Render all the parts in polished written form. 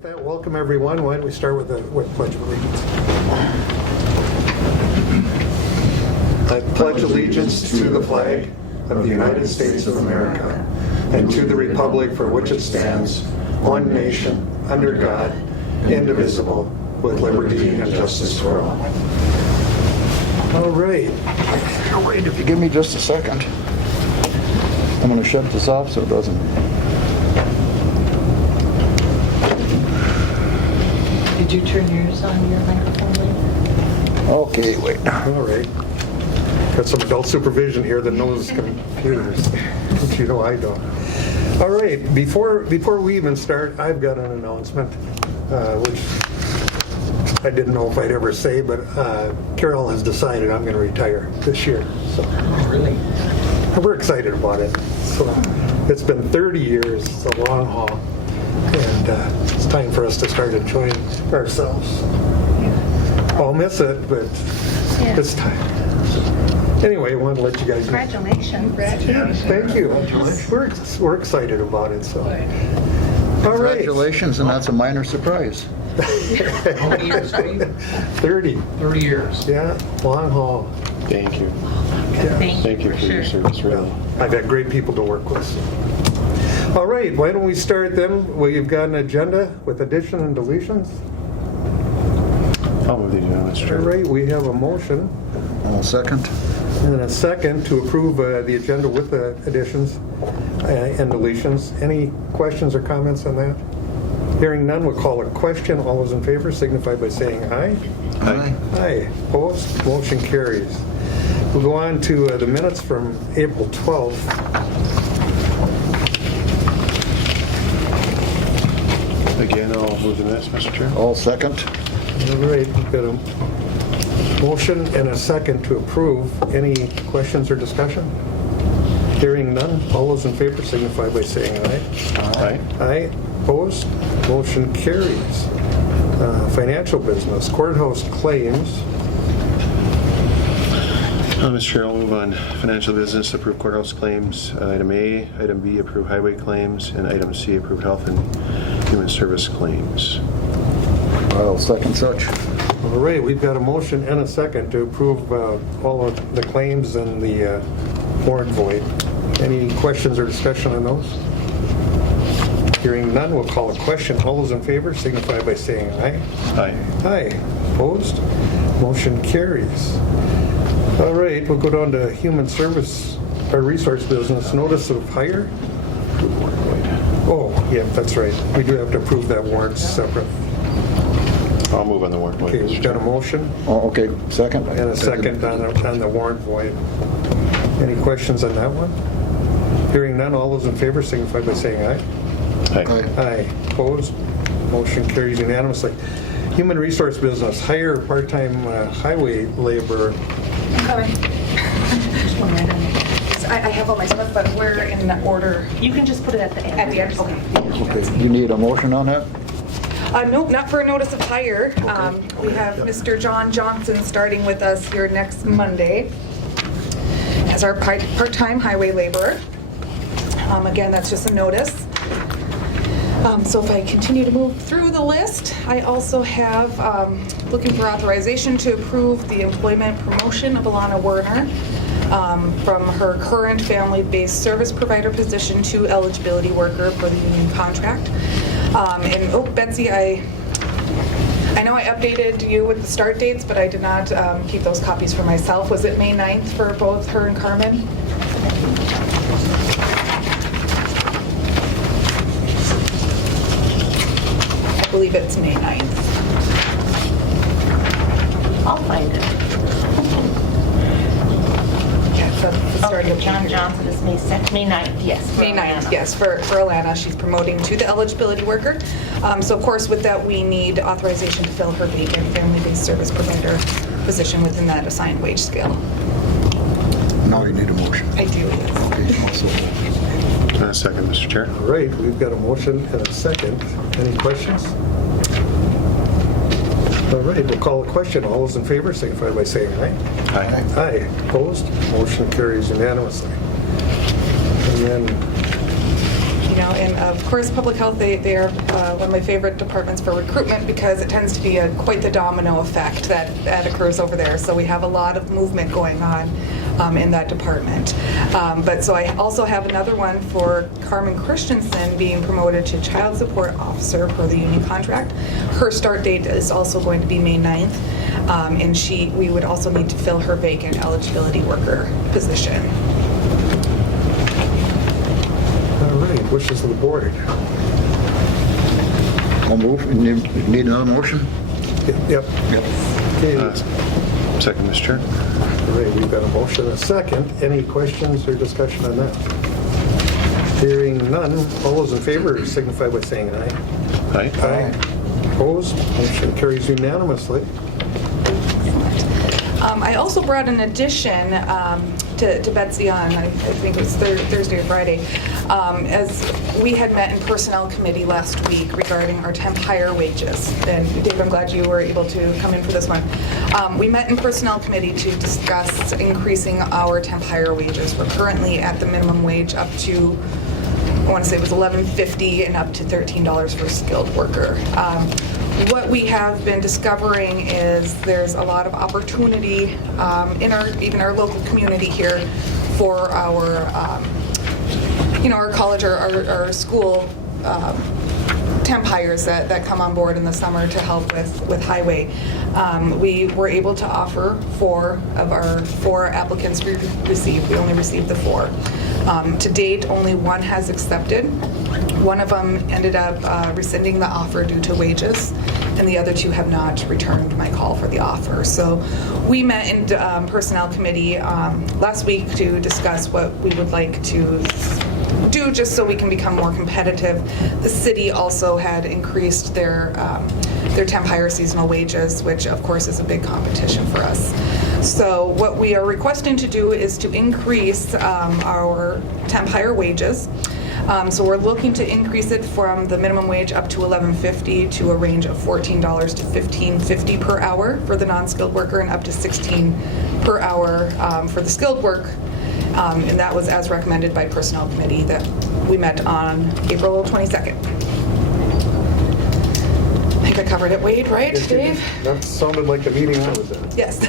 With that, welcome everyone. Why don't we start with Pledge of Allegiance? I pledge allegiance to the flag of the United States of America and to the republic for which it stands, one nation, under God, indivisible, with liberty and justice for all. All right. Wait, if you give me just a second, I'm going to shut this off so it doesn't. Did you turn yours on, your microphone, Lee? Okay, wait. All right. Got some adult supervision here that knows computers. You know I don't. All right. Before we even start, I've got an announcement, which I didn't know if I'd ever say, but Carol has decided I'm going to retire this year. So Really? we're excited about it. So it's been 30 years. It's a long haul, and it's time for us to start enjoying ourselves. I'll miss it, but it's time. Anyway, I wanted to let you guys know. Congratulations. Thank you. We're excited about it. So, all right. Congratulations, and that's a minor surprise. How many years, Steve? 30. 30 years. Yeah, long haul. Thank you. Yeah. Thank you for your service, really. I've had great people to work with. All right, why don't we start then? Well, you've got an agenda with addition and deletions. I'll move the agenda, Mr. All Chair. right, we have a motion I'll second. and a second to approve the agenda with the additions and deletions. Any questions or comments on that? Hearing none, we'll call a question. All those in favor signify by saying aye. Aye. Aye. Opposed? Motion carries. We'll go on to the minutes from April 12th. Again, I'll move the minutes, Mr. Chair. All second. All right, we've got a motion and a second to approve. Any questions or discussion? Hearing none, all those in favor signify by saying aye. Aye. Aye. Opposed? Motion carries. Financial business, courthouse claims. Mr. Chair, I'll move on financial business, approve courthouse claims. Item A. Item B, approve highway claims. And item C, approve health and human service claims. I'll second such. All right, we've got a motion and a second to approve all of the claims and the warrant void. Any questions or discussion on those? Hearing none, we'll call a question. All those in favor signify by saying aye. Aye. Aye. Opposed? Motion carries. All right, we'll go down to human service, or resource business, notice of hire. Oh, yeah, that's right. We do have to approve that warrant separate. I'll move on the warrant. Okay, we've got a motion Oh, okay, second. and a second on the warrant void. Any questions on that one? Hearing none, all those in favor signify by saying aye. Aye. Aye. Opposed? Motion carries unanimously. Human resource business, hire part-time highway laborer. Coming. I have all my stuff, but we're in order. You can just put it at the end. At the end? Okay. Okay, you need a motion on that? Nope, not for a notice of hire. We have Mr. John Johnson starting with us here next Monday as our part-time highway laborer. Again, that's just a notice. So if I continue to move through the list, I also have looking for authorization to approve the employment promotion of Alana Werner from her current family-based service provider position to eligibility worker for the union contract. And Betsy, I know I updated you with the start dates, but I did not keep those copies for myself. Was it May 9th for both her and Carmen? I believe it's May 9th. I'll find it. Yeah, so the start Okay, of John the year. Johnson is May 9th, yes. for May 9th, Alana. yes, for Alana. She's promoting to the eligibility worker. So of course, with that, we need authorization to fill her vacant family-based service provider position within that assigned wage scale. Now you need a motion. I do, yes. Okay, also. Second, Mr. Chair. All right, we've got a motion and a second. Any questions? All right, we'll call a question. All those in favor signify by saying aye. Aye. Aye. Opposed? Motion carries unanimously. And then, You know, and of course, public health, they are one of my favorite departments for recruitment because it tends to be quite the domino effect that occurs over there. So we have a lot of movement going on in that department. But so I also have another one for Carmen Christensen being promoted to Child Support Officer per the union contract. Her start date is also going to be May 9th, and we would also need to fill her vacant eligibility worker position. All right, wishes of the board. I'll move. You need another motion? Yep. Okay, Second, Mr. Chair. all right, we've got a motion and a second. Any questions or discussion on that? Hearing none, all those in favor signify by saying aye. Aye. Aye. Opposed? Motion carries unanimously. I also brought an addition to Betsy on, I think it was Thursday or Friday, as we had met in Personnel Committee last week regarding our temp hire wages. And Dave, I'm glad you were able to come in for this one. We met in Personnel Committee to discuss increasing our temp hire wages. We're currently at the minimum wage up to, I want to say it was $11.50 and up to $13 for a skilled worker. What we have been discovering is there's a lot of opportunity in even our local community here for our, our college or our school temp hires that come on board in the summer to help with highway. We were able to offer 4 of our 4 applicants we received. We only received the 4. To date, only 1 has accepted. One of them ended up rescinding the offer due to wages, and the other 2 have not returned my call for the offer. So we met in Personnel Committee last week to discuss what we would like to do just so we can become more competitive. The city also had increased their temp hire seasonal wages, which of course is a big competition for us. So what we are requesting to do is to increase our temp hire wages. So we're looking to increase it from the minimum wage up to $11.50 to a range of $14 to $15.50 per hour for the non-skilled worker and up to $16 per hour for the skilled work. And that was as recommended by Personnel Committee that we met on April 22nd. I think I covered it, Wade, right, Dave? That sounded like the meeting I was at. Yes.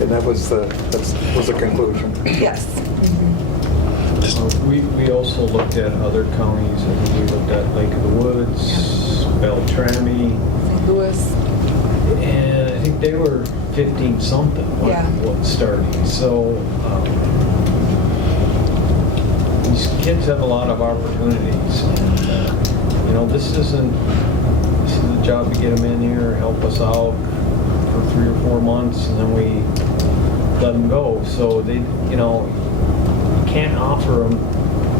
And that was the conclusion. Yes. We also looked at other counties. I think we looked at Lake of the Woods, Beltrami, Lewis. and I think they were 15-something what starting. So these kids have a lot of opportunities. And, this is a job to get them in here, help us out for 3 or 4 months, and then we let them go. So they, can't offer them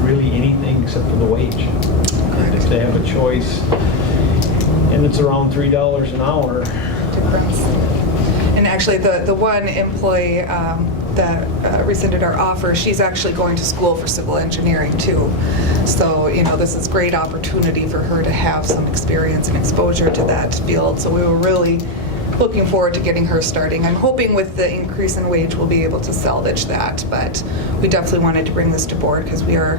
really anything except for the wage. And if they have a choice, and it's around $3 an hour. Difference. And actually, the one employee that rescinded our offer, she's actually going to school for civil engineering too. So, this is great opportunity for her to have some experience and exposure to that field. So we were really looking forward to getting her starting. I'm hoping with the increase in wage we'll be able to salvage that, but we definitely wanted to bring this to board because we are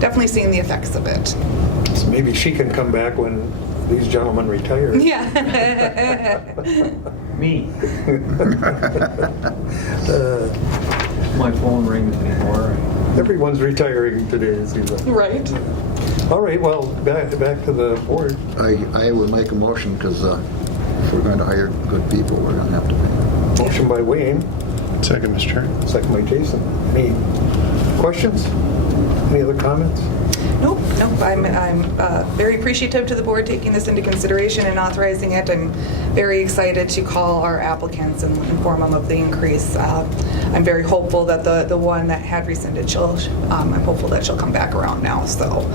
definitely seeing the effects of it. So maybe she can come back when these gentlemen retire. Yeah. Me. My phone rings anymore. Everyone's retiring today, it seems like. Right. All right, well, back to the board. I would make a motion because if we're going to hire good people, we're going to have to pay. Motion by Wayne, Second, Mr. Chair. second by Jason. Any questions? Any other comments? Nope. I'm very appreciative to the board taking this into consideration and authorizing it. I'm very excited to call our applicants and inform them of the increase. I'm very hopeful that the one that had rescinded, I'm hopeful that she'll come back around now. So,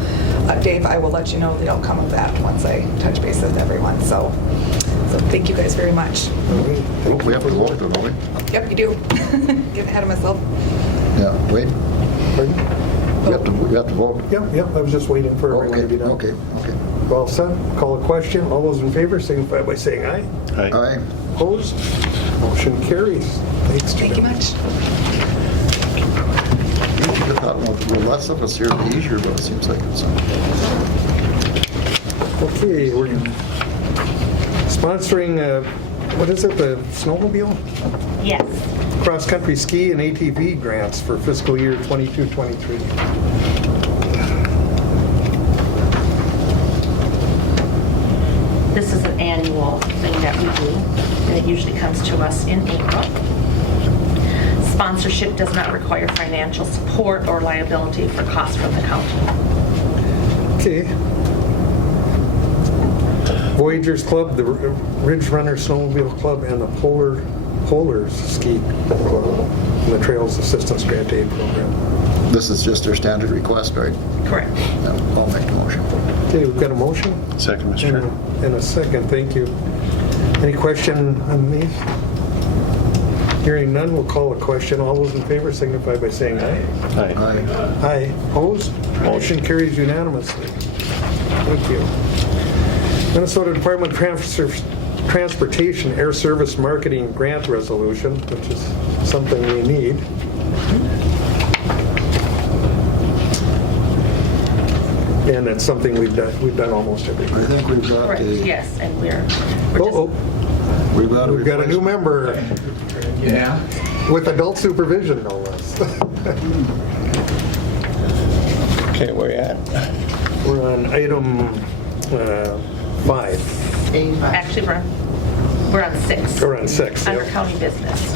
Dave, I will let you know the outcome of that once I touch base with everyone. So thank you guys very much. All right, thank you. We have to vote, don't we? Yep, you do. Getting ahead of myself. Yeah, wait. Pardon? We have to vote. Yep, I was just waiting for everyone to be done. Okay. Well said. Call a question. All those in favor signify by saying aye. Aye. Opposed? Motion carries. Thanks, Thank you Jim. much. I thought with less of us here, the easier, but it seems like it's. Okay, we're sponsoring, what is it, the snowmobile? Yes. Cross-country ski and ATV grants for fiscal year 22-23. This is an annual thing that we do, and it usually comes to us in April. Sponsorship does not require financial support or liability for costs from the county. Okay. Voyagers Club, the Ridge Runner Snowmobile Club, and the Polars Ski Club, and the Trails Assistance Grant Aid Program. This is just their standard request, right? Correct. Yeah, I'll make the motion. Okay, we've got a motion? Second, Mr. Chair. And a second, thank you. Any question on these? Hearing none, we'll call a question. All those in favor signify by saying aye. Aye. Aye. Aye. Opposed? Motion carries unanimously. Thank you. Minnesota Department of Transportation Air Service Marketing Grant Resolution, which is something we need. And it's something we've done almost every I year. think we've got Correct, yes, and we're Oh, we've got we've got a new member Yeah. with adult supervision, no less. Okay, where you at? We're on item 5. actually, we're on 6. We're on 6, Under yeah. county business.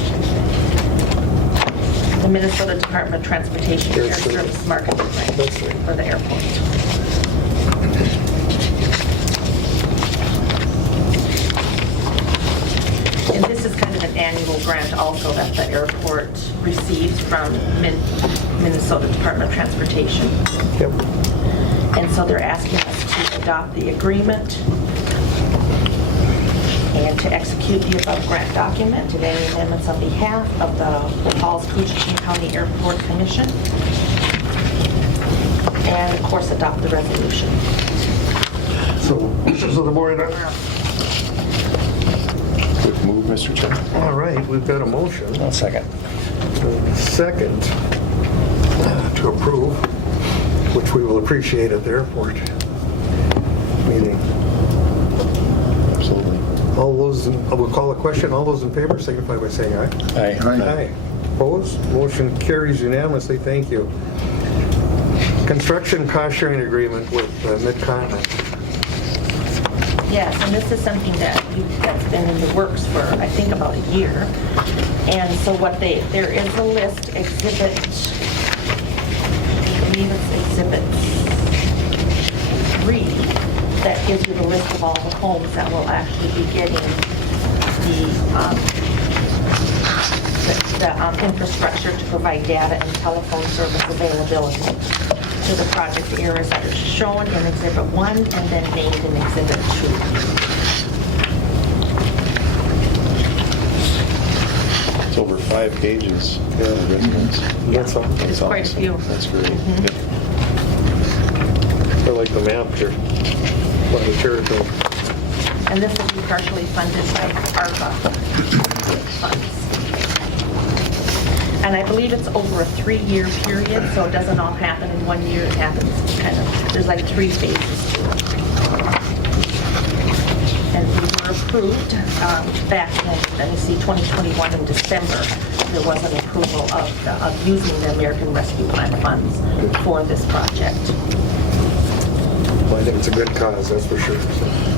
The Minnesota Department of Transportation Air Air Service. Service Marketing Grant That's right. for the airport. And this is kind of an annual grant also that the airport receives from Minnesota Department of Transportation. Yep. And so they're asking us to adopt the agreement and to execute the above grant document and any amendments on behalf of the Falls Koochiching County Airport Commission. And of course, adopt the resolution. So, wishes of the board. Quick move, Mr. Chair. All right, we've got a motion. One second. Second to approve, which we will appreciate at the airport meeting. Absolutely. All those, we'll call a question. All those in favor signify by saying aye. Aye. Aye. Opposed? Motion carries unanimously. Thank you. Construction cost sharing agreement with Mid-Continent. Yes, and this is something that's been in the works for, I think, about a year. And so there is a list, exhibit, I believe it's exhibit 3, that gives you the list of all the homes that will actually be getting the infrastructure to provide data and telephone service availability to the project areas that are shown in Exhibit 1 and then named in Exhibit 2. It's over 5 pages. Yeah, residents. That's all. It's quite a few. That's great. Mhm. Yep. I like the map here. What the territory. And this will be partially funded by ARPA funds. And I believe it's over a 3-year period, so it doesn't all happen in 1 year. It happens kind of, there's like 3 phases to it. And we were approved back in, let me see, 2021 in December. There was an approval of using the American Rescue Plan funds for this project. Well, I think it's a good cause, that's for sure.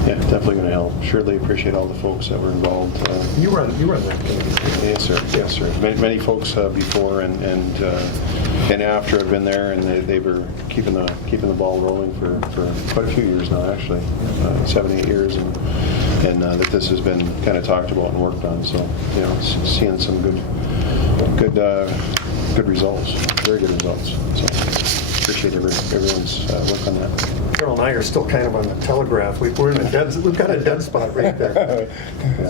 Yeah, definitely going to help. Surely appreciate all the folks that were involved. You run that committee. Yes, sir. Yes, sir. Many folks before and after have been there, and they were keeping the ball rolling for quite a few years now, actually, 7, 8 years, and that this has been kind of talked about and worked on. So, you know, seeing some good results, very good results. So, appreciate everyone's work on that. Carol and I are still kind of on the telegraph. We've got a dead spot right there.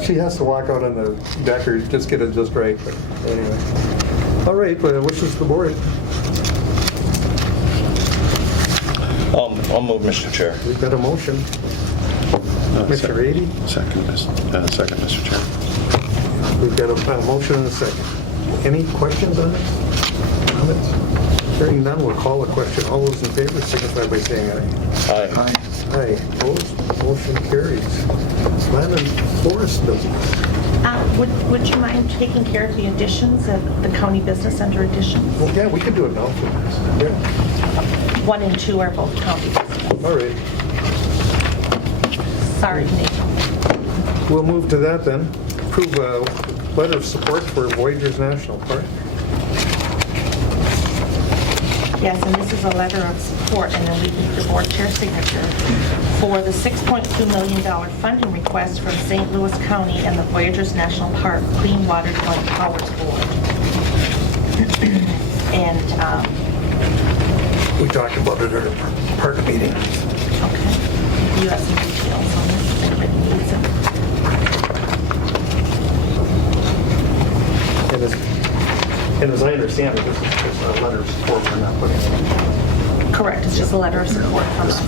She has to walk out on the deck or just get it just right. But anyway. All right, wishes of the board. I'll move, Mr. Chair. We've got a motion. Mr. Rady? Second, Mr. Chair. We've got a motion and a second. Any questions on this? Comments? Hearing none, we'll call the question. All those in favor signify by saying aye. Aye. Aye. Aye. Opposed? Motion carries. Land and forest business. Would you mind taking care of the additions of the county business center additions? Well, yeah, we can do it now. Yeah. 1 and 2 are both county business. All right. Sorry, Nate. We'll move to that then. Approve a letter of support for Voyageurs National Park. Yes, and this is a letter of support, and then we need the board chair signature for the $6.2 million funding request from St. Louis County and the Voyageurs National Park Clean Water Joint Powers Board. And, We talked about it at our park meeting. okay, you have some details on this, if anybody needs it. And as I understand it, this is just a letter of support. We're not putting it. Correct, it's just a letter of support from us.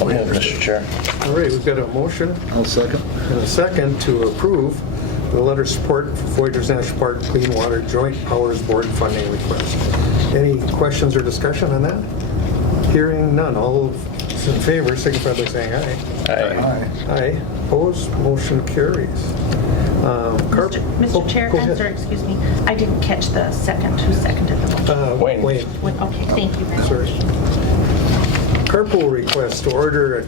Oh, yeah, Mr. Chair. All right, we've got a motion I'll second. and a second to approve the letter of support for Voyageurs National Park Clean Water Joint Powers Board funding request. Any questions or discussion on that? Hearing none. All those in favor signify by saying aye. Aye. Aye. Opposed? Motion carries. Mr. Chair, Go ahead. I'm sorry, excuse me, I didn't catch the second, who seconded the motion? Wayne. Okay, thank you very Sorry. much. Carpool request to order a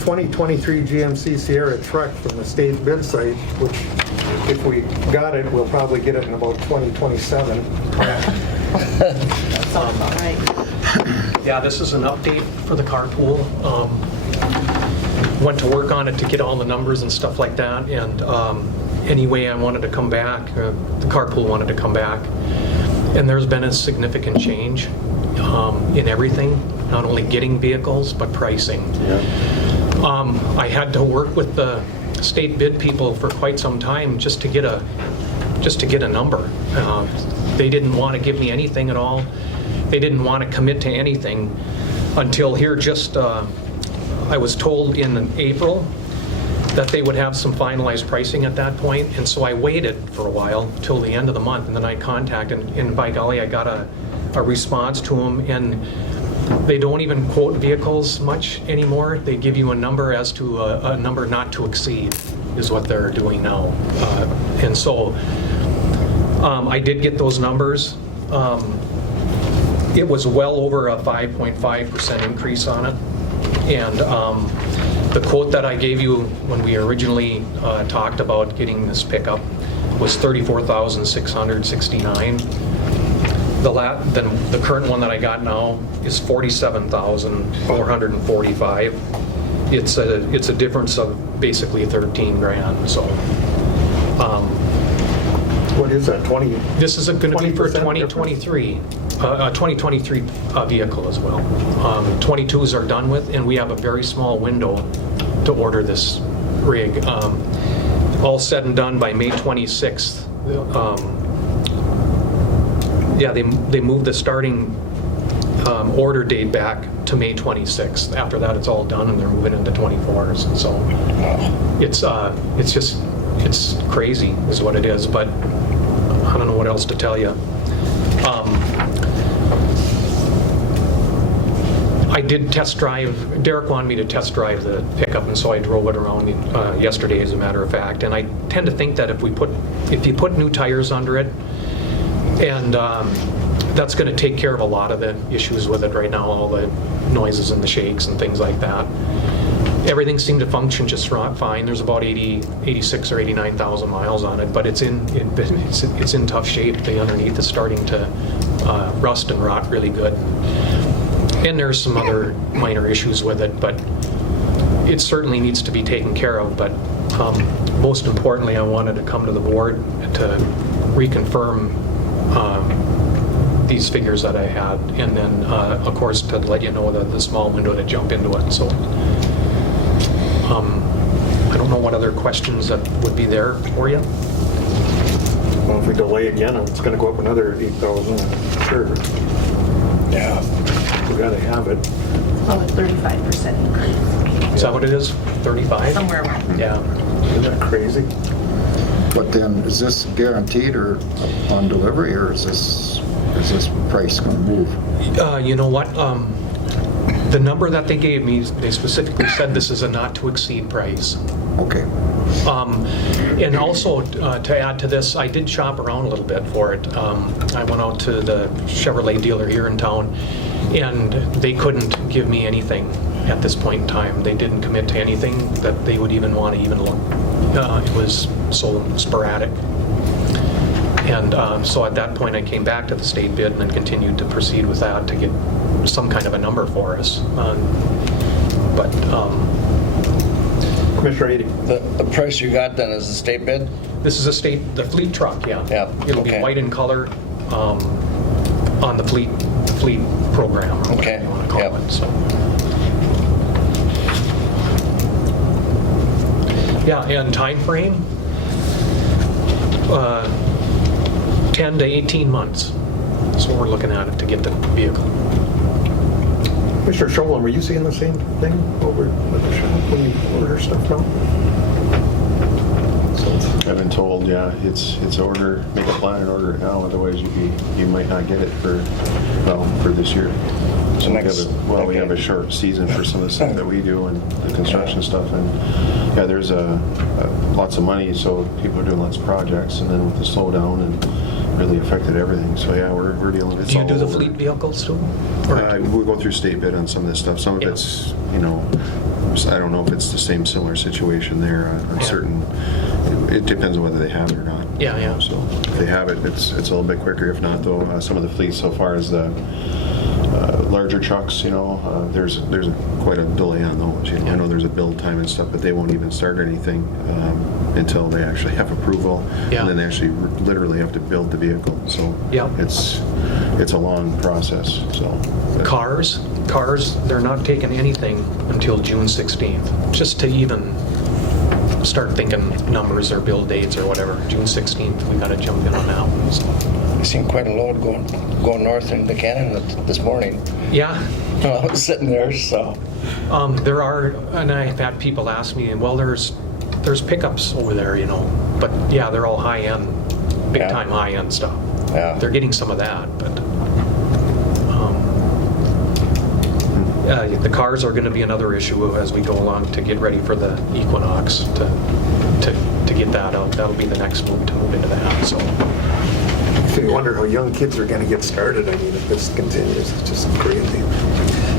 2023 GMC Sierra truck from the state bid site, which if we got it, we'll probably get it in about 2027. That sounds about right. Yeah, this is an update for the carpool. Went to work on it to get all the numbers and stuff like that, and anyway, I wanted to come back, the carpool wanted to come back, and there's been a significant change in everything, not only getting vehicles, but pricing. I had to work with the state bid people for quite some time just to get a number. They didn't want to give me anything at all. They didn't want to commit to anything until here just, I was told in April that they would have some finalized pricing at that point, and so I waited for a while till the end of the month, and then I contacted, and by golly, I got a response to them, and they don't even quote vehicles much anymore. They give you a number as to a number not to exceed is what they're doing now. And so I did get those numbers. It was well over a 5.5% increase on it. And the quote that I gave you when we originally talked about getting this pickup was $34,669. The current one that I got now is $47,445. It's a difference of basically 13 grand. So What is that, 20? this is going to be for 20% 2023, a 2023 vehicle as well. 22s are done with, and we have a very small window to order this rig. All said and done by May 26th. Yeah, they moved the starting order date back to May 26th. After that, it's all done, and they're moving into 24s. And so it's crazy, is what it is. But I don't know what else to tell you. I did test drive. Derek wanted me to test drive the pickup, and so I drove it around yesterday, as a matter of fact. And I tend to think that if you put new tires under it, and that's going to take care of a lot of the issues with it right now, all the noises and the shakes and things like that. Everything seemed to function just fine. There's about 86 or 89,000 miles on it, but it's in tough shape. The underneath is starting to rust and rot really good. And there's some other minor issues with it, but it certainly needs to be taken care of. But most importantly, I wanted to come to the board to reconfirm these figures that I had, and then of course to let you know the small window to jump into it. So I don't know what other questions that would be there for you. Well, if we delay again, it's going to go up another 8,000, I'm sure. Yeah. We got to have it. Well, a 35% increase, Is that what it is? 35? somewhere around. Yeah. Isn't that crazy? But then, is this guaranteed or on delivery, or is this is this price going to move? You know what? The number that they gave me, they specifically said this is a not-to-exceed price. Okay. And also, to add to this, I did shop around a little bit for it. I went out to the Chevrolet dealer here in town, and they couldn't give me anything at this point in time. They didn't commit to anything that they would even want to even look. It was so sporadic. And so at that point, I came back to the state bid and then continued to proceed with that to get some kind of a number for us. But Commissioner Ady. The price you got then is the state bid? this is the fleet truck, yeah. Yeah, It'll be okay. white in color on the fleet program, or whatever Okay, you want to call yep. it. So. Yeah, and time frame, 10 to 18 months. So we're looking at it to get the vehicle. Mr. Shoreline, were you seeing the same thing over at the shop when you order stuff now? I've been told, yeah, it's order, make a plan and order it now, otherwise you might not get it for this year. So we have a short season for some of the stuff that we do and the construction stuff, and yeah, there's lots of money, so people are doing lots of projects, and then with the slowdown and really affected everything. So yeah, we're dealing with it. Do you do the fleet vehicles too? We'll go through state bid on some of this stuff. Some of Yeah. it's, I don't know if it's the same similar situation there on Yeah. certain. It depends on whether they have it or not. Yeah. So if they have it, it's a little bit quicker. If not, though, some of the fleets so far as the larger trucks, there's quite a delay on those. I know there's a build time and stuff, but they won't even start anything until they actually have approval, Yeah. and then they actually literally have to build the vehicle. So Yeah. it's a long process. So Cars, they're not taking anything until June 16th, just to even start thinking numbers or build dates or whatever. June 16th, we got to jump in on that one. So. I seen quite a load going north into Canada this morning. Yeah, I was sitting there, so. there are, and I've had people ask me, well, there's pickups over there, but yeah, they're all high-end, big-time high-end stuff. Yeah. They're getting some of that, but the cars are going to be another issue as we go along to get ready for the equinox to get that out. That'll be the next move to move into that. So You wonder how young kids are going to get started. I mean, if this continues, it's just crazy.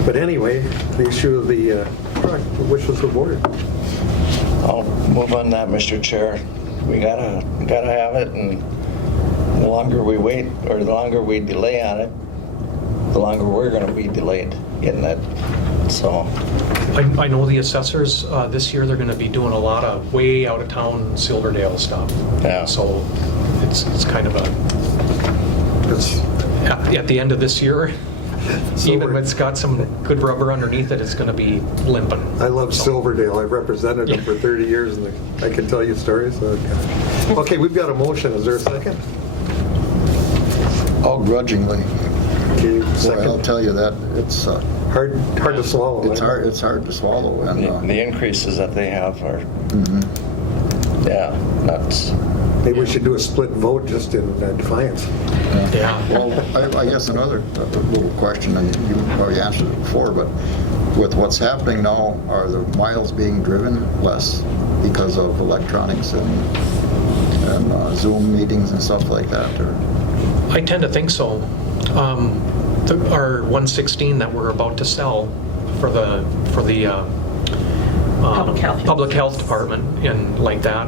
But anyway, the issue of the truck, wishes of the board. I'll move on that, Mr. Chair. We gotta have it, and the longer we wait, or the longer we delay on it, the longer we're gonna be delayed getting it, so. I know the assessors this year, they're going to be doing a lot of way out of town Silverdale stuff. Yeah. So it's kind of It's at the end of this year, even if it's got some good rubber underneath it, it's going to be limping. I love So- Silverdale. I've represented them for 30 years, and I can tell you stories. Okay, we've got a motion. Is there a second? All grudgingly. Okay, Boy, I'll second. tell you that it's Hard to swallow. it's hard to swallow. And The increases that they have are, yeah, nuts. Maybe we should do a split vote just in defiance. Yeah. well, I guess another little question, and you probably answered it before, but with what's happening now, are the miles being driven less because of electronics and Zoom meetings and stuff like that? Or? I tend to think so. Our 116 that we're about to sell for the public health department and like that.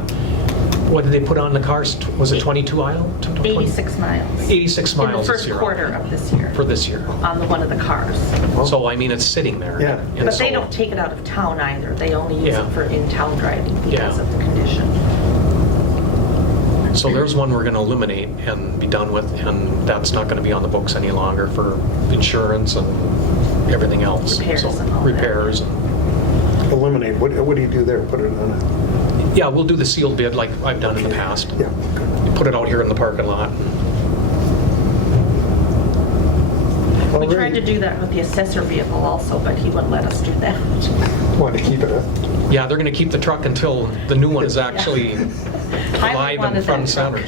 What did they put on the cars? Was it 22 aisle? 86 miles. 86 miles In the this first year. quarter of this year. For this year. On one of the cars. So I mean, it's sitting there. Yeah. And But so- they don't take it out of town either. They only use Yeah. it for in-town driving because Yeah. of the condition. So there's one we're going to eliminate and be done with, and that's not going to be on the books any longer for insurance and everything else. Repairs So, and all that. repairs. Eliminate. What do you do there? Put it on a... Yeah, we'll do the sealed bid like I've done in the past. Yeah. Put it out here in the parking lot. We tried to do that with the assessor vehicle also, but he wouldn't let us do that. Want to keep it up. Yeah, they're going to keep the truck until the new one is actually Highway live and wanted front that and truck.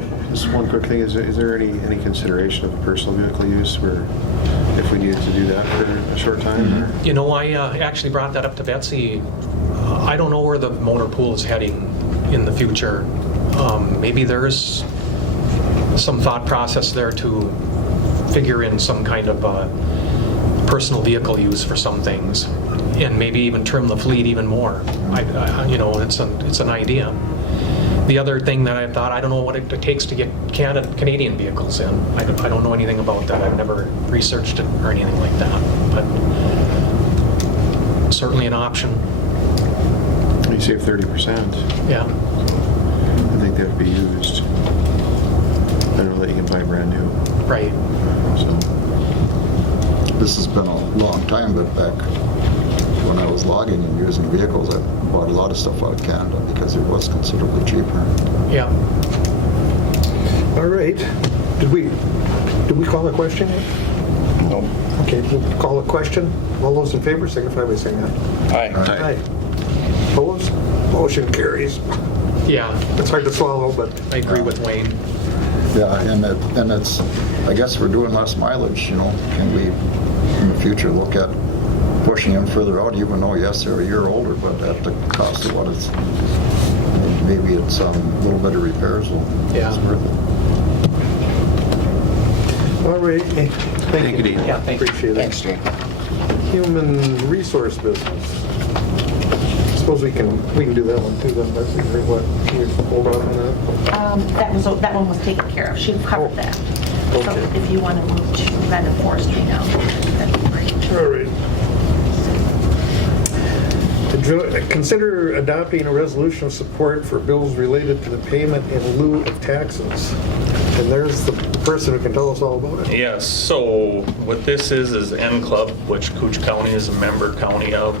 center. Just one quick thing, is there any consideration of personal vehicle use where if we needed to do that for a short time? Or? You know, I actually brought that up to Betsy. I don't know where the motor pool is heading in the future. Maybe there's some thought process there to figure in some kind of personal vehicle use for some things, and maybe even trim the fleet even more. You know, it's an idea. The other thing that I thought, I don't know what it takes to get Canadian vehicles in. I don't know anything about that. I've never researched it or anything like that, but certainly an option. You save 30%. Yeah. I think that would be used. I don't know that you can buy brand new. Right. So This has been a long time, but back when I was logging and using vehicles, I bought a lot of stuff out of Canada because it was considerably cheaper. Yeah. All right. Did we call a question yet? No. Okay, we'll call a question. All those in favor signify by saying aye. Aye. Opposed? Motion carries. Yeah. It's hard to swallow, but I agree with Wayne. Yeah, and it's, I guess we're doing less mileage, you know. Can we, in the future, look at pushing them further out, even though, yes, they're a year older, but at the cost of what it's, maybe it's a little bit of repairs will, Yeah. it's worth it. all right. Hey, thank you, Dean. Yeah, thank you. Appreciate it. Thanks, Dean. Human resource business. Suppose we can do that one too, then, Leslie, or what? Can we hold on to that? That one was taken care of. She covered that. So Okay. if you want to move to Land and Forestry now, that'd be great. All right. Consider adopting a resolution of support for bills related to the payment in lieu of taxes. And there's the person who can tell us all about it. Yes, so what this is N Club, which Cooch County is a member county of.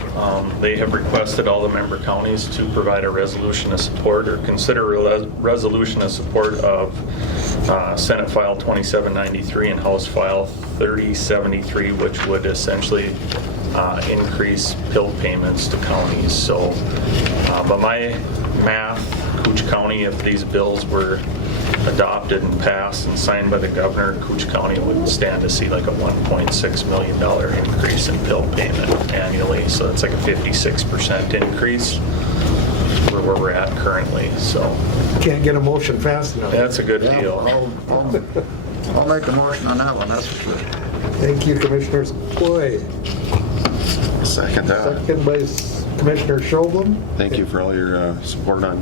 They have requested all the member counties to provide a resolution of support or consider a resolution of support of Senate File 2793 and House File 3073, which would essentially increase pill payments to counties. So, by my math, Cooch County, if these bills were adopted and passed and signed by the governor, Cooch County would stand to see like a $1.6 million increase in pill payment annually. So that's like a 56% increase where we're at currently. So Can't get a motion fast enough. that's a good Yeah, deal. I'll make a motion on that one, that's for sure. Thank you, Commissioner Skoye. Second that. Second by Commissioner Schoblem. Thank you for all your support on,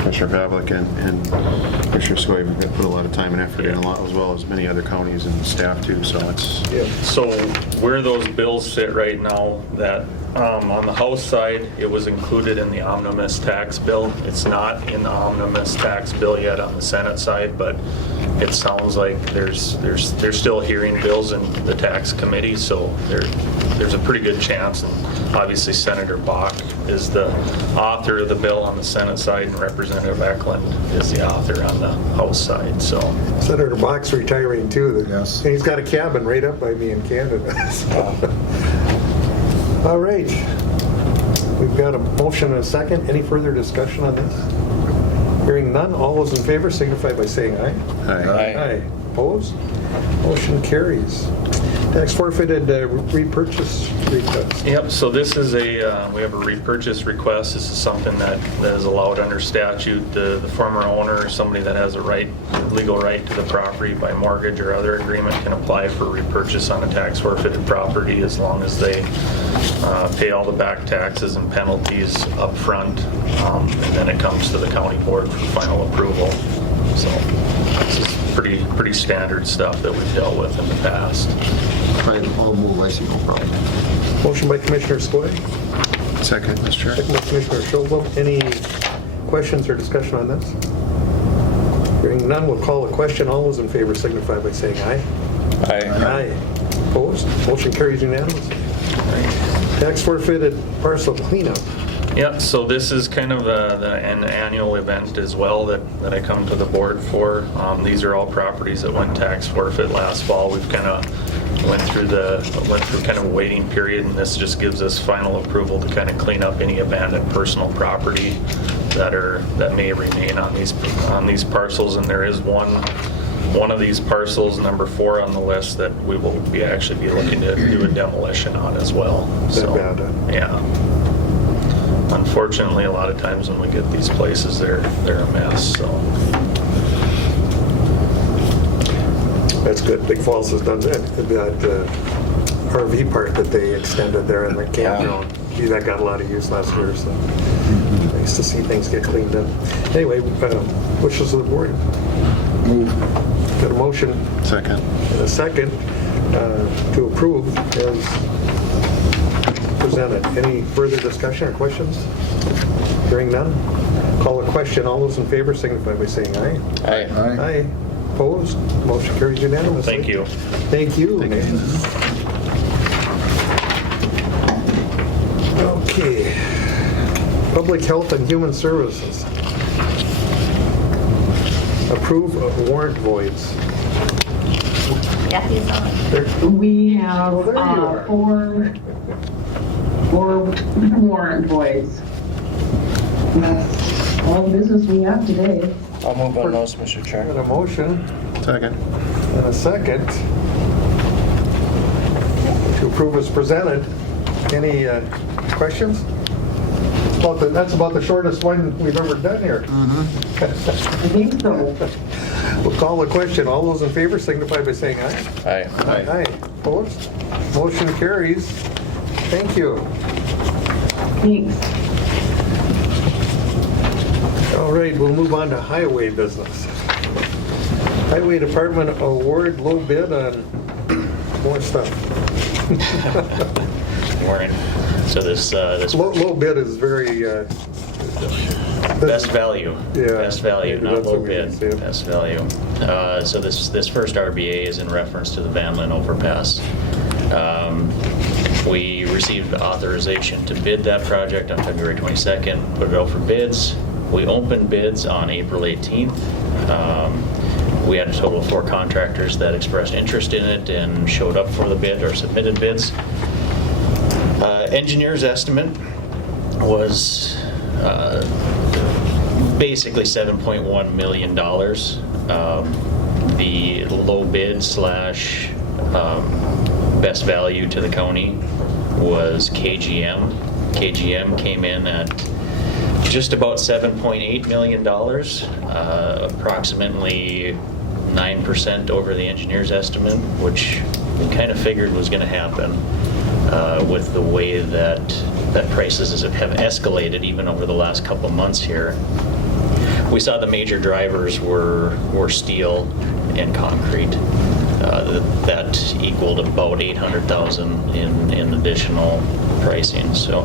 Commissioner Pavlik and Commissioner Skoye. We've put a lot of time and effort in, a lot, as well as many other counties and staff too. So it's Yeah. So where those bills sit right now, that on the House side, it was included in the omnibus tax bill. It's not in the omnibus tax bill yet on the Senate side, but it sounds like there's still hearing bills in the tax committee, so there's a pretty good chance. And obviously Senator Bach is the author of the bill on the Senate side, and Representative Eklund is the author on the House side. So Senator Bach's retiring too. Yes. And he's got a cabin right up by me in Canada. All right. We've got a motion and a second. Any further discussion on this? Hearing none, all those in favor signify by saying aye. Aye. Opposed? Motion carries. Tax forfeited repurchase request. Yep, so this is we have a repurchase request. This is something that is allowed under statute. The former owner or somebody that has a legal right to the property by mortgage or other agreement can apply for repurchase on a tax forfeited property as long as they pay all the back taxes and penalties up front, and then it comes to the county board for final approval. So this is pretty standard stuff that we've dealt with in the past. I'll move, I see no problem. Motion by Commissioner Skoye, second, Mr. Chair. second by Commissioner Schoblem. Any questions or discussion on this? Hearing none, we'll call the question. All those in favor signify by saying aye. Aye. Opposed? Motion carries unanimously. Tax forfeited parcel cleanup. Yeah, so this is kind of an annual event as well that I come to the board for. These are all properties that went tax forfeit last fall. We've kind of went through kind of a waiting period, and this just gives us final approval to kind of clean up any abandoned personal property that may remain on these parcels, and there is one of these parcels, number 4 on the list, that we will actually be looking to do a demolition on as well. So, bad, huh? yeah. Unfortunately, a lot of times when we get these places, they're a mess. So. That's good. Big Falls has done that RV park that they extended there in the campground. Gee, that got a lot of use last year, so nice to see things get cleaned up. Anyway, wishes of the board. Move. Got a motion Second. and a second to approve as presented. Any further discussion or questions? Hearing none. Call a question. All those in favor signify by saying aye. Aye. Aye. Opposed? Motion carries unanimously. Thank you. Thank you. Okay. Public Health and Human Services. Approve of warrant voids. Kathy's on. We have Oh, there you are. four warrant voids. That's all the business we have today. I'll move on those, Mr. Chair. Got a motion Second. and a second to approve as presented. Any questions? That's about the shortest one we've ever done here. I think so. We'll call the question. All those in favor signify by saying aye. Aye. Aye. Opposed? Motion carries. Thank you. Thanks. All right, we'll move on to highway business. Highway Department award low bid on more stuff. Warren. So this Low bid is very, best value. Yeah, Best value, maybe not that's low what we bid. can say. Best value. So this first RBA is in reference to the Van Linn overpass. We received authorization to bid that project on February 22nd, put it out for bids. We opened bids on April 18th. We had a total of 4 contractors that expressed interest in it and showed up for the bid or submitted bids. Engineer's estimate was basically $7.1 million. The low bid slash best value to the county was KGM. KGM came in at just about $7.8 million, approximately 9% over the engineer's estimate, which we kind of figured was going to happen with the way that prices have escalated even over the last couple months here. We saw the major drivers were steel and concrete. That equaled about $800,000 in additional pricing. So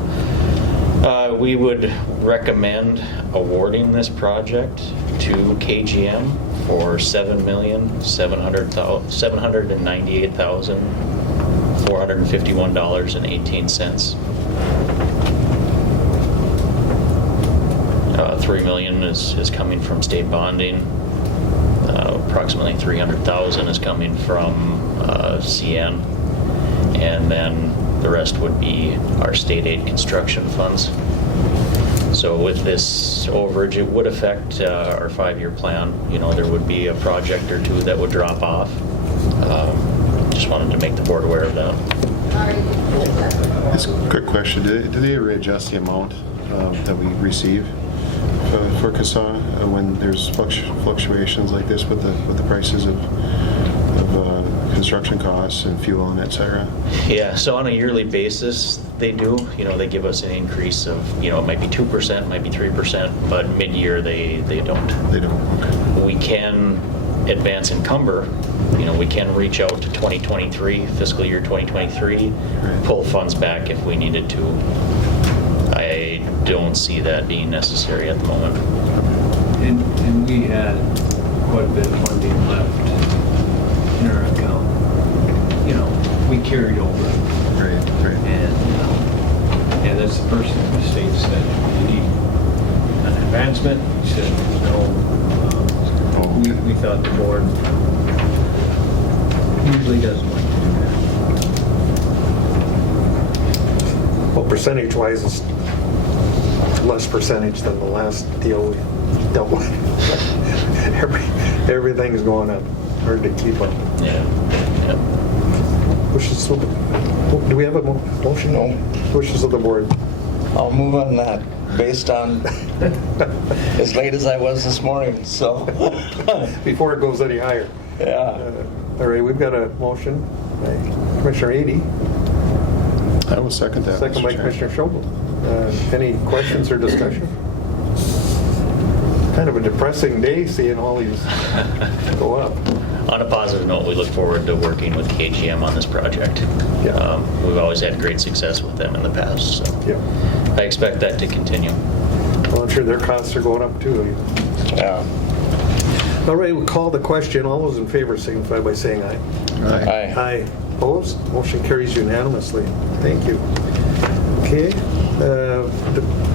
we would recommend awarding this project to KGM for $7,798,451.18. $3 million is coming from state bonding. Approximately $300,000 is coming from CN, and then the rest would be our state aid construction funds. So with this overage, it would affect our 5-year plan. You know, there would be a project or 2 that would drop off. Just wanted to make the board aware of that. Just a quick question. Do they readjust the amount that we receive for CASA when there's fluctuations like this with the prices of construction costs and fuel and et cetera? Yeah, so on a yearly basis, they do. You know, they give us an increase of, you know, it might be 2%, might be 3%, but mid-year they don't. They don't, okay. We can advance encumber. You know, we can reach out to 2023, fiscal year 2023, Right. pull funds back if we needed to. I don't see that being necessary at the moment. And we had quite a bit of funding left in our account. You know, we carried over. Right. And that's the person in the state said, you need an advancement. He said, no. We thought the board usually doesn't like to do that. Well, percentage-wise, it's less percentage than the last deal we dealt with. Everything's going up, hard to keep up. Yeah. Wishes, do we have a motion? No. Wishes of the board. I'll move on that based on as late as I was this morning, so. Before it goes any higher. Yeah. All right, we've got a motion by Commissioner Ady, I will second that. second Mr. by Chair. Commissioner Schobel. Any questions or discussion? Kind of a depressing day seeing all these go up. On a positive note, we look forward to working with KGM on this project. Yeah. We've always had great success with them in the past, so Yeah. I expect that to continue. Well, I'm sure their costs are going up too. Yeah. All right, we'll call the question. All those in favor signify by saying aye. Aye. Aye. Opposed? Motion carries unanimously. Thank you. Okay.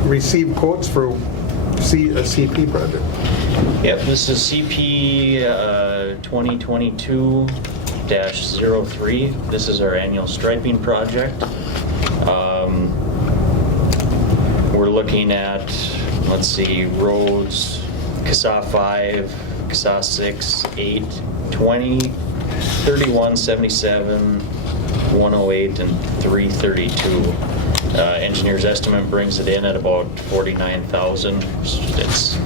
Receive quotes for a CP project. Yep, this is CP 2022-03. This is our annual striping project. We're looking at, let's see, roads, CSA 5, CSA 6, 8, 20, 31, 77, 108, and 332. Engineer's estimate brings it in at about $49,000. It's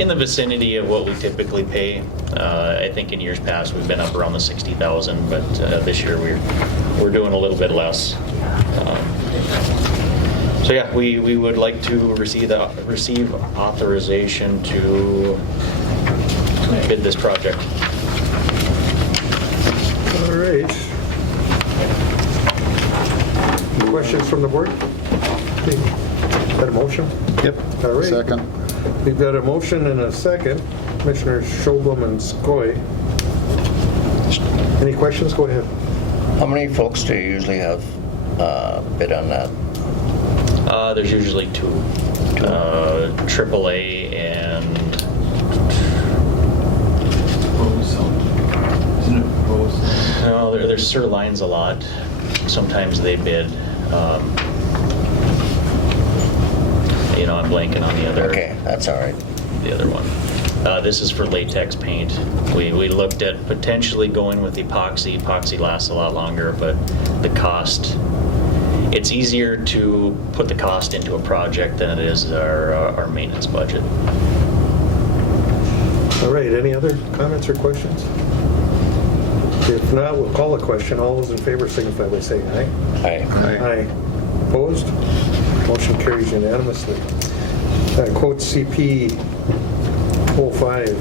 in the vicinity of what we typically pay. I think in years past we've been up around the $60,000, but this year we're doing a little bit less. So yeah, we would like to receive authorization to bid this project. All right. Questions from the board? Okay. Got a motion? Yep. All right. Second. We've got a motion and a second. Commissioner Schobel and Skoye. Any questions? Go ahead. How many folks do you usually have bid on that? There's usually two. AAA and Isn't it proposed? no, there's Shoreline a lot. Sometimes they bid. I'm blanking on the other. Okay, that's all right. The other one. This is for latex paint. We looked at potentially going with epoxy. Epoxy lasts a lot longer, but the cost. It's easier to put the cost into a project than it is our maintenance budget. All right, any other comments or questions? If not, we'll call a question. All those in favor signify by saying aye. Aye. Aye. Opposed? Motion carries unanimously. Quote CP 05.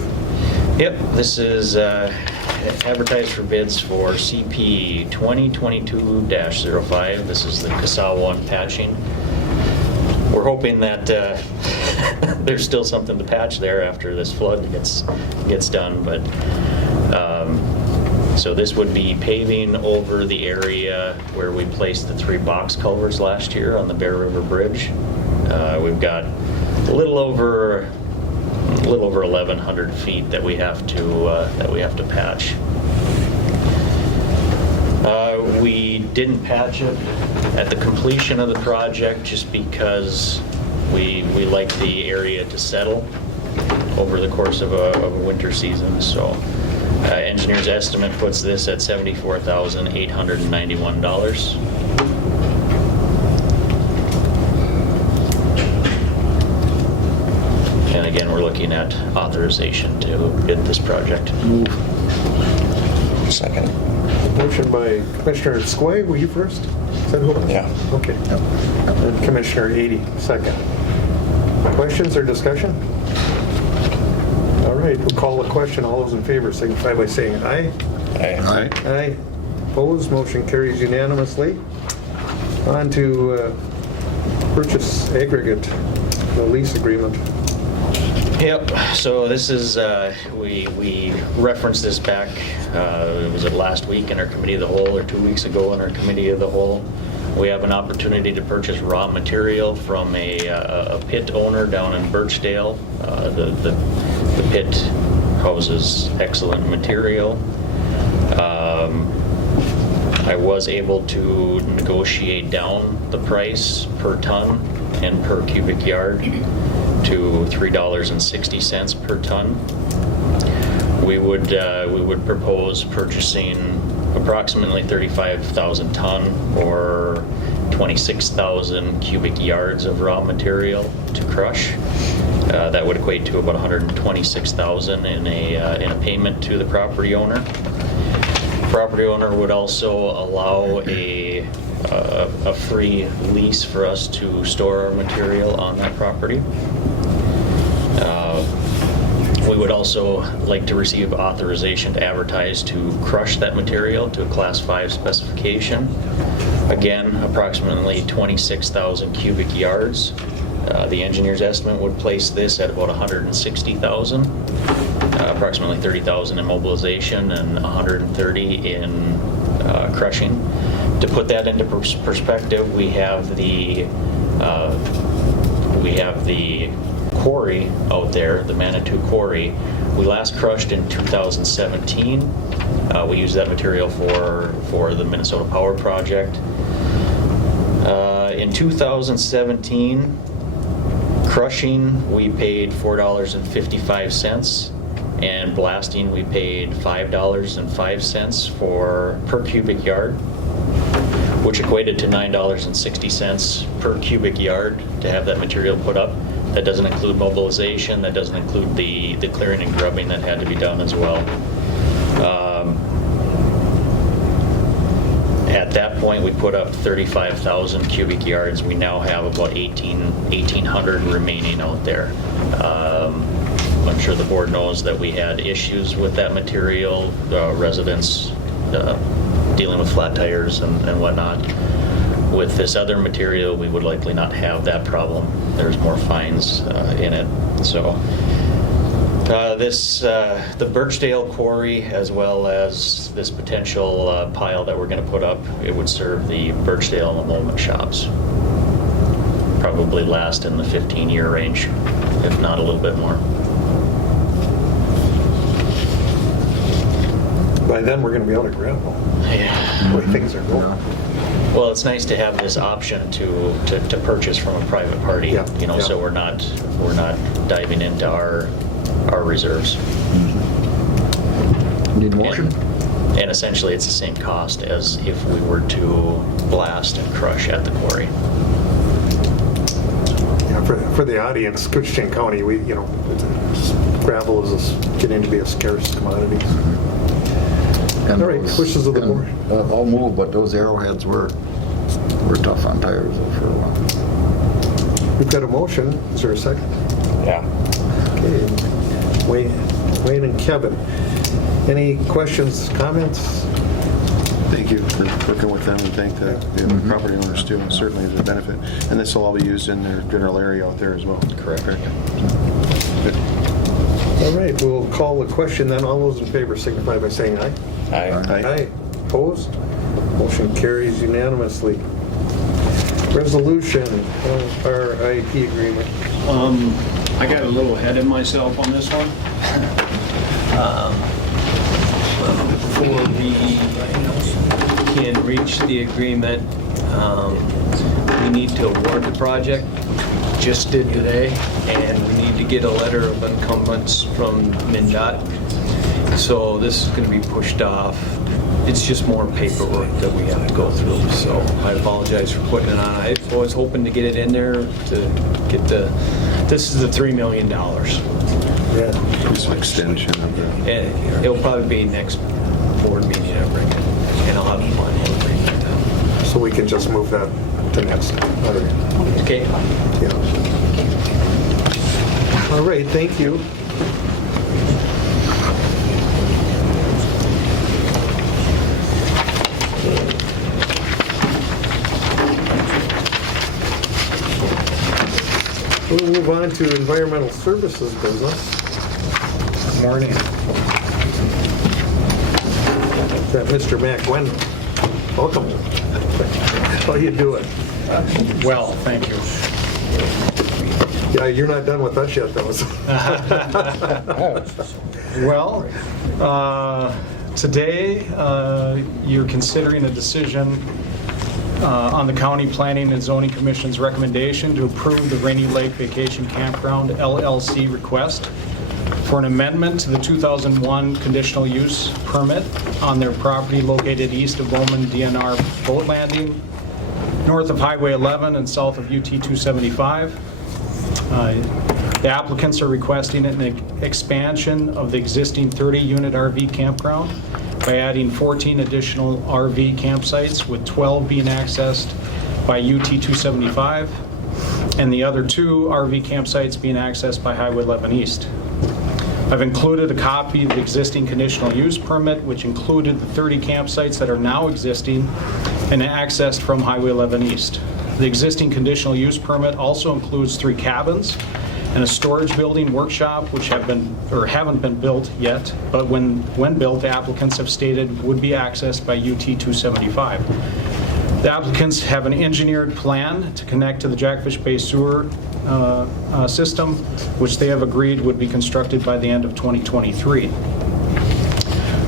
Yep, this is advertised for bids for CP 2022-05. This is the CSA 1 patching. We're hoping that there's still something to patch there after this flood gets done, but so this would be paving over the area where we placed the 3 box culverts last year on the Bear River Bridge. We've got a little over 1,100 feet that we have to patch. We didn't patch it at the completion of the project just because we like the area to settle over the course of a winter season. So engineer's estimate puts this at $74,891. And again, we're looking at authorization to bid this project. Second. Motion by Commissioner Skoye. Were you first? Is that who it was? Yeah. Okay. And Commissioner Ady, second. Questions or discussion? All right, we'll call the question. All those in favor signify by saying aye. Aye. Aye. Opposed? Motion carries unanimously. On to purchase aggregate, the lease agreement. Yep, so this is, we referenced this back, was it last week in our committee of the whole or 2 weeks ago in our committee of the whole? We have an opportunity to purchase raw material from a pit owner down in Birchdale. The pit houses excellent material. I was able to negotiate down the price per ton and per cubic yard to $3.60 per ton. We would propose purchasing approximately 35,000 ton or 26,000 cubic yards of raw material to crush. That would equate to about 126,000 in a payment to the property owner. Property owner would also allow a free lease for us to store our material on that property. We would also like to receive authorization to advertise to crush that material to a Class 5 specification. Again, approximately 26,000 cubic yards. The engineer's estimate would place this at about 160,000, approximately 30,000 in mobilization and 130 in crushing. To put that into perspective, we have the quarry out there, the Manitou Quarry. We last crushed in 2017. We used that material for the Minnesota Power Project. In 2017, crushing we paid $4.55, and blasting we paid $5.05 per cubic yard, which equated to $9.60 per cubic yard to have that material put up. That doesn't include mobilization, that doesn't include the clearing and grubbing that had to be done as well. At that point, we put up 35,000 cubic yards. We now have about 1,800 remaining out there. I'm sure the board knows that we had issues with that material, residents dealing with flat tires and whatnot. With this other material, we would likely not have that problem. There's more fines in it. So the Birchdale quarry, as well as this potential pile that we're going to put up, it would serve the Birchdale emolment shops. Probably last in the 15-year range, if not a little bit more. By then, we're going to be out of gravel. Yeah. The way things are going. Well, it's nice to have this option to purchase from a private party, Yeah, so we're not diving into our reserves. Need a motion? And essentially, it's the same cost as if we were to blast and crush at the quarry. Yeah, for the audience, Koochiching County, gravel is getting to be a scarce commodity. And All right, wishes of the board. I'll move, but those arrowheads were tough on tires for a while. We've got a motion. Is there a second? Yeah. Okay. Wayne and Kevin. Any questions, comments? Thank you for working with them, and thank the property owners too. And certainly is a benefit. And this will all be used in their general area out there as well. Correct. Good. All right, we'll call the question then. All those in favor signify by saying aye. Aye. Opposed? Motion carries unanimously. Resolution of our IP agreement. I got a little ahead of myself on this one. Before we can reach the agreement, we need to award the project, which we just did today, and we need to get a letter of encumbrance from MnDOT. So this is going to be pushed off. It's just more paperwork that we have to go through, so I apologize for putting it on. I was hoping to get it in there to get this is the $3 million. Yeah. Just an extension of the. And it'll probably be next board meeting I bring it, and I'll have the money to bring it down. So we can just move that to next. All right. Okay? Yeah. All right, thank you. We'll move on to environmental services business. Morning. Got Mr. Mac Wendell. Welcome. How you doing? Well, thank you. Yeah, you're not done with us yet, though. Well, Today, you're considering a decision on the County Planning and Zoning Commission's recommendation to approve the Rainy Lake Vacation Campground LLC request for an amendment to the 2001 conditional use permit on their property located east of Bowman DNR Boat Landing, north of Highway 11 and south of UT 275. The applicants are requesting an expansion of the existing 30-unit RV campground by adding 14 additional RV campsites, with 12 being accessed by UT 275 and the other 2 RV campsites being accessed by Highway 11 East. I've included a copy of the existing conditional use permit, which included the 30 campsites that are now existing and accessed from Highway 11 East. The existing conditional use permit also includes 3 cabins and a storage building workshop, which haven't been built yet, but when built, the applicants have stated would be accessed by UT 275. The applicants have an engineered plan to connect to the Jackfish Bay sewer system, which they have agreed would be constructed by the end of 2023.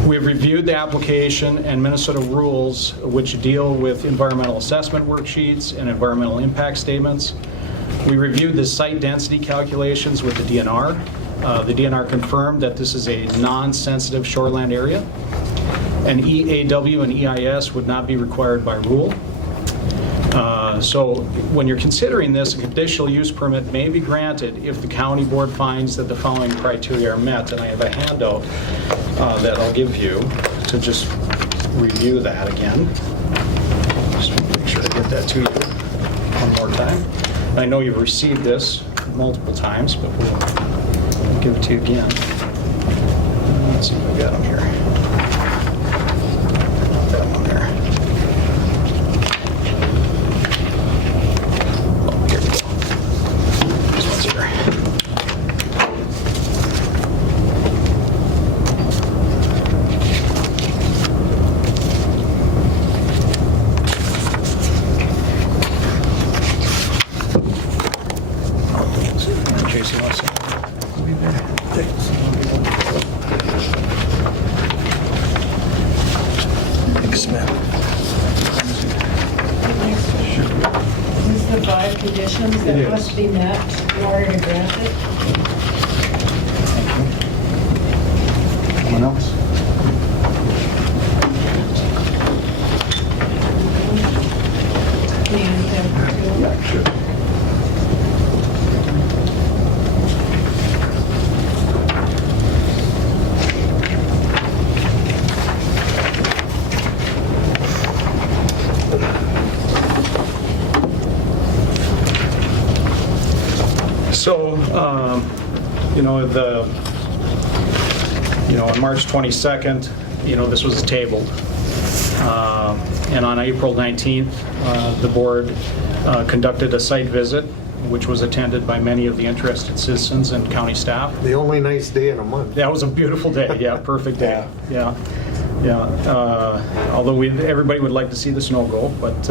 We have reviewed the application and Minnesota rules which deal with environmental assessment worksheets and environmental impact statements. We reviewed the site density calculations with the DNR. The DNR confirmed that this is a non-sensitive shoreline area, and EAW and EIS would not be required by rule. So when you're considering this, a conditional use permit may be granted if the county board finds that the following criteria are met. And I have a handout that I'll give you to just review that again. Just want to make sure I get that to you one more time. I know you've received this multiple times, but we'll give it to you again. Let's see if I've got them here. Got one there. Oh, here we go. This one's here. Jason wants to be there. Thanks, man. These are the 5 conditions that must be met in order to grant it. Anyone else? Can you hand them to- Yeah, sure. So, on March 22nd, this was tabled. And on April 19th, the board conducted a site visit, which was attended by many of the interested citizens and county staff. The only nice day in a month. That was a beautiful day, yeah, perfect day. Yeah. Although everybody would like to see the snow go, but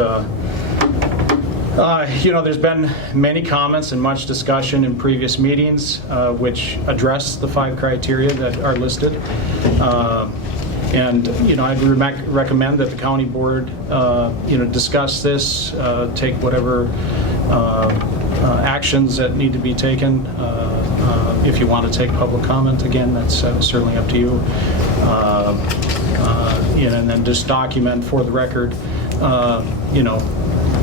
there's been many comments and much discussion in previous meetings which address the 5 criteria that are listed. And I'd recommend that the county board, discuss this, take whatever actions that need to be taken. If you want to take public comment, again, that's certainly up to you. And then just document for the record,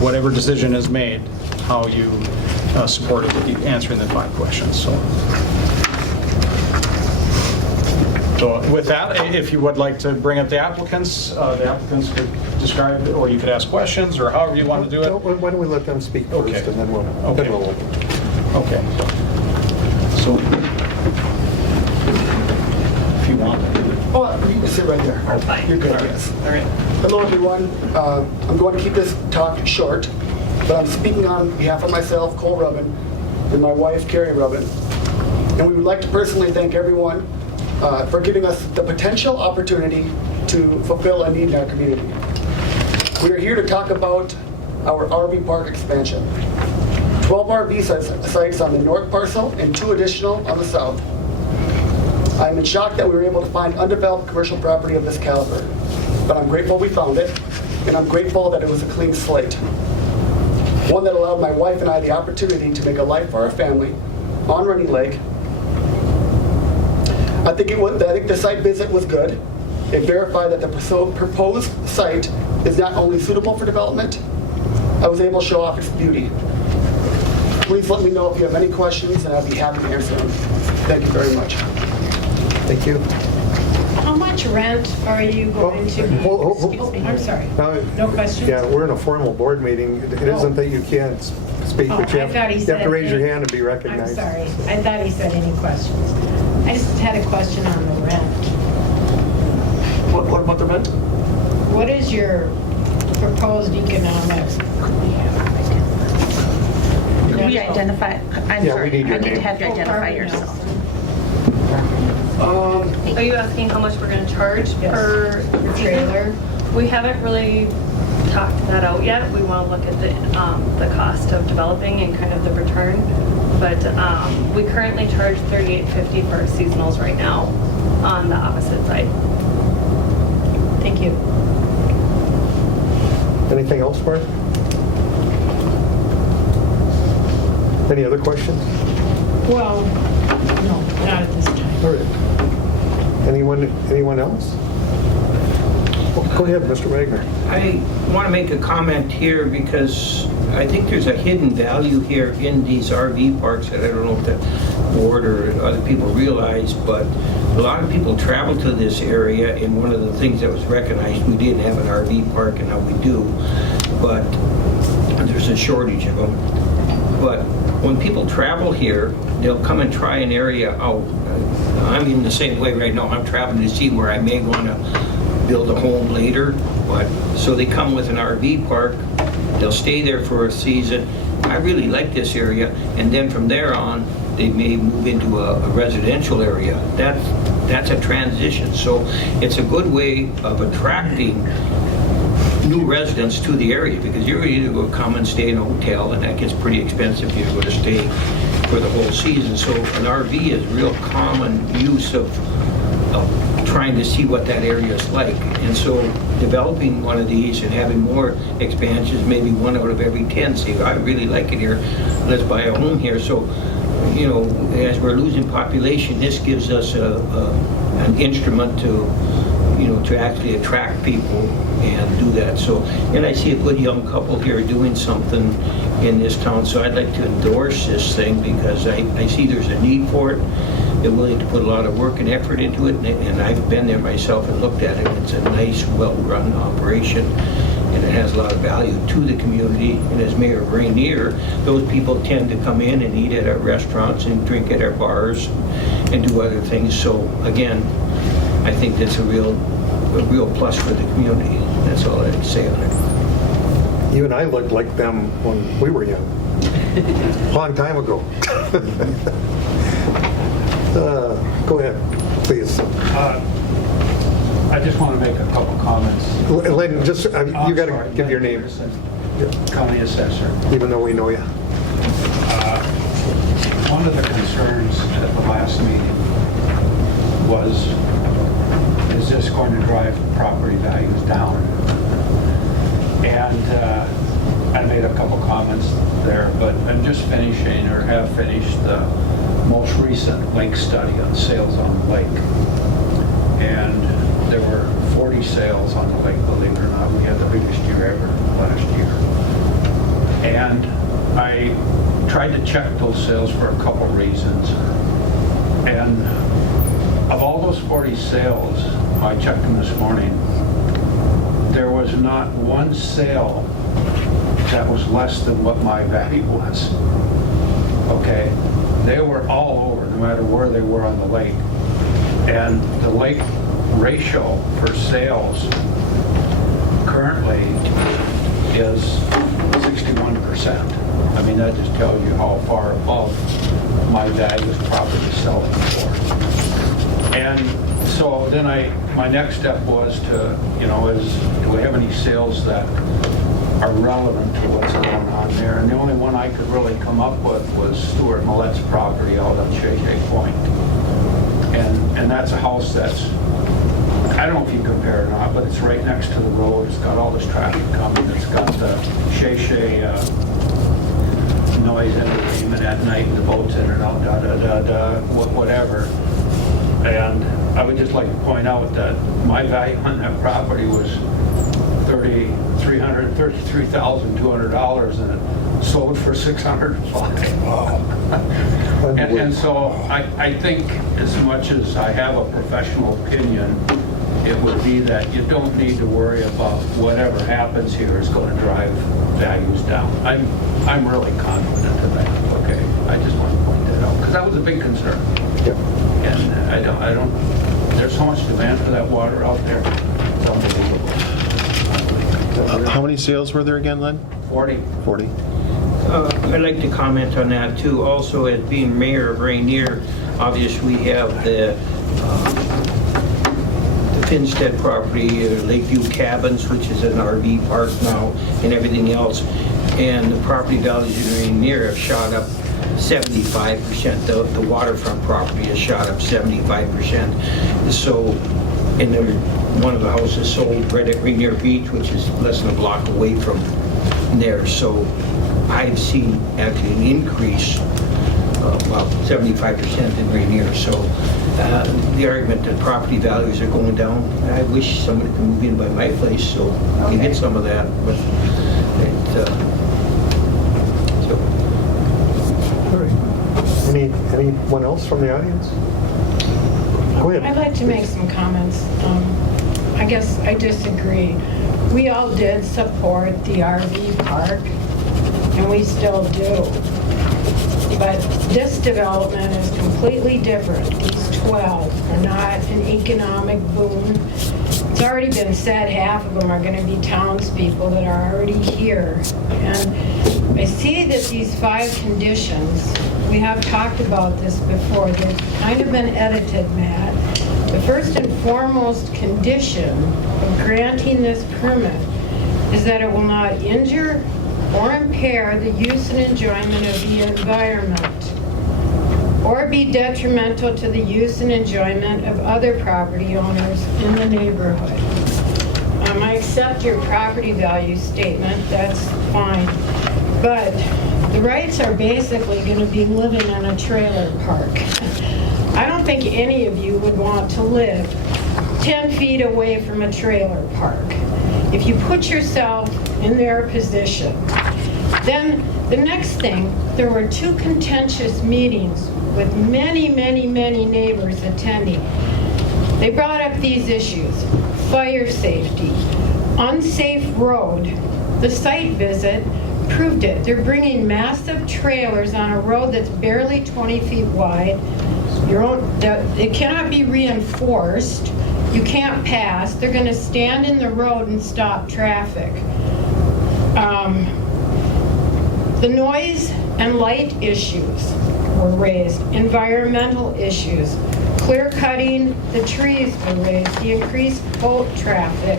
whatever decision is made, how you supported answering the 5 questions. So with that, if you would like to bring up the applicants could describe it, or you could ask questions, or however you want to do it. Why don't we let them speak first, Okay. and then we'll Okay. open. Okay. So, if you want. Oh, you can sit right there. You're good, yes. All right. Hello, everyone. I'm going to keep this talk short, but I'm speaking on behalf of myself, Cole Rubin, and my wife, Carrie Rubin. And we would like to personally thank everyone for giving us the potential opportunity to fulfill a need in our community. We are here to talk about our RV park expansion. 12 RV sites on the north parcel and 2 additional on the south. I'm in shock that we were able to find undeveloped commercial property of this caliber, but I'm grateful we found it, and I'm grateful that it was a clean slate. One that allowed my wife and I the opportunity to make a life for our family on Rainy Lake. I think the site visit was good. It verified that the proposed site is not only suitable for development, I was able to show off its beauty. Please let me know if you have any questions, and I'd be happy to answer them. Thank you very much. Thank you. How much rent are you going to be? Excuse me, I'm sorry. No questions? Yeah, we're in a formal board meeting. It isn't that you can't speak, but you I thought he have said to raise your any- hand and be I'm recognized. sorry. I thought he said any questions. I just had a question on the rent. What about the rent? What is your proposed economic? We identify, I'm Yeah, sorry, we need your I need to name. have you identify yourself. Are you asking how much we're going to charge per Trailer? We haven't really talked that out yet. We want to look at the cost of developing and kind of the return. But we currently charge $38.50 for our seasonals right now on the opposite side. Thank you. Anything else, Mark? Any other questions? Well, no, not at this time. All right. Anyone else? Oh, go ahead, Mr. Wagner. I want to make a comment here because I think there's a hidden value here in these RV parks that I don't know if the board or other people realize, but a lot of people travel to this area, and one of the things that was recognized, we didn't have an RV park, and now we do, but there's a shortage of them. But when people travel here, they'll come and try an area out. I'm in the same way right now. I'm traveling to see where I may want to build a home later. But so they come with an RV park. They'll stay there for a season. I really like this area, and then from there on, they may move into a residential area. That's a transition. So it's a good way of attracting new residents to the area, because you're either going to come and stay in a hotel, and that gets pretty expensive if you're going to stay for the whole season. So an RV is real common use of trying to see what that area is like. And so developing one of these and having more expansions, maybe one out of every 10, say, I really like it here, let's buy a home here. So, you know, as we're losing population, this gives us an instrument to, you know, to actually attract people and do that. So, and I see a good young couple here doing something in this town, so I'd like to endorse this thing because I see there's a need for it. They're willing to put a lot of work and effort into it, and I've been there myself and looked at it. It's a nice, well-run operation, and it has a lot of value to the community. And as Mayor Rainier, those people tend to come in and eat at our restaurants and drink at our bars and do other things. So again, I think that's a real plus for the community. That's all I have to say on it. You and I looked like them when we were young. A long time ago. Go ahead, please. I just want to make a couple comments. Len, just, you got to give your name. County Assessor. Even though we know you. One of the concerns at the last meeting was, is this going to drive property values down? And I made a couple comments there, but I'm just finishing or have finished the most recent lake study on sales on the lake. And there were 40 sales on the lake, believe it or not. We had the biggest year ever last year. And I tried to check those sales for a couple reasons. And of all those 40 sales, I checked them this morning, there was not one sale that was less than what my value was. Okay? They were all over, no matter where they were on the lake. And the lake ratio for sales currently is 61%. I mean, that just tells you how far above my value is property selling for. And so then my next step was to, you know, do we have any sales that are relevant to what's going on there? And the only one I could really come up with was Stuart Millett's property out on Shea Point. And that's a house that's, I don't know if you compare it or not, but it's right next to the road. It's got all this traffic coming. It's got the shay noise entertainment at night, the boats in and out, whatever. And I would just like to point out that my value on that property was $33,200 and it sold for $605. Wow. And so I think as much as I have a professional opinion, it would be that you don't need to worry about whatever happens here is going to drive values down. I'm really confident of that, okay? I just want to point that out, because that was a big concern. Yep. And I don't, there's so much demand for that water out there. It's unbelievable. How many sales were there again, Len? 40. 40. I'd like to comment on that too. Also, as being mayor of Rainier, obviously we have the Finstead property, Lakeview Cabins, which is an RV park now, and everything else. And the property values in Rainier have shot up 75%. The waterfront property has shot up 75%. So, and one of the houses sold right at Rainier Beach, which is less than a block away from there. So I've seen actually an increase of about 75% in Rainier. So the argument that property values are going down, I wish somebody could move in by my place so we get some of that. But All right. Anyone else from the audience? Go ahead. I'd like to make some comments. I guess I disagree. We all did support the RV park, and we still do. But this development is completely different. These 12 are not an economic boom. It's already been said half of them are going to be townspeople that are already here. And I see that these 5 conditions, we have talked about this before, they've kind of been edited, Matt. The first and foremost condition of granting this permit is that it will not injure or impair the use and enjoyment of the environment, or be detrimental to the use and enjoyment of other property owners in the neighborhood. I accept your property value statement, that's fine, but the rights are basically going to be living in a trailer park. I don't think any of you would want to live 10 feet away from a trailer park. If you put yourself in their position. Then the next thing, there were 2 contentious meetings with many neighbors attending. They brought up these issues: fire safety, unsafe road. The site visit proved it. They're bringing massive trailers on a road that's barely 20 feet wide. It cannot be reinforced. You can't pass. They're going to stand in the road and stop traffic. The noise and light issues were raised. Environmental issues. Clear cutting the trees were raised. The increased boat traffic.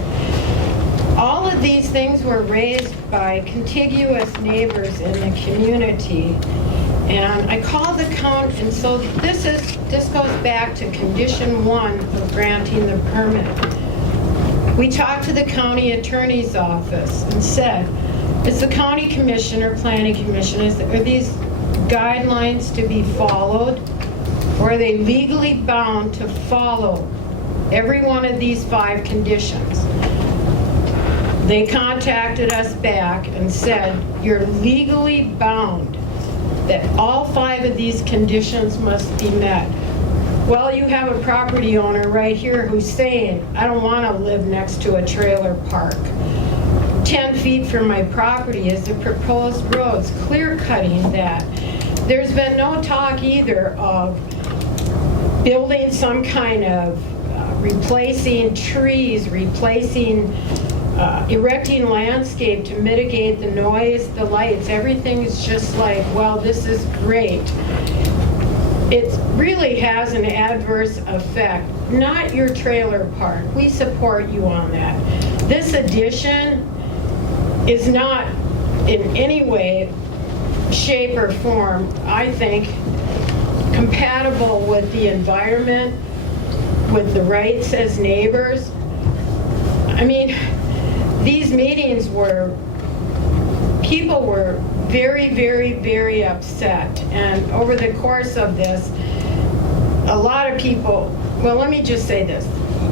All of these things were raised by contiguous neighbors in the community. And I called the county, and so this goes back to condition 1 of granting the permit. We talked to the county attorney's office and said, is the county commission or planning commission, are these guidelines to be followed? Or are they legally bound to follow every one of these 5 conditions? They contacted us back and said, you're legally bound that all 5 of these conditions must be met. Well, you have a property owner right here who's saying, I don't want to live next to a trailer park. 10 feet from my property is the proposed roads, clear cutting that. There's been no talk either of building some kind of replacing trees, erecting landscape to mitigate the noise, the lights. Everything is just like, well, this is great. It really has an adverse effect. Not your trailer park. We support you on that. This addition is not in any way, shape, or form, I think, compatible with the environment with the rights as neighbors. I mean, these meetings were, people were very, very, very upset. And over the course of this, a lot of people, well, let me just say this.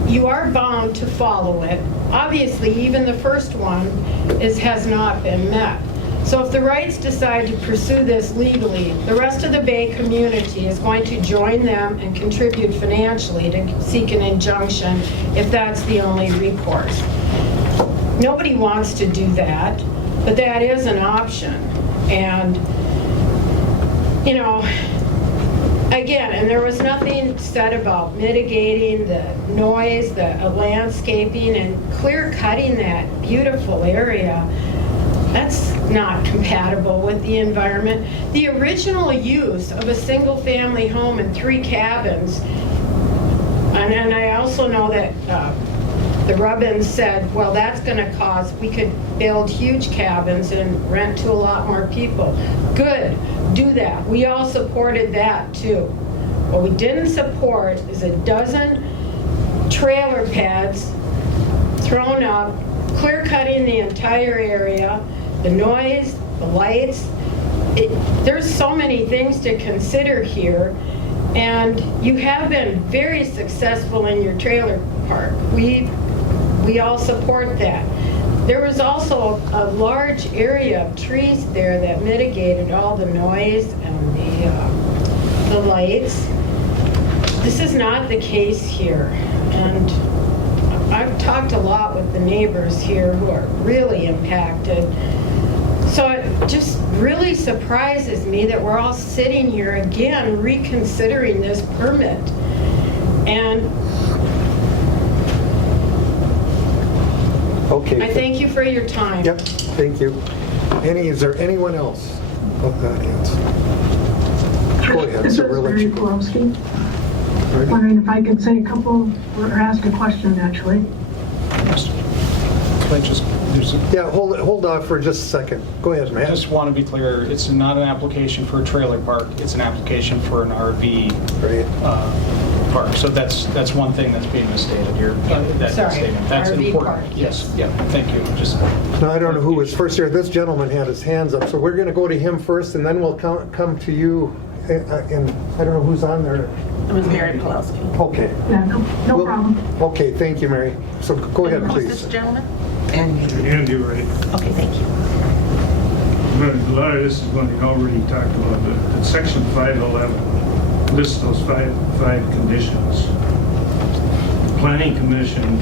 You are bound to follow it. Obviously, even the first one has not been met. So if the rights decide to pursue this legally, the rest of the Bay community is going to join them and contribute financially to seek an injunction if that's the only recourse. Nobody wants to do that, but that is an option. And, you know, again, and there was nothing said about mitigating the noise, the landscaping, and clear cutting that beautiful area. That's not compatible with the environment. The original use of a single-family home and 3 cabins, and I also know that the Rubbins said, well, that's going to cause, we could build huge cabins and rent to a lot more people. Good, do that. We all supported that too. What we didn't support is a dozen trailer pads thrown up, clear cutting the entire area, the noise, the lights. There's so many things to consider here, and you have been very successful in your trailer park. We all support that. There was also a large area of trees there that mitigated all the noise and the lights. This is not the case here, and I've talked a lot with the neighbors here who are really impacted. So it just really surprises me that we're all sitting here again reconsidering this permit. And Okay. I thank you for your time. Yep, thank you. Is there anyone else of the audience? Go ahead. This is Mary Pulowski. Wondering if I could say a couple, or ask a question, actually. Yeah, hold off for just a second. Go ahead, I Matt. just want to be clear, it's not an application for a trailer park, it's an application for an RV park. So that's one thing that's being misstated here. That Sorry, statement. That's RV important. park. Yes, yeah, thank you. Just Now, I don't know who was first here. This gentleman had his hands up, so we're going to go to him first, and then we'll come to you. And I don't know who's on there. It was Mary Pulowski. Okay. Yeah, no problem. Okay, thank you, Mary. So go ahead, Who's please. this gentleman? Andy, right? Okay, thank you. A lot of this is going to already talked about, but section 511 lists those five conditions. The Planning Commission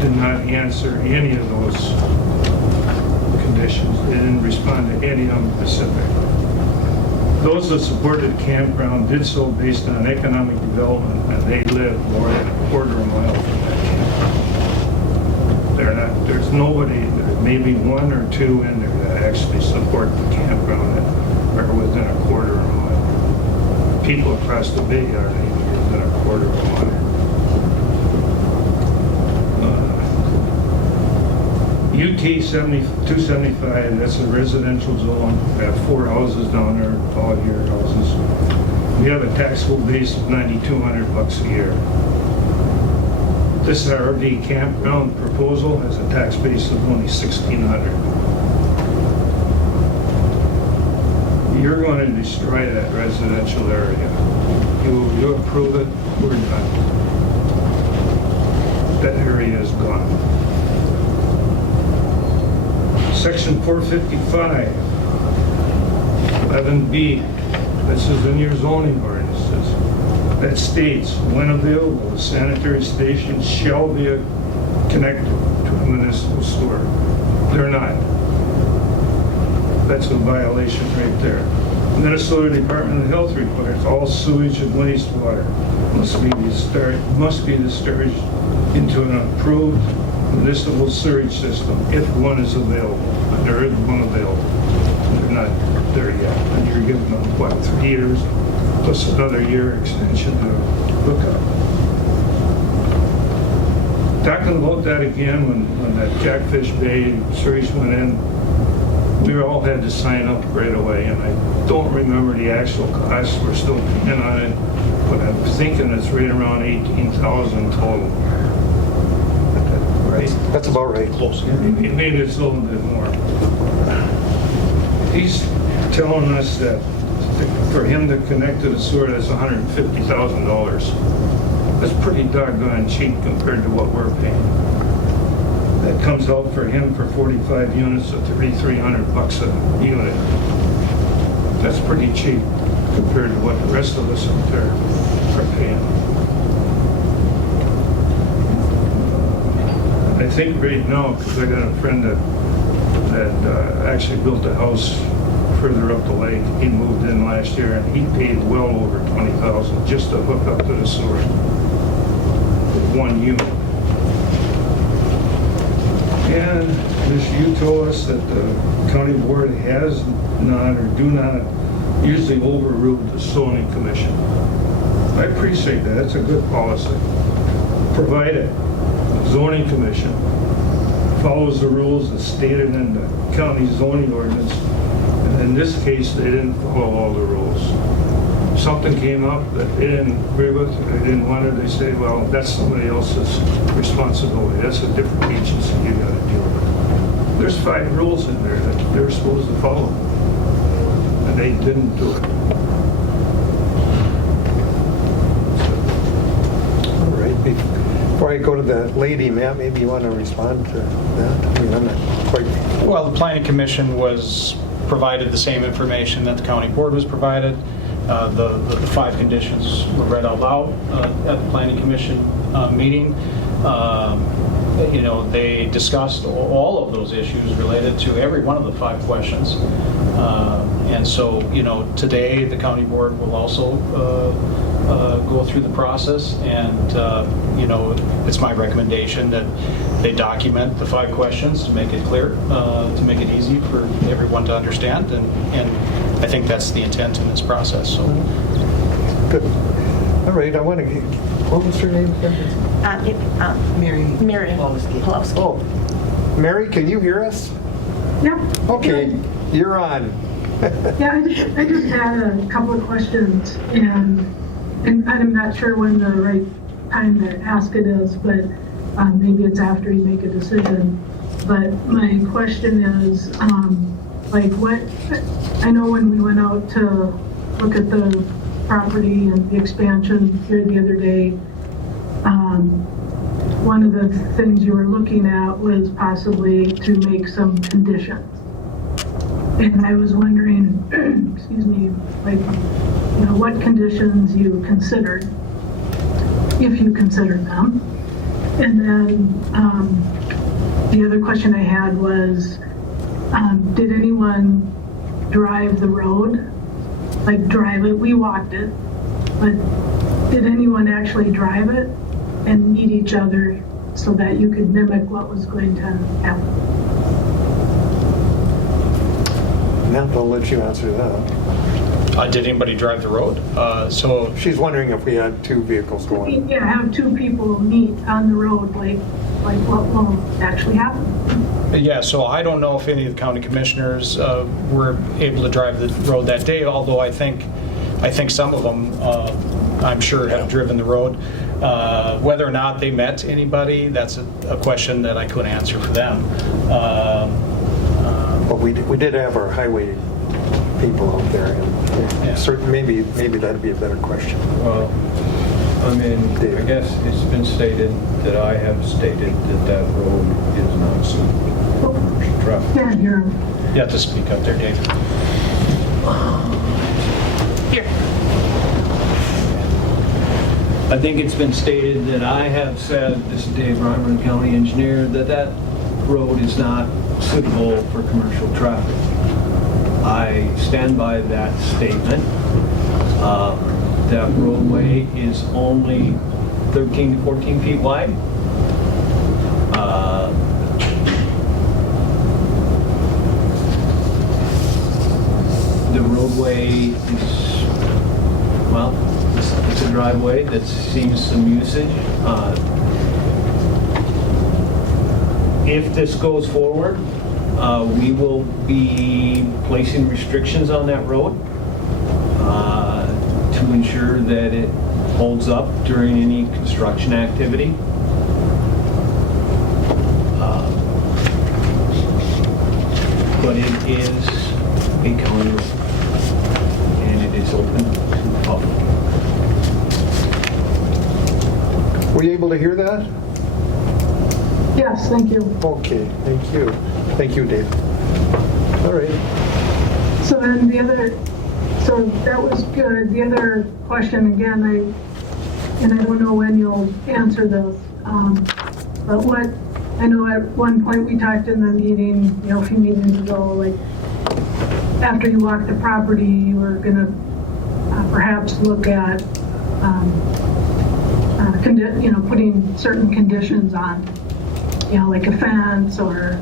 did not answer any of those conditions. They didn't respond to any of them specifically. Those that supported the campground did so based on economic development, and they live more than a quarter of a mile from that campground. There's nobody, maybe 1 or 2 in there that actually support the campground that are within a quarter of a mile. People across the bay are within a quarter of a mile. UT 275, that's a residential zone. We have 4 houses down there, all year houses. We have a taxable base of $9,200 a year. This RV campground proposal has a tax base of only $1,600. You're going to destroy that residential area. You approve it, we're done. That area is gone. Section 455, 11B, this is in your zoning ordinances, that states, when available, the sanitary stations shall be connected to a municipal sewer. They're not. That's a violation right there. Minnesota Department of Health requires all sewage and wastewater must be discharged into an approved municipal sewage system if one is available. And there is one available. They're not there yet. And you're giving them, what, 3 years plus another year extension to hook up. Talking about that again when that Jackfish Bay sewage went in, we all had to sign up right away, and I don't remember the actual costs. We're still paying on it, but I'm thinking it's right around 18,000 total. Right? That's about right. Close. Maybe it's a little bit more. He's telling us that for him to connect to the sewer, that's $150,000. That's pretty doggone cheap compared to what we're paying. That comes out for him for 45 units at $3,300 a unit. That's pretty cheap compared to what the rest of us out there are paying. I think right now, because I got a friend that actually built a house further up the lake. He moved in last year and he paid well over $20,000 just to hook up to the sewer with one unit. And you told us that the county board has not or do not usually overrule the zoning commission. I appreciate that. That's a good policy. Provided the zoning commission follows the rules as stated in the county zoning ordinance. And in this case, they didn't follow all the rules. Something came up that they didn't agree with, or they didn't want it, they say, well, that's somebody else's responsibility. That's a different agency you got to deal with. There's 5 rules in there that they're supposed to follow, and they didn't do it. All right. Before I go to the lady, Matt, maybe you want to respond to that? I mean, I'm not quite... Well, the planning commission was provided the same information that the county board was provided. The 5 conditions were read out loud at the planning commission meeting. They discussed all of those issues related to every one of the 5 questions. And so, today the county board will also go through the process, and it's my recommendation that they document the 5 questions to make it clear, to make it easy for everyone to understand, and I think that's the intent in this process. So, good. All right, I want to. What was her name again? Mary Pawlowski. Oh, Mary, can you hear us? Yeah. Okay, you're on. Yeah, I just had a couple of questions, and I'm not sure when the right time to ask it is, but maybe it's after you make a decision. But my question is, I know when we went out to look at the property and the expansion here the other day, one of the things you were looking at was possibly to make some conditions. And I was wondering, excuse me, what conditions you considered, if you considered them. And then the other question I had was, did anyone drive the road? Like drive it? We walked it, but did anyone actually drive it and meet each other so that you could mimic what was going to happen? Matt, I'll let you answer that. did anybody drive the road? So she's wondering if we had 2 vehicles going. Yeah, have 2 people meet on the road, like what will actually happen? Yeah, so I don't know if any of the county commissioners were able to drive the road that day, although I think some of them, I'm sure, have driven the road. Whether or not they met anybody, that's a question that I couldn't answer for them. But we did have our highway people out there, and certainly maybe that'd be a better question. Well, I mean, David. I guess it's been stated that I have stated that road is not suitable for commercial traffic. Yeah, you're... You have to speak up there, Dave. Here. I think it's been stated that I have said, this is Dave Reimer, County Engineer, that road is not suitable for commercial traffic. I stand by that statement. That roadway is only 13 to 14 feet wide. The roadway is, well, it's a driveway that sees some usage. If this goes forward, We will be placing restrictions on that road to ensure that it holds up during any construction activity. But it is a county road, and it is open to the public. Were you able to hear that? Yes, thank you. Okay, thank you. Thank you, Dave. All right. So then so that was good. The other question, again, I don't know when you'll answer this, but I know at one point we talked in the meeting, a few meetings ago, like after you walk the property, you were gonna perhaps look at, putting certain conditions on, like a fence or,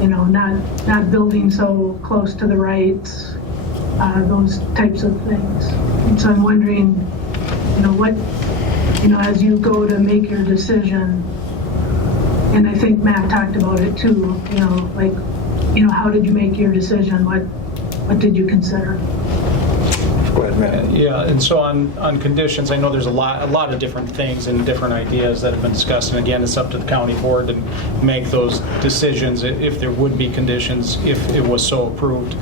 not building so close to the rights, those types of things. And so I'm wondering, what, as you go to make your decision, and I think Matt talked about it too, how did you make your decision? What did you consider? Go ahead, Matt. Yeah, and so on conditions, I know there's a lot of different things and different ideas that have been discussed, and again, it's up to the county board to make those decisions if there would be conditions, if it was so approved.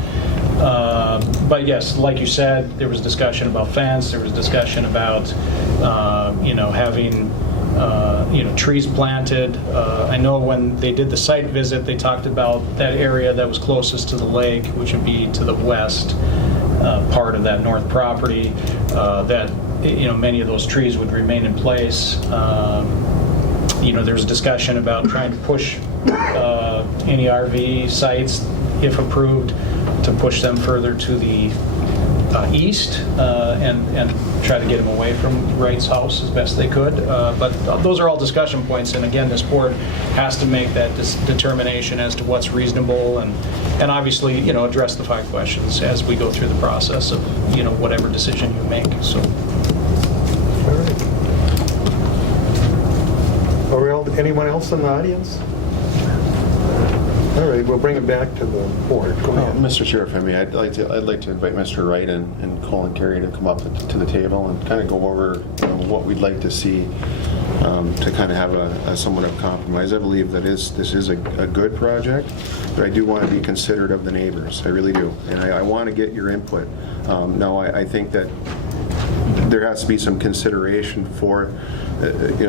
But yes, like you said, there was discussion about fence, there was discussion about, having, trees planted. I know when they did the site visit, they talked about that area that was closest to the lake, which would be to the west part of that north property, that, many of those trees would remain in place. There's discussion about trying to push any RV sites, if approved, to push them further to the east and try to get them away from Wright's house as best they could. But those are all discussion points, and again, this board has to make that determination as to what's reasonable and obviously, address the 5 questions as we go through the process of, whatever decision you make. So. All right, anyone else in the audience? All right, we'll bring it back to the board. Go ahead. Mr. Chair, if I may, I'd like to invite Mr. Wright and Colin Carey to come up to the table and kind of go over what we'd like to see to kind of have a somewhat of compromise. I believe that this is a good project, but I do want to be considerate of the neighbors. I really do, and I want to get your input. Now, I think that there has to be some consideration for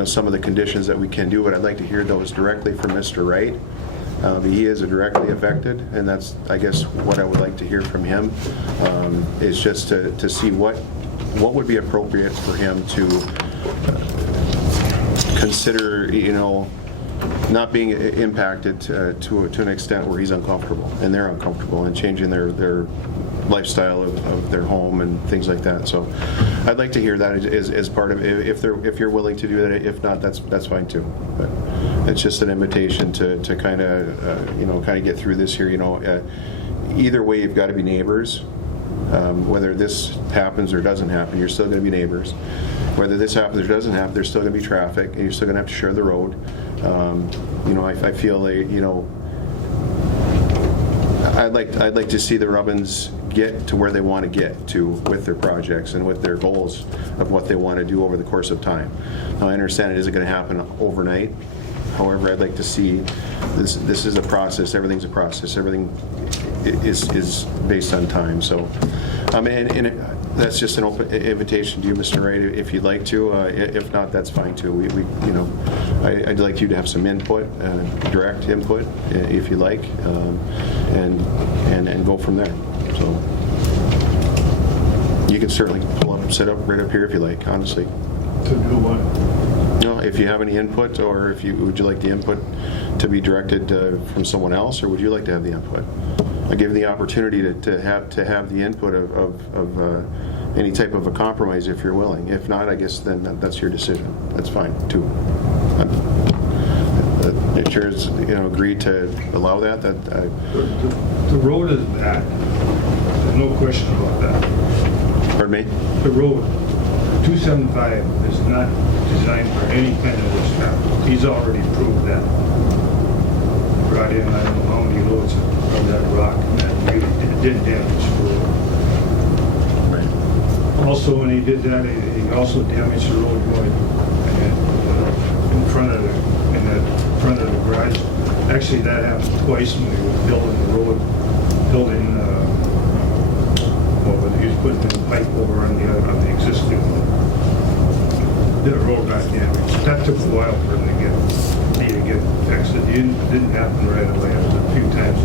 some of the conditions that we can do, but I'd like to hear those directly from Mr. Wright. He is directly affected, and that's, I guess, what I would like to hear from him, is just to see what would be appropriate for him to consider, not being impacted to an extent where he's uncomfortable, and they're uncomfortable, and changing their lifestyle of their home and things like that. So I'd like to hear that as part of, if you're willing to do that. If not, that's fine too. But it's just an invitation to kind of get through this here. Either way, you've got to be neighbors. Whether this happens or doesn't happen, you're still going to be neighbors. Whether this happens or doesn't happen, there's still going to be traffic, and you're still going to have to share the road. I feel I'd like to see the Rubbins get to where they want to get to with their projects and with their goals of what they want to do over the course of time. Now, I understand it isn't going to happen overnight. However, I'd like to see this is a process. Everything's a process. Everything is based on time. So, and that's just an open invitation to you, Mr. Wright, if you'd like to. If not, that's fine too. I'd like you to have some input, direct input, if you like, and go from there. So you can certainly sit up right up here if you like, honestly. To do what? No, if you have any input, or would you like the input to be directed from someone else, or would you like to have the input? I give you the opportunity to have the input of any type of a compromise if you're willing. If not, I guess then that's your decision. That's fine too. The chairs, agreed to allow that. The road is bad. There's no question about that. Pardon me? The road, 275, is not designed for any kind of this traffic. He's already proved that. Brought in, I don't know how many loads of of that rock, and that really did damage the road. Also, when he did that, he also damaged the road going in front of the garage. Actually, that happened twice when we were building the road, when he was putting the pipe over on the existing one. The road got damaged. That took a while for him to get fixed. It didn't happen right away. It was a few times I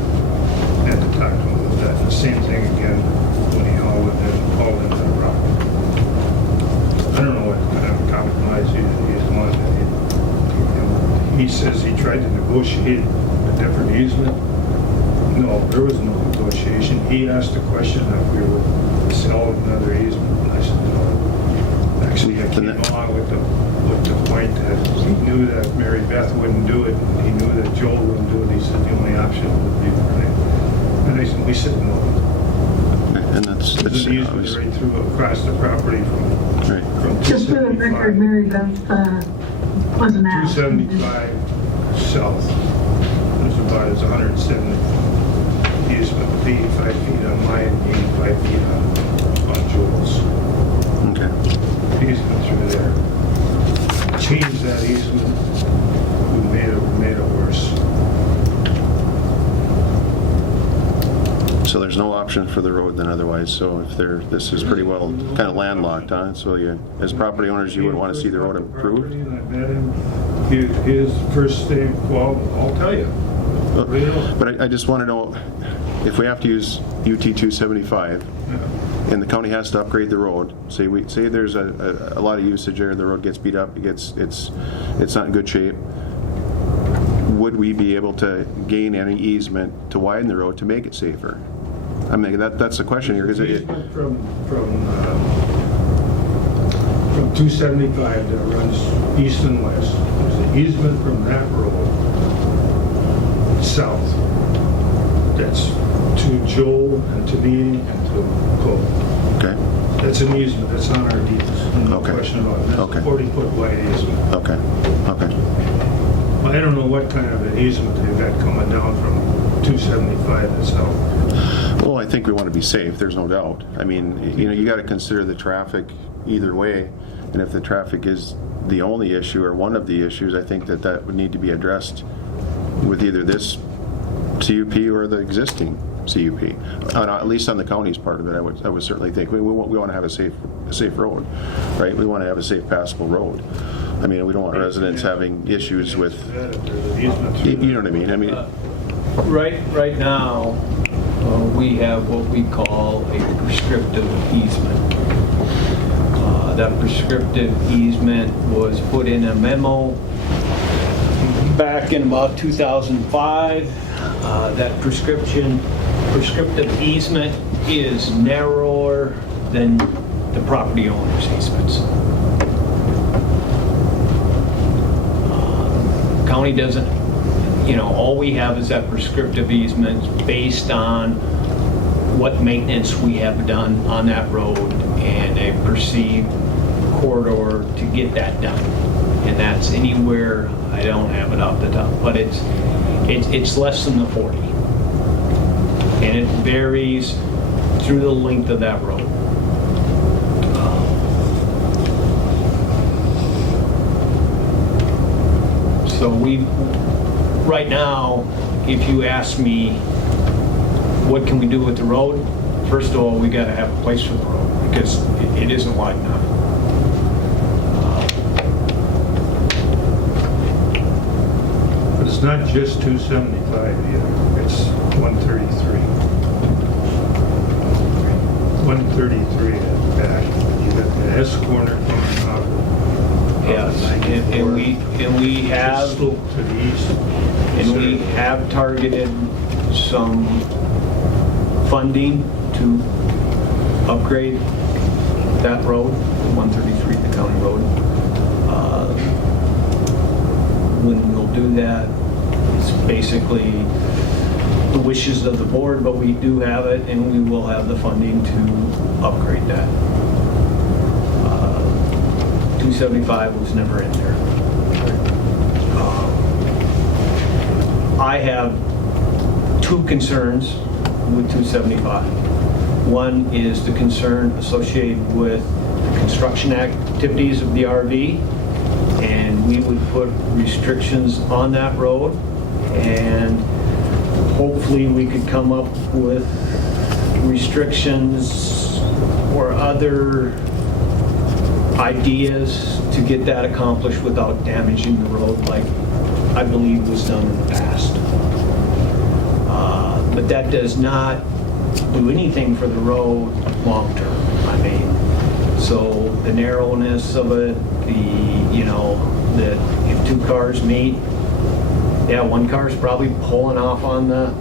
had to talk to him about that. The same thing again when he hauled in that rock. I don't know what kind of compromise he's wanted. He says he tried to negotiate a different easement. No, there was no negotiation. He asked the question if we would sell another easement, and I said no. Actually, I came along with the point that he knew that Mary Beth wouldn't do it, and he knew that Joel wouldn't do it. He said the only option would be for me. And we said no. And that's There's an easement right through across the property from Just for the record, Mary Beth wasn't asked. 275 south. There's about 170 easement, 85 feet on mine, 85 feet on Joel's. Okay. Easement through there. Changed that easement. We made it worse. So there's no option for the road then otherwise, so if this is pretty well kind of landlocked, huh? So as property owners, you would want to see the road improved? I met him. His first thing, well, I'll tell you. But I just want to know, if we have to use UT 275, and the county has to upgrade the road, say there's a lot of usage there, the road gets beat up, it's not in good shape, would we be able to gain any easement to widen the road to make it safer? I mean, that's the question here. From 275 that runs east and west, there's an easement from that road south. That's to Joel and to me and to Cole. Okay. That's an easement. That's on our deeds. No question about it. That's a 40-foot wide easement. Okay. Well, I don't know what kind of an easement they've got coming down from 275 and south. Well, I think we want to be safe, there's no doubt. I mean, you got to consider the traffic either way, and if the traffic is the only issue or one of the issues, I think that would need to be addressed with either this CUP or the existing CUP. At least on the county's part of it, I would certainly think we want to have a safe road, right? We want to have a safe, passable road. I mean, we don't want residents having issues with, you know what I mean? I mean, right now, we have what we call a prescriptive easement. That prescriptive easement was put in a memo back in about 2005. That prescriptive easement is narrower than the property owner's easements. County doesn't, all we have is that prescriptive easement based on what maintenance we have done on that road and a perceived corridor to get that done. And that's anywhere, I don't have it off the top, but it's less than the 40. And it varies through the length of that road. So right now, if you ask me, what can we do with the road? First of all, we got to have a place for the road because it isn't wide enough. But it's not just 275 either. It's 133. 133 at the back. You got the S corner coming out. Yes, and we have slope to the east. And we have targeted some funding to upgrade that road, 133, the county road. When we'll do that, it's basically the wishes of the board, but we do have it, and we will have the funding to upgrade that. 275 was never in there. I have two concerns with 275. One is the concern associated with the construction activities of the RV, and we would put restrictions on that road, and hopefully we could come up with restrictions or other ideas to get that accomplished without damaging the road like I believe was done in the past. But that does not do anything for the road long term. I mean, so the narrowness of it, that if two cars meet, yeah, one car's probably pulling off on the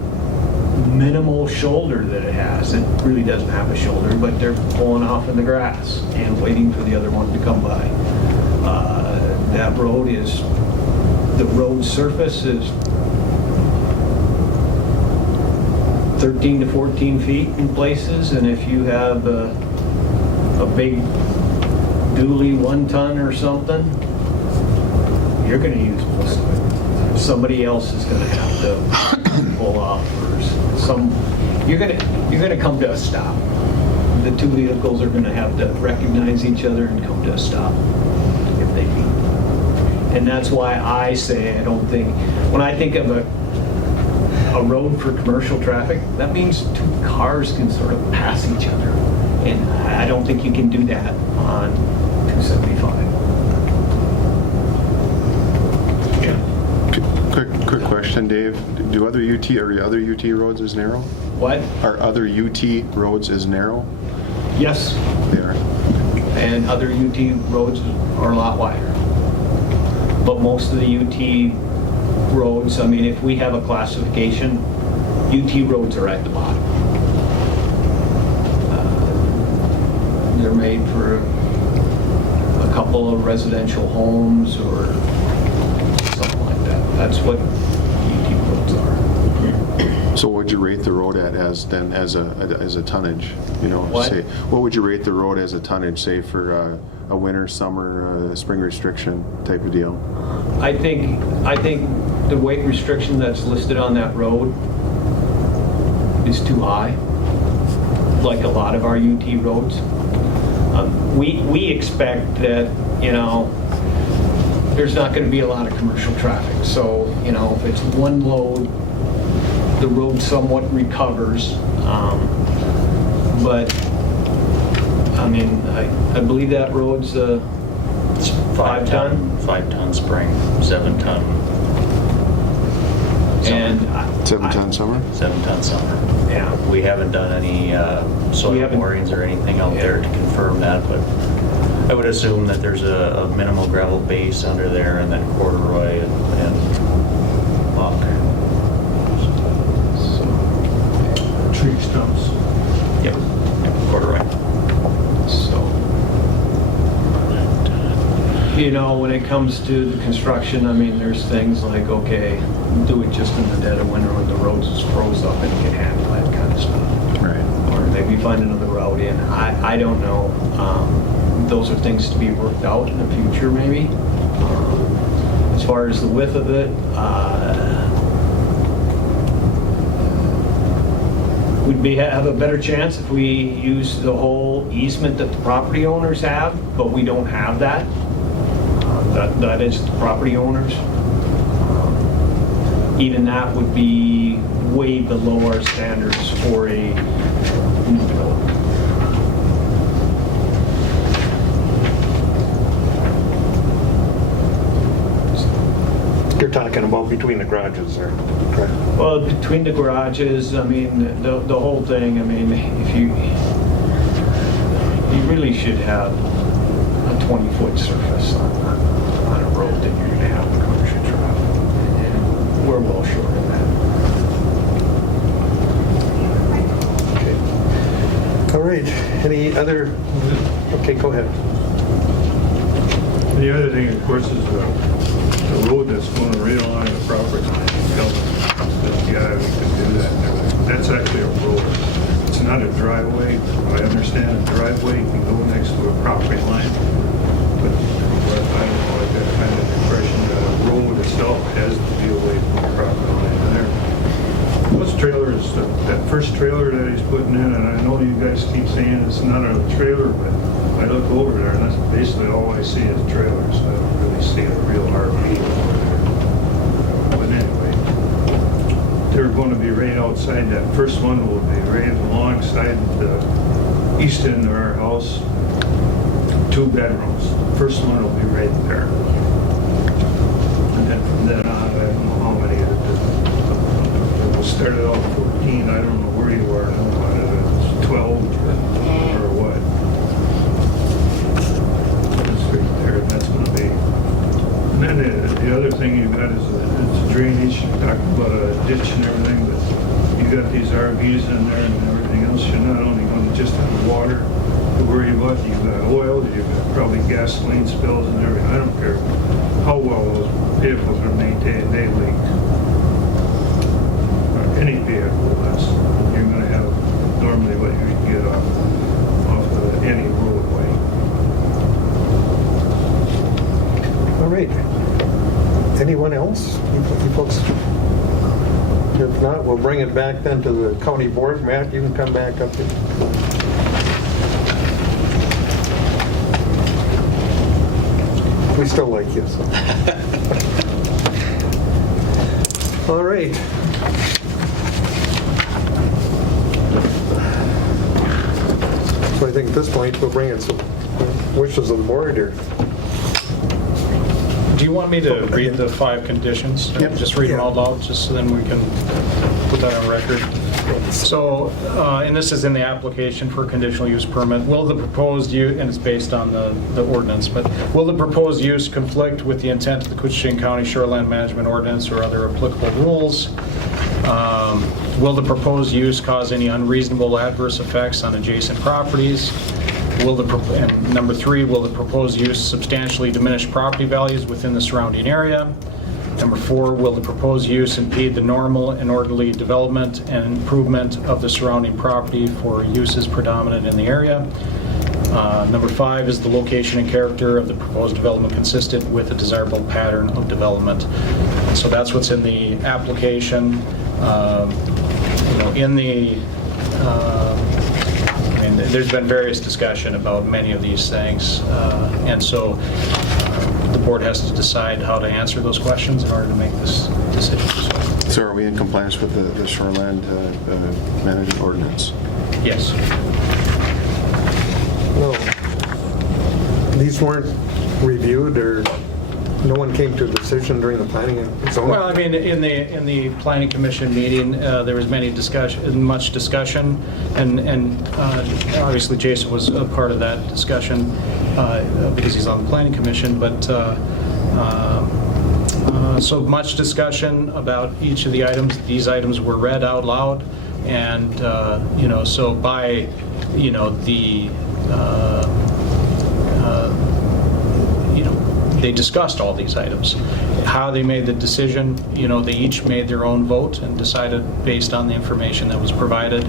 minimal shoulder that it has. It really doesn't have a shoulder, but they're pulling off in the grass and waiting for the other one to come by. That road is, the road surface is 13 to 14 feet in places, and if you have a big dually 1 ton or something, you're going to use most of it. Somebody else is going to have to pull off, or you're going to come to a stop. The two vehicles are going to have to recognize each other and come to a stop if they meet. And that's why I say I don't think, when I think of a road for commercial traffic, that means two cars can sort of pass each other. And I don't think you can do that on 275. Quick question, Dave. Are other UT roads as narrow? What? Are other UT roads as narrow? Yes. They are. And other UT roads are a lot wider. But most of the UT roads, I mean, if we have a classification, UT roads are at the bottom. They're made for a couple of residential homes or something like that. That's what UT roads are. So what would you rate the road at as a tonnage? What? Say, what would you rate the road as a tonnage, say for a winter, summer, spring restriction type of deal? I think the weight restriction that's listed on that road is too high, like a lot of our UT roads. We expect that, there's not going to be a lot of commercial traffic. So, if it's one load, the road somewhat recovers. But, I mean, I believe that road's It's 5 ton? 5 ton spring, 7 ton. And 7 ton summer? 7 ton summer. Yeah. We haven't done any soil borings or anything out there to confirm that, but I would assume that there's a minimal gravel base under there, and then corduroy and muck. Tree stumps. Yep, corduroy. So, when it comes to the construction, I mean, there's things like, okay, do it just in the dead of winter when the roads is froze up and you can handle that kind of stuff. Right. Or maybe find another route in. I don't know. Those are things to be worked out in the future, maybe. As far as the width of it, we'd have a better chance if we use the whole easement that the property owners have, but we don't have that. That is the property owners. Even that would be way below our standards for a new build. You're talking about between the garages there, correct? Well, between the garages, I mean, the whole thing, I mean, if you really should have a 20-foot surface on a road that you're going to have commercial traffic. And we're well short of that. All right, any other, okay, go ahead. The other thing, of course, is the road that's going right along the property line. Yeah, we can do that and everything. That's actually a road. It's not a driveway. I understand a driveway can go next to a property line, but I don't know, I got kind of the impression that a road itself has to be away from the property line. And there, most trailer is that first trailer that he's putting in, and I know you guys keep saying it's not a trailer, but I look over there and that's basically all I see is trailers. I don't really see a real RV over there. But anyway, they're going to be right outside. That first one will be right alongside the east end of our house. 2 bedrooms. First one will be right there. And then from then on, I don't know how many. We'll start it off 14. I don't know where you are now. Whether it's 12 or what. That's right there. That's going to be. And then the other thing you got is it's drainage. You talked about a ditch and everything, but you got these RVs in there and everything else. You're not only going to just have water to worry about. You've got oil. You've got probably gasoline spills and everything. I don't care how well those vehicles are maintained. They leak. Any vehicle, you're going to have normally what you get off of any roadway. All right. Anyone else? You folks? If not, we'll bring it back then to the county board. Matt, you can come back up here. We still like you, so. All right. So I think at this point, we'll bring in some wishes of the board here. Do you want me to read the 5 conditions? Yep. Just read them out loud, just so then we can put that on record. So, and this is in the application for conditional use permit. Will the proposed use, and it's based on the ordinance, but will the proposed use conflict with the intent of the Koochiching County Shoreline Management Ordinance or other applicable rules? Will the proposed use cause any unreasonable adverse effects on adjacent properties? And number 3, will the proposed use substantially diminish property values within the surrounding area? Number 4, will the proposed use impede the normal and orderly development and improvement of the surrounding property for uses predominant in the area? Number 5, is the location and character of the proposed development consistent with a desirable pattern of development? So that's what's in the application. There's been various discussion about many of these things, and so the board has to decide how to answer those questions in order to make this decision. So are we in compliance with the Shoreline Management Ordinance? Yes. No. These weren't reviewed, or no one came to a decision during the planning and zoning? Well, I mean, in the planning commission meeting, there was much discussion, and obviously Jason was a part of that discussion because he's on the planning commission. But so much discussion about each of the items. These items were read out loud, and so by they discussed all these items. How they made the decision, they each made their own vote and decided based on the information that was provided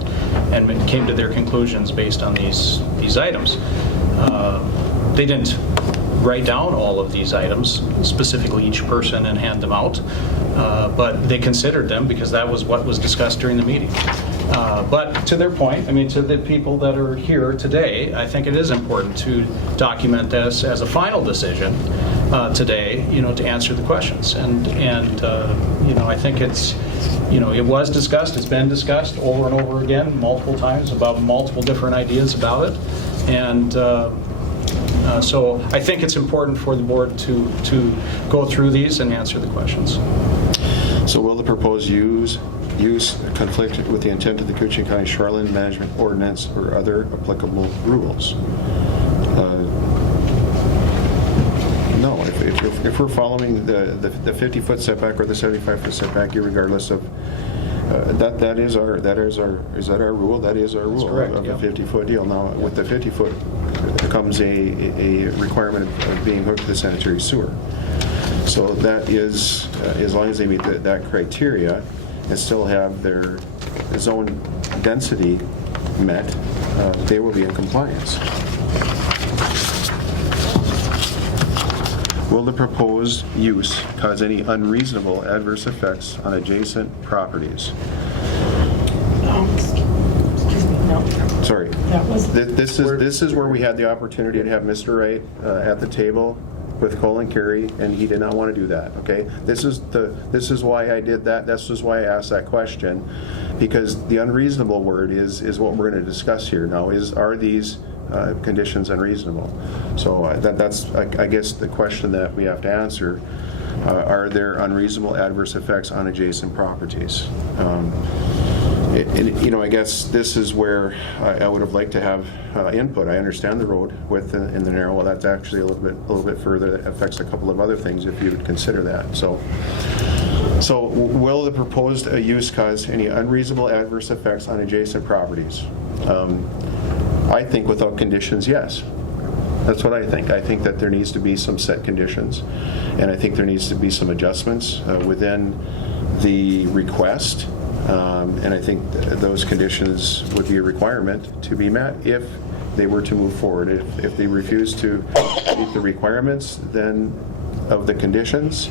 and came to their conclusions based on these items. They didn't write down all of these items, specifically each person, and hand them out, but they considered them because that was what was discussed during the meeting. But to their point, to the people that are here today, I think it is important to document this as a final decision today, to answer the questions. And I think it was discussed, it's been discussed over and over again, multiple times, about multiple different ideas about it. And so I think it's important for the board to go through these and answer the questions. So will the proposed use conflict with the intent of the Koochiching County Shoreline Management Ordinance or other applicable rules? No. If we're following the 50-foot setback or the 75-foot setback, regardless of that is our rule? That is our rule. Correct, of yeah. a 50-foot deal. Now, with the 50-foot comes a requirement of being hooked to the sanitary sewer. So that is, as long as they meet that criteria and still have their zone density met, they will be in compliance. Will the proposed use cause any unreasonable adverse effects on adjacent properties? Excuse me, no. Sorry. That was, This is where we had the opportunity to have Mr. Wright at the table with Cole and Carey, and he did not want to do that, okay? This is why I did that. This is why I asked that question, because the unreasonable word is what we're going to discuss here now, are these conditions unreasonable? So that's, I guess, the question that we have to answer. Are there unreasonable adverse effects on adjacent properties? I guess this is where I would have liked to have input. I understand the road width in the narrow. Well, that's actually a little bit further. That affects a couple of other things if you would consider that. So will the proposed use cause any unreasonable adverse effects on adjacent properties? I think without conditions, yes. That's what I think. I think that there needs to be some set conditions, and I think there needs to be some adjustments within the request. And I think those conditions would be a requirement to be met if they were to move forward. If they refuse to meet the requirements then of the conditions,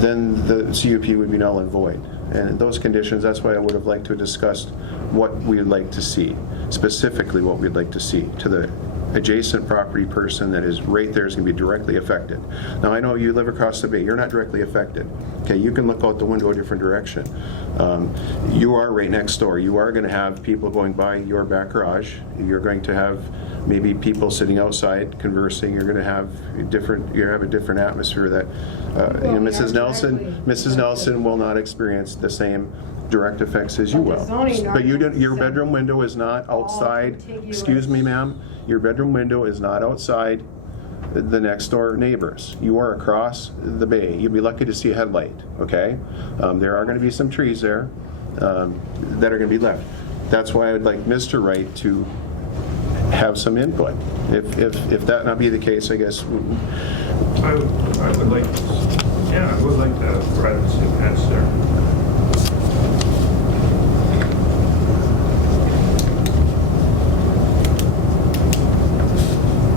then the CUP would be null and void. And those conditions, that's why I would have liked to have discussed what we'd like to see, specifically what we'd like to see to the adjacent property person that is right there is going to be directly affected. Now, I know you live across the bay. You're not directly affected. Okay, you can look out the window a different direction. You are right next door. You are going to have people going by your back garage. You're going to have maybe people sitting outside conversing. You're going to have a different atmosphere that Mrs. Nelson will not experience the same direct effects as you will. But your bedroom window is not outside. Excuse me, ma'am. Your bedroom window is not outside the next door neighbors. You are across the bay. You'll be lucky to see a headlight, okay? There are going to be some trees there that are going to be left. That's why I would like Mr. Wright to have some input. If that not be the case, I guess. I would like to have privacy fence there.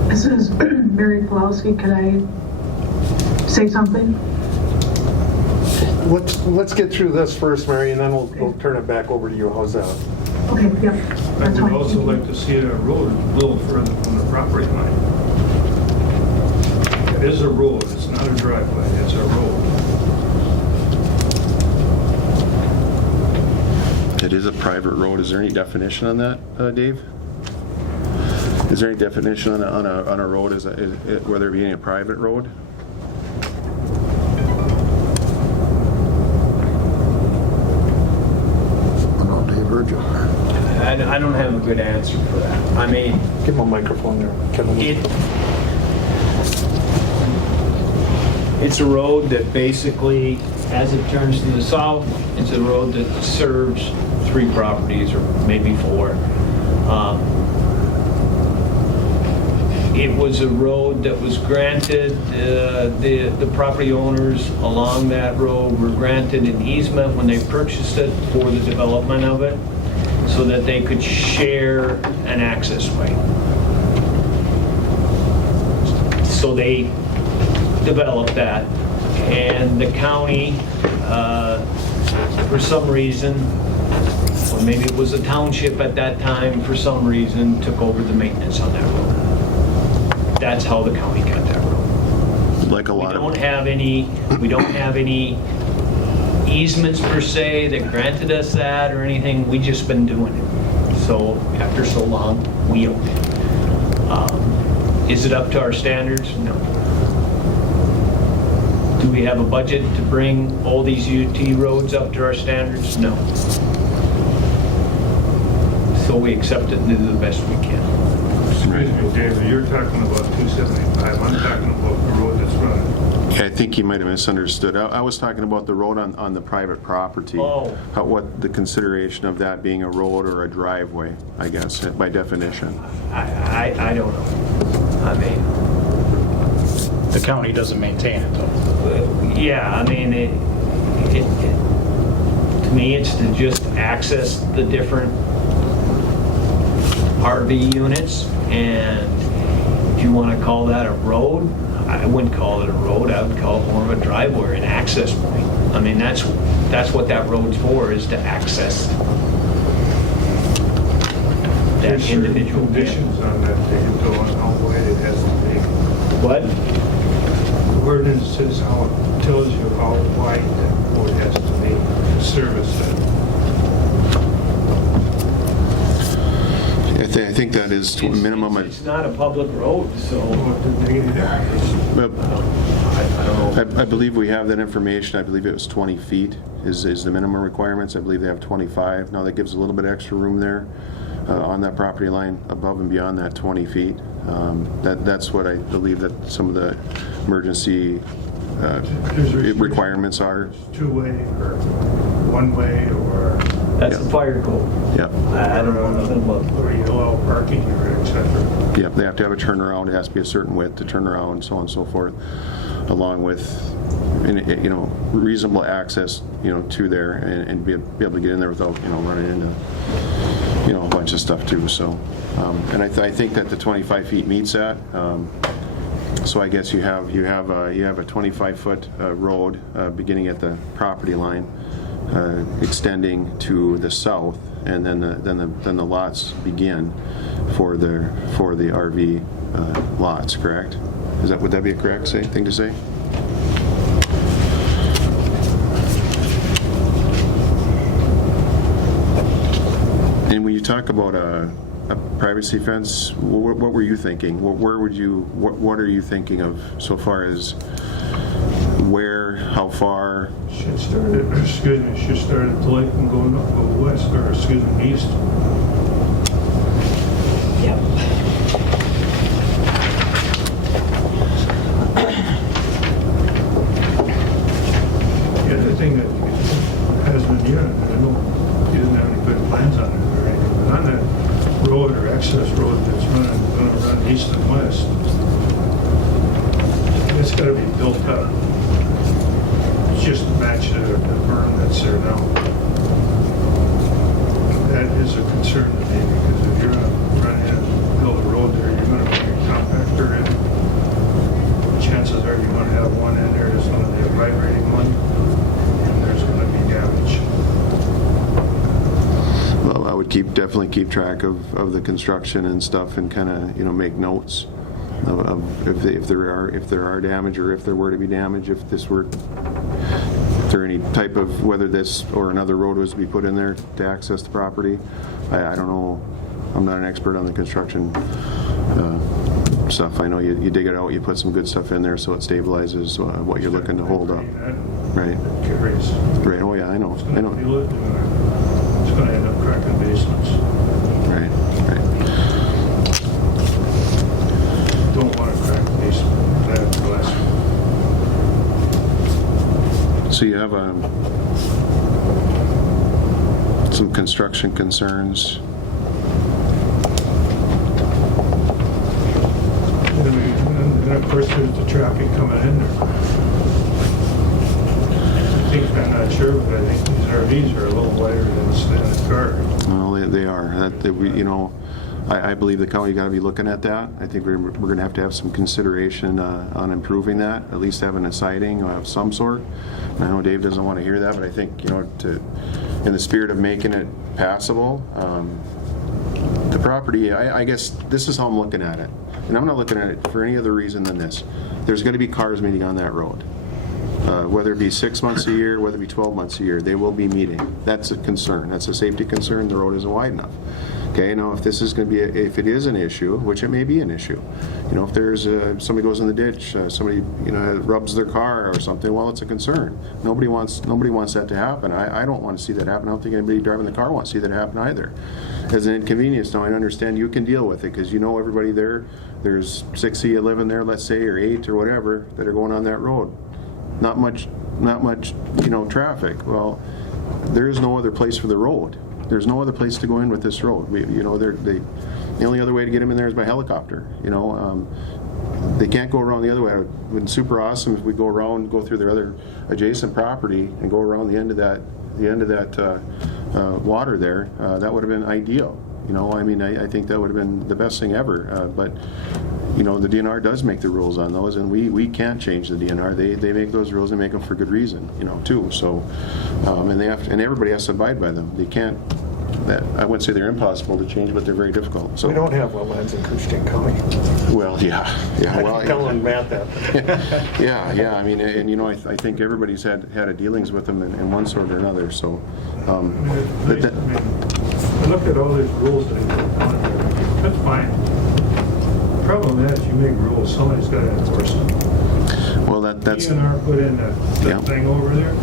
This is Mary Pulowski. Can I say something? Let's get through this first, Mary, and then we'll turn it back over to you. How's that? Okay, yeah. I would also like to see a road a little further from the property line. It is a road. It's not a driveway. It's a road. It is a private road. Is there any definition on that, Dave? Is there any definition on a road whether it be a private road? I don't have a good answer for that. I mean, give him a microphone there. It's a road that basically, as it turns to the south, it's a road that serves 3 properties or maybe 4. It was a road that was granted, the property owners along that road were granted an easement when they purchased it for the development of it, so that they could share an access way. So they developed that, and the county, for some reason, or maybe it was a township at that time, for some reason, took over the maintenance on that road. That's how the county got that road. Like a lot we don't have any easements per se that granted us that or anything. We just been doing it. So after so long, we own it. Is it up to our standards? No. Do we have a budget to bring all these UT roads up to our standards? No. So we accept it and do the best we can. Excuse me, David, you're talking about 275. I'm talking about the road that's running. I think you might have misunderstood. I was talking about the road on the private property. Oh. What the consideration of that being a road or a driveway, I guess, by definition. I don't know. I mean, The county doesn't maintain it, though. yeah, I mean, to me, it's to just access the different RV units, and if you want to call that a road, I wouldn't call it a road. I would call it more of a driveway or an access point. I mean, that's what that road's for, is to access There's certain individual conditions on that thing, though, on how wide it has to be. What? The ordinance says how, it tells you how wide that road has to be to service that. I think that is to a minimum. It's not a public road, so. I believe we have that information. I believe it was 20 feet is the minimum requirements. I believe they have 25. Now that gives a little bit extra room there on that property line above and beyond that 20 feet. That's what I believe that some of the emergency requirements are. Two-way or one-way or... That's the fire code. Yeah. I don't know nothing about. Or you allow parking or et cetera. Yeah, they have to have a turnaround. It has to be a certain width to turn around, so on and so forth, along with, reasonable access, to there and be able to get in there without, running into, a bunch of stuff too. So, and I think that the 25 feet meets that. So I guess you have a 25-foot road beginning at the property line, extending to the south, and then the lots begin for the RV lots. Correct? Would that be a correct thing to say? And when you talk about a privacy fence, what were you thinking? What are you thinking of so far as where, how far? Should start at the lake and go west, or east. Yep. The other thing that has been, I know he doesn't have any good plans on it or anything, but on that road or access road that's going to run east and west, it's got to be built up. Just to match the berm that's there now. That is a concern to me, because if you're going to run in and build a road there, you're going to bring a compactor in. Chances are you're going to have one in there that's going to be a vibrating one, and there's going to be damage. Well, I would definitely keep track of the construction and stuff, and kind of make notes of if there are damage, or if there were to be damage, if there any type of, whether this or another road was to be put in there to access the property. I don't know. I'm not an expert on the construction stuff. I know you dig it out, you put some good stuff in there so it stabilizes what you're looking to hold up. Right. Right. Oh yeah, I know. It's going to end up cracking basements. Right. Don't want to crack the basement. That glass. So you have some construction concerns. And of course, there's the traffic coming in there. I'm not sure, but I think these RVs are a little wider than the car. Well, they are. I believe the county got to be looking at that. I think we're going to have some consideration on improving that, at least having a siding of some sort. And I know Dave doesn't want to hear that, but I think, in the spirit of making it passable, the property, I guess this is how I'm looking at it. And I'm not looking at it for any other reason than this. There's going to be cars meeting on that road. Whether it be 6 months a year, whether it be 12 months a year, they will be meeting. That's a concern. That's a safety concern. The road isn't wide enough. Okay, now if this is going to be, if it is an issue, which it may be an issue, if there's somebody goes in the ditch, somebody rubs their car or something, well, it's a concern. Nobody wants that to happen. I don't want to see that happen. I don't think anybody driving the car wants to see that happen either. As an inconvenience, now I understand you can deal with it because everybody there. There's 6 of you living there, let's say, or 8 or whatever that are going on that road. Not much, traffic. Well, there is no other place for the road. There's no other place to go in with this road. The only other way to get them in there is by helicopter. They can't go around the other way. It would be super awesome if we go through their other adjacent property and go around the end of that water there. That would have been ideal. I think that would have been the best thing ever. But the DNR does make the rules on those, and we can't change the DNR. They make those rules and make them for good reason, too. So, and everybody has to abide by them. They can't that, I wouldn't say they're impossible to change, but they're very difficult. So We don't have wetlands in Koochiching County. Well, yeah. I Well, keep telling Matt that. yeah. I mean, and I think everybody's had a dealings with them in one sort or another. So, I looked at all these rules that they put on here. That's fine. The problem is, you make rules, somebody's got to enforce them. well, that's DNR put in that thing over there.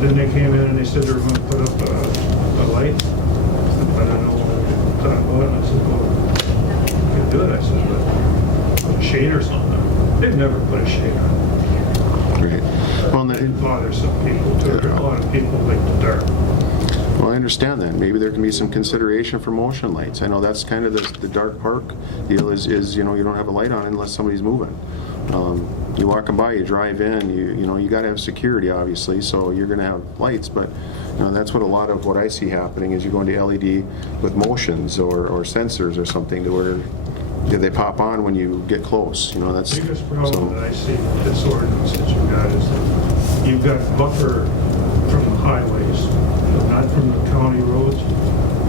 Then they came in and they said they were going to put up a light. I don't know what they thought about it. I said, well, you can do it. I said, but put a shade or something. They've never put a shade on. great. Well, It bothers some people too. A lot of people like the dark. Well, I understand that. Maybe there can be some consideration for motion lights. I know that's kind of the dark park deal is you don't have a light on unless somebody's moving. You walk them by, you drive in, you got to have security, obviously, so you're going to have lights, but that's what a lot of what I see happening is you go into LED with motions or sensors or something to where they pop on when you get close. That's The biggest problem that I see with this ordinance that you've got is that you've got buffer from the highways, not from the county roads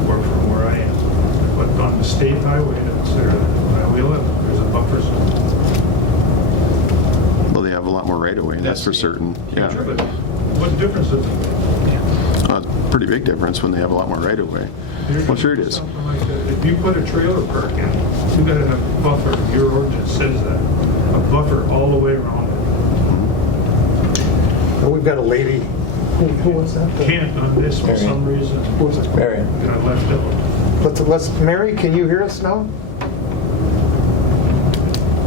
or from where I am, but on the state highway that's there, Highway 11, there's a buffer zone. Well, they have a lot more right away, that's for certain. Yeah. Sure, but what difference does it make? Pretty big difference when they have a lot more right away. Well, sure it is. Something like that. If you put a trailer park in, you got to have a buffer. Your ordinance says that. A buffer all the way around it. And we've got a lady, who was that? Can't on this for some reason. Who was it? Mary. Got left out. Let's, Mary, can you hear us now?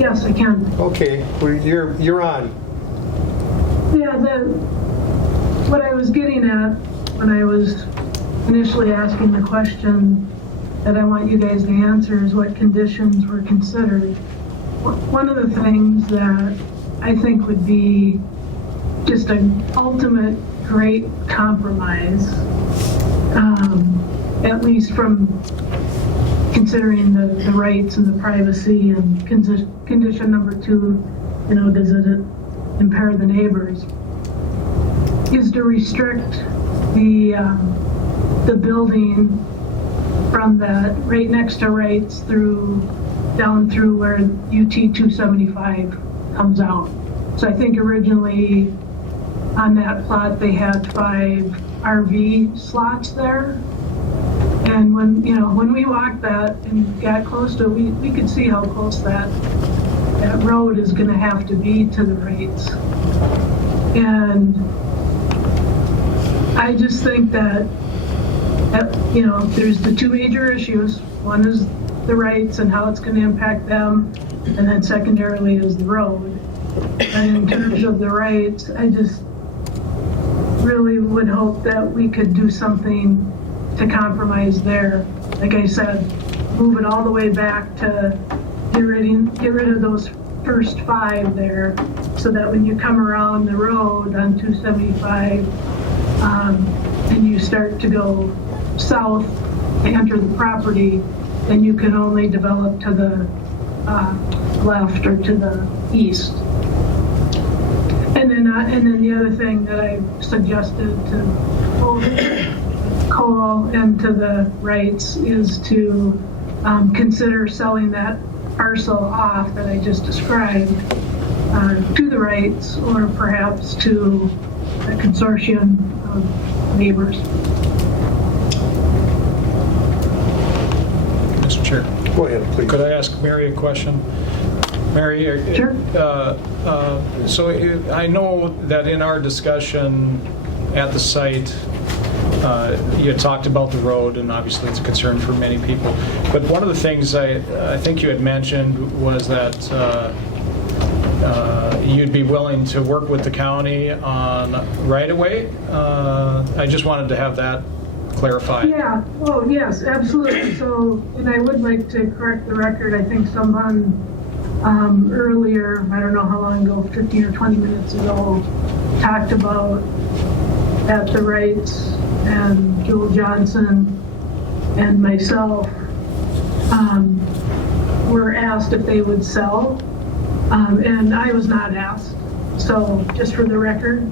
Yes, I can. Okay, you're on. Yeah, what I was getting at when I was initially asking the question that I want you guys to answer is what conditions were considered. One of the things that I think would be just an ultimate great compromise, at least from considering the rights and the privacy and condition number 2, does it impair the neighbors, is to restrict the building from that right next to rights down through where UT 275 comes out. So I think originally on that plot they had 5 RV slots there. And when we walked that and got close to it, we could see how close that road is going to have to be to the rights. And I just think that there's the 2 major issues. One is the rights and how it's going to impact them, and then secondarily is the road. And in terms of the rights, I just really would hope that we could do something to compromise there. Like I said, move it all the way back to get rid of those first 5 there, so that when you come around the road on 275 and you start to go south to enter the property, then you can only develop to the left or to the east. And then the other thing that I suggested to both Cole and to the rights is to consider selling that parcel off that I just described to the rights, or perhaps to a consortium of neighbors. Mr. Chair. Go ahead, please. Could I ask Mary a question? Mary, Sure. So I know that in our discussion at the site, you had talked about the road, and obviously it's a concern for many people. But one of the things I think you had mentioned was that you'd be willing to work with the county on right-of-way. I just wanted to have that clarified. Yeah, oh, yes, absolutely. So, and I would like to correct the record. I think someone earlier, I don't know how long ago, 15 or 20 minutes ago, talked about at the rights, and Joel Johnson and myself were asked if they would sell, and I was not asked. So just for the record,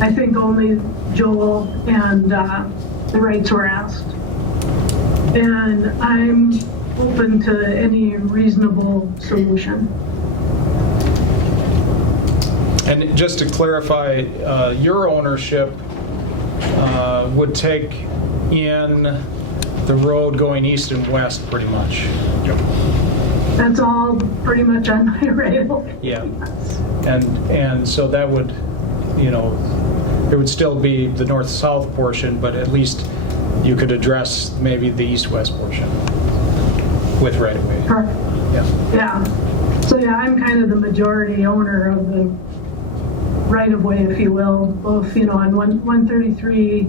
I think only Joel and the rights were asked. And I'm open to any reasonable solution. And just to clarify, your ownership would take in the road going east and west pretty much. That's all pretty much on my rail. Yeah. And so that would, you know, it would still be the north-south portion, but at least you could address maybe the east-west portion with right-of-way. Correct. Yeah. So yeah, I'm kind of the majority owner of the right-of-way, if you will, both, you know, on 133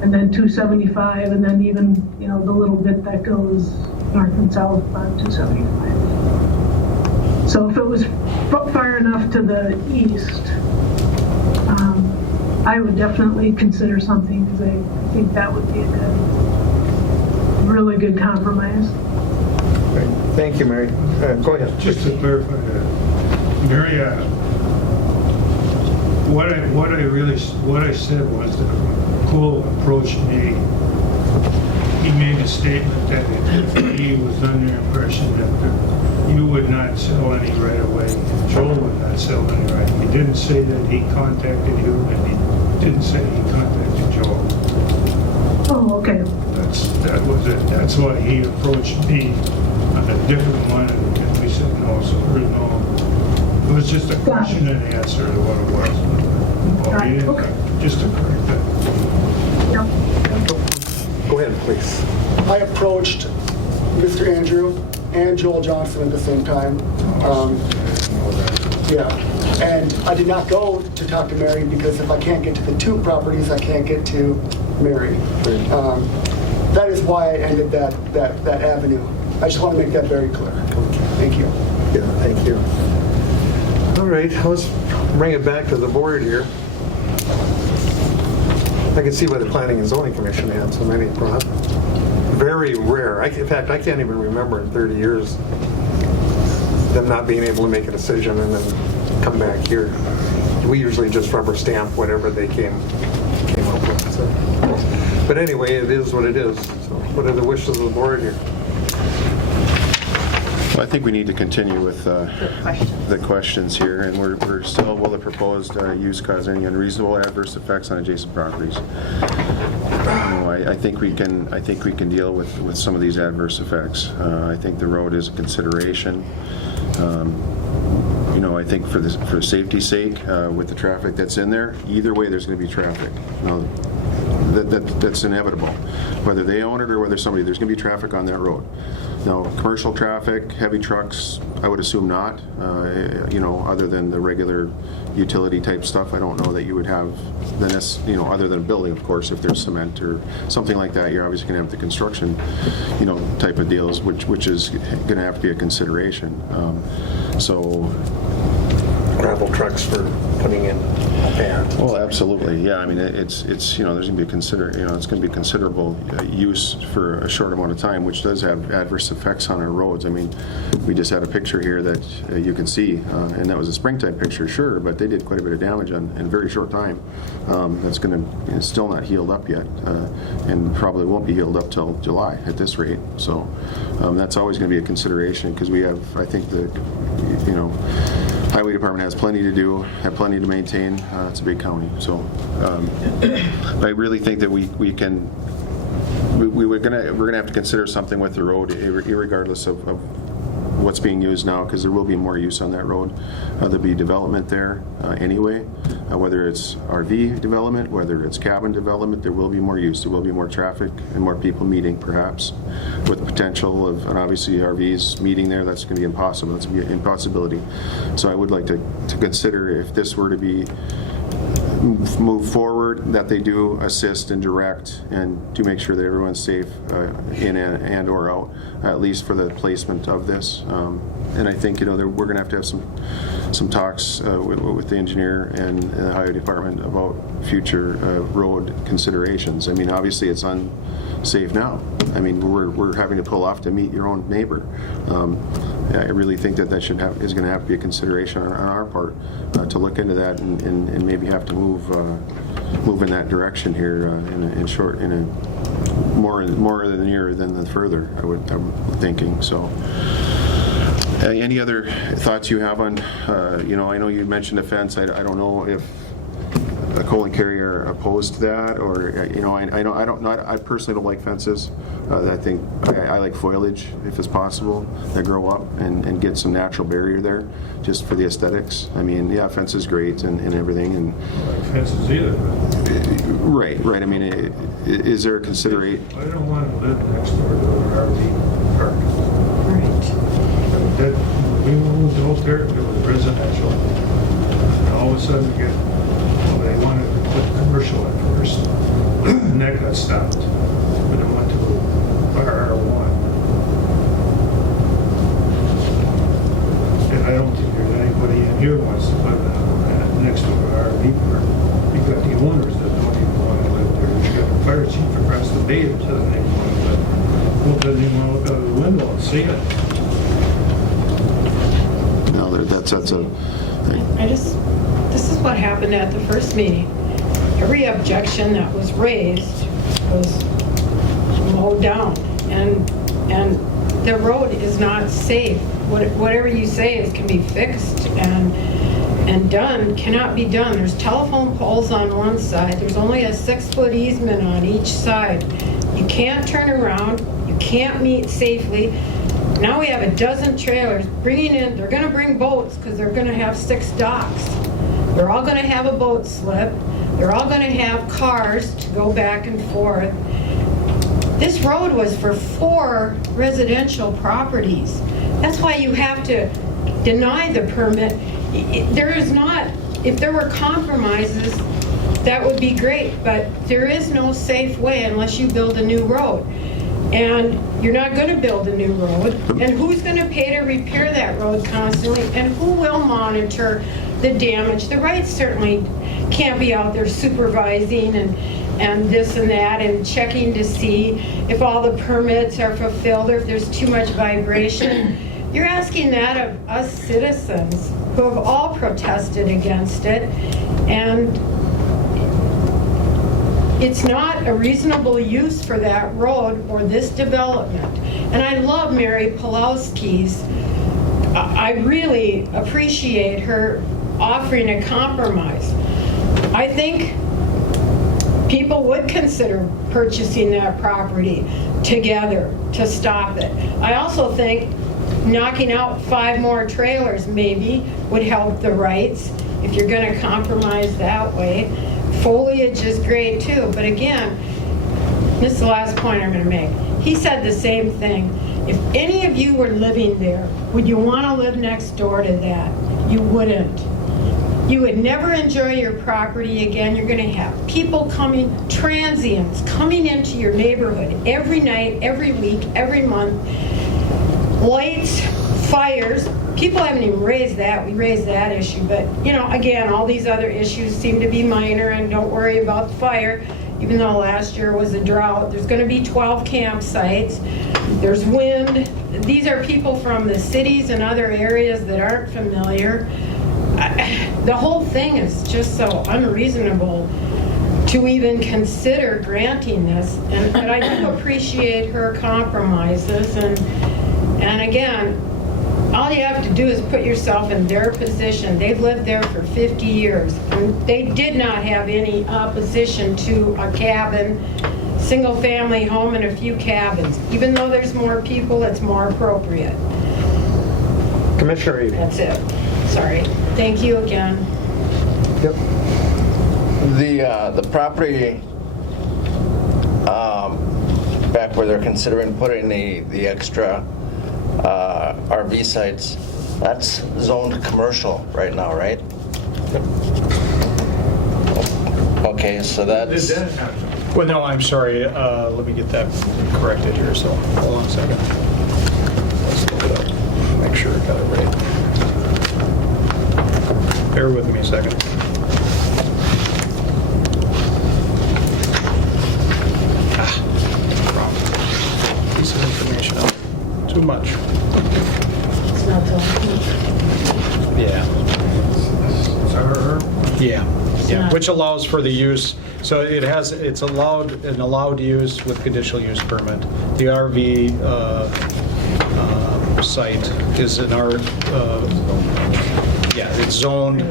and then 275, and then even, you know, the little bit that goes north and south on 275. So if it was far enough to the east, I would definitely consider something, because I think that would be a really good compromise. Great. Thank you, Mary. Go ahead. Just to clarify that, Mary, what I said was that Cole approached me. He made a statement that he was under the impression that you would not sell any right away, and Joel would not sell any right away. He didn't say that he contacted you, and he didn't say he contacted Joel. Oh, okay. That was it. That's why he approached me on a different one, and we said no, so there was no. It was just a question and answer to what it was. Well, he didn't, just to correct that. Go ahead, please. I approached Mr. Andrew and Joel Johnson at the same time. Yeah, and I did not go to talk to Mary, because if I can't get to the two properties, I can't get to Mary. That is why I ended that avenue. I just want to make that very clear. Thank you. Yeah, thank you. All right, let's bring it back to the board here. I can see why the Planning and Zoning Commission had so many problems. Very rare. In fact, I can't even remember in 30 years them not being able to make a decision and then come back here. We usually just rubber stamp whatever they came up with. So. But anyway, it is what it is. So what are the wishes of the board here? Well, I think we need to continue with the questions here, and we're still, will the proposed use cause any unreasonable adverse effects on adjacent properties? I think we can deal with some of these adverse effects. I think the road is a consideration. I think for safety's sake, with the traffic that's in there, either way there's going to be traffic. That's inevitable. Whether they own it or whether somebody, there's going to be traffic on that road. Now, commercial traffic, heavy trucks, I would assume not. Other than the regular utility type stuff, I don't know that you would have other than building, of course, if there's cement or something like that, you're obviously going to have the construction, type of deals, which is going to have to be a consideration. Gravel trucks for putting in pads. Well, absolutely, yeah. I mean, it's there's going to be it's going to be considerable use for a short amount of time, which does have adverse effects on our roads. I mean, we just had a picture here that you can see, and that was a springtime picture, sure, but they did quite a bit of damage in a very short time. That's going to still not healed up yet, and probably won't be healed up till July at this rate. So that's always going to be a consideration, because we have, I think, Highway Department has plenty to do, have plenty to maintain. It's a big county, so I really think that we're gonna have to consider something with the road, irregardless of what's being used now, because there will be more use on that road. There'll be development there anyway, whether it's RV development, whether it's cabin development, there will be more use. There will be more traffic and more people meeting, perhaps, with the potential of, and obviously RVs meeting there, that's going to be impossible. That's going to be an impossibility. So I would like to consider, if this were to be move forward, that they do assist and direct and to make sure that everyone's safe in and or out, at least for the placement of this. And I think we're going to have some talks with the engineer and the highway department about future road considerations. I mean, obviously it's safe now. I mean, we're having to pull off to meet your own neighbor. I really think that is going to have to be a consideration on our part to look into that and maybe have to move in that direction here in a more the nearer than the further. I'm thinking so. Any other thoughts you have on? I know you mentioned a fence. I don't know if Cole and Carrie are opposed to that, or I personally don't like fences. I think I like foliage if it's possible that grow up and get some natural barrier there, just for the aesthetics. I mean, yeah, fence is great and everything, and Fences either. right. I mean, is there a consideration? I don't want to live next door to an RV park. Right. That, we moved out there, it was residential. And all of a sudden, they wanted to put commercial at first, and that got stopped. But it went to RR1. And I don't think there's anybody in here who wants to live next to an RV park. You got the owners that don't even want to live there. You got the fire chief across the bay that doesn't even want to live there. Who doesn't even want to look out of the window and see it. No, that's a thing. This is what happened at the first meeting. Every objection that was raised was mowed down, and the road is not safe. Whatever you say can be fixed and done cannot be done. There's telephone poles on one side. There's only a 6-foot easement on each side. You can't turn around. You can't meet safely. Now we have a dozen trailers bringing in. They're going to bring boats because they're going to have 6 docks. They're all going to have a boat slip. They're all going to have cars to go back and forth. This road was for 4 residential properties. That's why you have to deny the permit. There is not, if there were compromises, that would be great, but there is no safe way unless you build a new road. And you're not going to build a new road. And who's going to pay to repair that road constantly? And who will monitor the damage? The Wrights certainly can't be out there supervising and this and that and checking to see if all the permits are fulfilled or if there's too much vibration. You're asking that of us citizens who have all protested against it. And it's not a reasonable use for that road or this development. And I love Mary Pulowski's. I really appreciate her offering a compromise. I think people would consider purchasing that property together to stop it. I also think knocking out 5 more trailers maybe would help the Wrights if you're going to compromise that way. Foliage is great too, but again, this is the last point I'm going to make. He said the same thing. If any of you were living there, would you want to live next door to that? You wouldn't. You would never enjoy your property again. You're going to have people coming, transients, coming into your neighborhood every night, every week, every month. Lights, fires. People haven't even raised that. We raised that issue. But, again, all these other issues seem to be minor, and don't worry about the fire. Even though last year was a drought, there's going to be 12 campsites. There's wind. These are people from the cities and other areas that aren't familiar. The whole thing is just so unreasonable to even consider granting this. But I do appreciate her compromises. And again, all you have to do is put yourself in their position. They've lived there for 50 years. And they did not have any opposition to a cabin, single-family home and a few cabins. Even though there's more people, it's more appropriate. Commissioner Eby. That's it. Sorry. Thank you again. Yep. The property back where they're considering putting the extra RV sites, that's zoned commercial right now, right? Okay, so that's... Well, no, I'm sorry. Let me get that corrected here, so hold on a second. Let's look it up. Make sure I got it right. Bear with me a second. Yeah, which allows for the use, so it's an allowed use with conditional use permit. The RV site is in our, it's zoned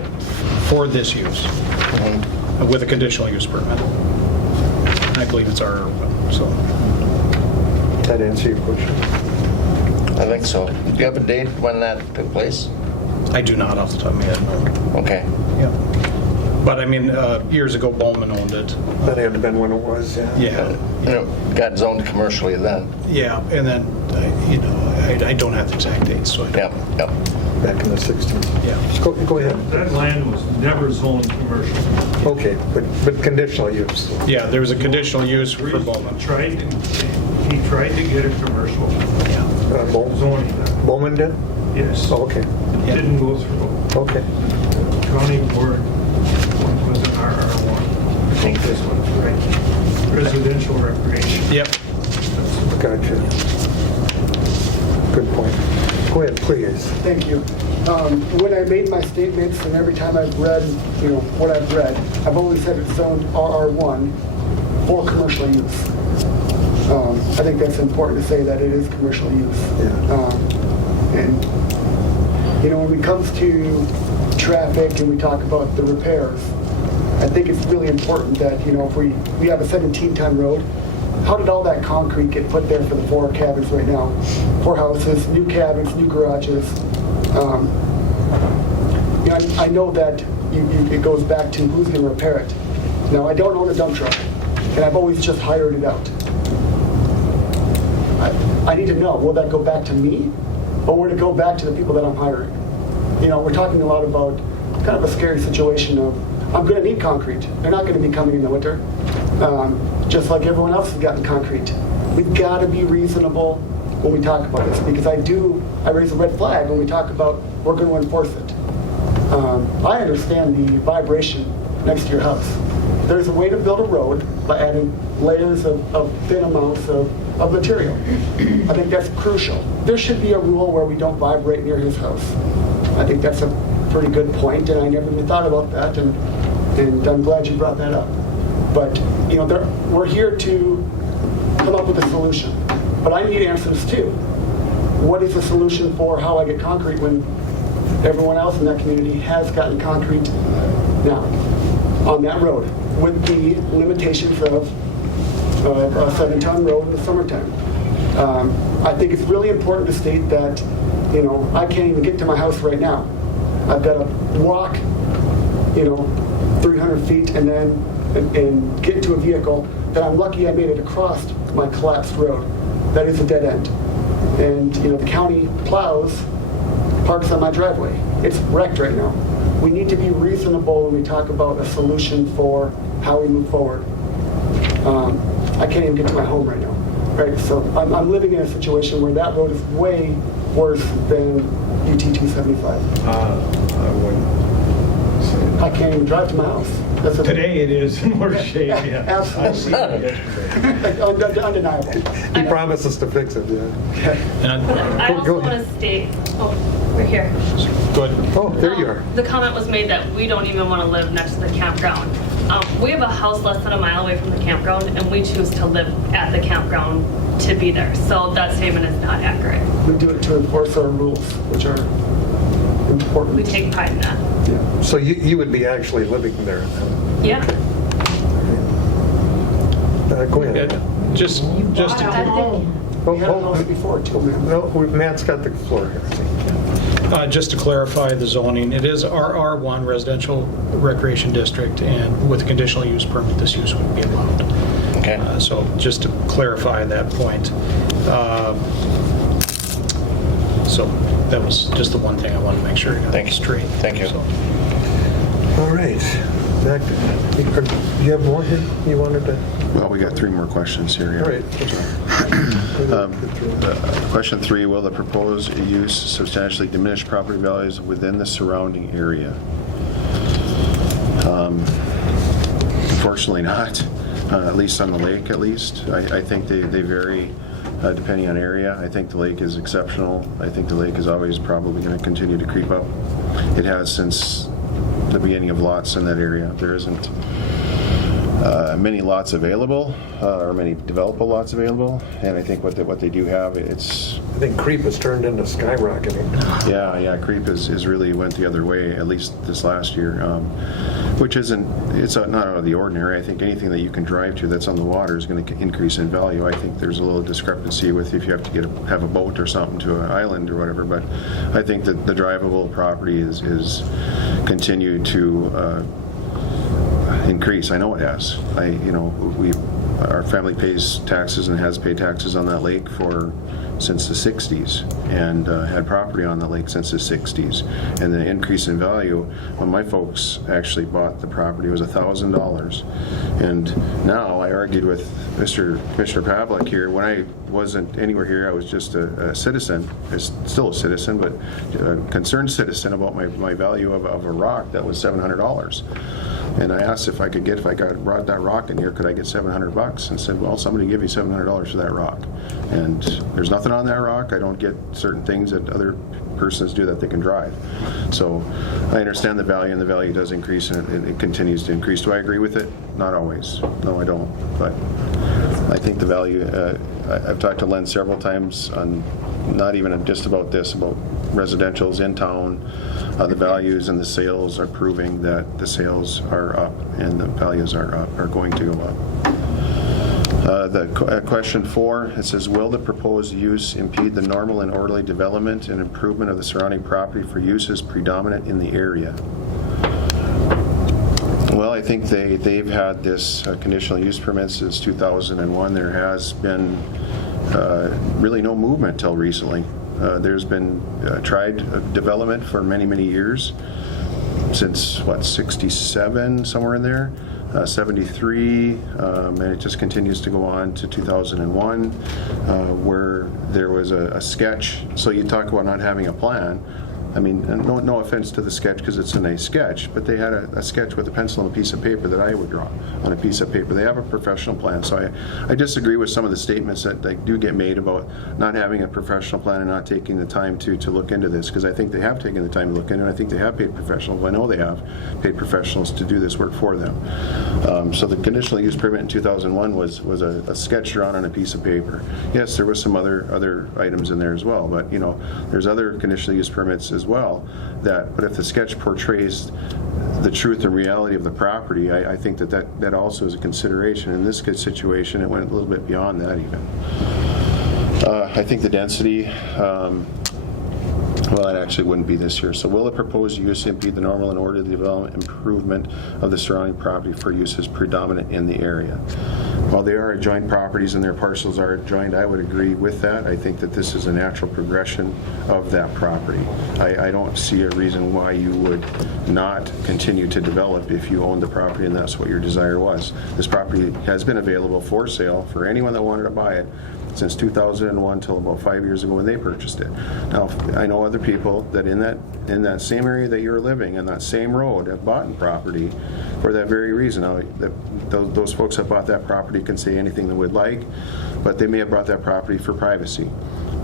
for this use with a conditional use permit. I believe it's R1, so. Did that answer your question? I think so. Do you have a date when that took place? I do not off the top of my head, no. Okay. Yeah. But I mean, years ago, Bowman owned it. That had to have been when it was, yeah. Yeah. And it got zoned commercially then? Yeah, and then, I don't have the exact dates, so I don't. Yep. Back in the 60s. Yeah. Go ahead. That land was never zoned commercial. Okay, but conditional use. Yeah, there was a conditional use for Bowman. He tried to get a commercial zoning there. Bowman did? Yes. Oh, okay. It didn't go through. Okay. County board was an RR1. I think this one's right. Residential recreation. Yep. Gotcha. Good point. Go ahead, please. Thank you. When I made my statements and every time I've read, what I've read, I've always said it's zoned RR1 for commercial use. I think that's important to say that it is commercial use. And, when it comes to traffic and we talk about the repairs, I think it's really important that, if we have a 17-ton road, how did all that concrete get put there for the 4 cabins right now? 4 houses, new cabins, new garages. I know that it goes back to who's going to repair it. Now, I don't own a dump truck, and I've always just hired it out. I need to know, will that go back to me, or will it go back to the people that I'm hiring? We're talking a lot about kind of a scary situation of, I'm going to need concrete. They're not going to be coming in the winter. Just like everyone else has gotten concrete. We've got to be reasonable when we talk about this, because I raise a red flag when we talk about we're going to enforce it. I understand the vibration next to your house. There's a way to build a road by adding layers of thin amounts of material. I think that's crucial. There should be a rule where we don't vibrate near his house. I think that's a pretty good point, and I never even thought about that, and I'm glad you brought that up. But, we're here to come up with a solution. But I need answers too. What is the solution for how I get concrete when everyone else in that community has gotten concrete now on that road with the limitations of a 7-ton road in the summertime? I think it's really important to state that, I can't even get to my house right now. I've got to walk, 300 feet and get to a vehicle that I'm lucky I made it across my collapsed road. That is a dead end. And, the county plows parks on my driveway. It's wrecked right now. We need to be reasonable when we talk about a solution for how we move forward. I can't even get to my home right now. Right? So I'm living in a situation where that road is way worse than UT 275. I wouldn't say that. I can't even drive to my house. Today it is in worse shape, yeah. Absolutely. Undeniable. He promises to fix it, yeah. I also want to state, we're here. Go ahead. Oh, there you are. The comment was made that we don't even want to live next to the campground. We have a house less than a mile away from the campground, and we choose to live at the campground to be there. So that statement is not accurate. We do it to enforce our rules, which are important. We take pride in that. Yeah. So you would be actually living there? Yeah. Go ahead. Just We had a house before too, man. No, Matt's got the floor here. Just to clarify the zoning, it is RR1 Residential Recreation District, and with a conditional use permit, this use would be allowed. Okay. So just to clarify that point. So that was just the one thing I wanted to make sure you got straight. Thank you. So. All right. Back to, do you have more here you wanted to? Well, we got 3 more questions here. All right. Question 3, will the proposed use substantially diminish property values within the surrounding area? Unfortunately not, at least on the lake at least. I think they vary depending on area. I think the lake is exceptional. I think the lake is always probably going to continue to creep up. It has since the beginning of lots in that area. There isn't many lots available, or many developable lots available, and I think what they do have, I think creep has turned into skyrocketing. Yeah, creep is really went the other way, at least this last year, which it's not out of the ordinary. I think anything that you can drive to that's on the water is going to increase in value. I think there's a little discrepancy with if you have to have a boat or something to an island or whatever, but I think that the drivable property is continued to increase. I know it has. Our family pays taxes and has paid taxes on that lake since the 60s, and had property on the lake since the 60s. And the increase in value, when my folks actually bought the property, was $1,000. And now I argued with Commissioner Pavlik here, when I wasn't anywhere here, I was just a citizen, still a citizen, but a concerned citizen about my value of a rock that was $700. And I asked if I brought that rock in here, could I get $700? And said, well, somebody give me $700 for that rock. And there's nothing on that rock. I don't get certain things that other persons do that they can drive. So I understand the value, and the value does increase, and it continues to increase. Do I agree with it? Not always. No, I don't. But I think the value, I've talked to Len several times on not even just about this, about residentials in town. The values and the sales are proving that the sales are up and the values are going to go up. Question 4, it says, will the proposed use impede the normal and orderly development and improvement of the surrounding property for uses predominant in the area? Well, I think they've had this conditional use permit since 2001. There has been really no movement till recently. There's been tried development for many, many years, since, 67, somewhere in there, 73, and it just continues to go on to 2001, where there was a sketch. So you talk about not having a plan. I mean, no offense to the sketch, because it's a nice sketch, but they had a sketch with a pencil and a piece of paper that I would draw on a piece of paper. They have a professional plan. So I disagree with some of the statements that do get made about not having a professional plan and not taking the time to look into this, because I think they have taken the time to look into it. I think they have paid professionals. I know they have paid professionals to do this work for them. So the conditional use permit in 2001 was a sketch drawn on a piece of paper. Yes, there was some other items in there as well, but there's other conditional use permits as well, but if the sketch portrays the truth and reality of the property, I think that also is a consideration. In this situation, it went a little bit beyond that even. I think the density, well, it actually wouldn't be this year. So will the proposed use impede the normal and orderly development improvement of the surrounding property for uses predominant in the area? While they are adjoint properties and their parcels are adjoined, I would agree with that. I think that this is a natural progression of that property. I don't see a reason why you would not continue to develop if you own the property and that's what your desire was. This property has been available for sale for anyone that wanted to buy it since 2001 until about 5 years ago when they purchased it. Now, I know other people that in that same area that you're living, in that same road, have bought property for that very reason. Now, those folks that bought that property can say anything they would like, but they may have bought that property for privacy.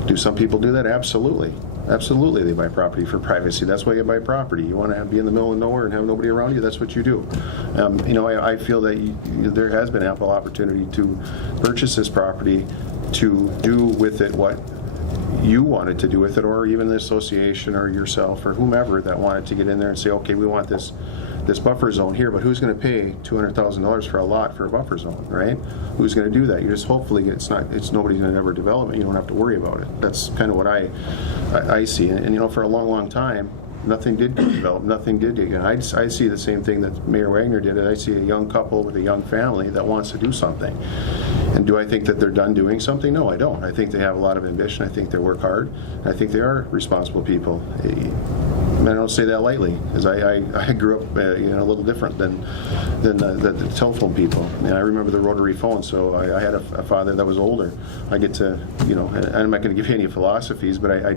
Do some people do that? Absolutely. Absolutely, they buy property for privacy. That's why you buy property. You want to be in the middle of nowhere and have nobody around you, that's what you do. I feel that there has been ample opportunity to purchase this property to do with it what you wanted to do with it, or even the association or yourself or whomever that wanted to get in there and say, okay, we want this buffer zone here, but who's going to pay $200,000 for a lot for a buffer zone, right? Who's going to do that? You just hopefully it's nobody's going to ever develop it. You don't have to worry about it. That's kind of what I see. And for a long time, nothing did get developed. Nothing did get. I see the same thing that Mayor Wagner did. I see a young couple with a young family that wants to do something. And do I think that they're done doing something? No, I don't. I think they have a lot of ambition. I think they work hard. I think they are responsible people. And I don't say that lightly, because I grew up a little different than the telephone people. And I remember the rotary phone, so I had a father that was older. I get to, I'm not going to give you any philosophies, but I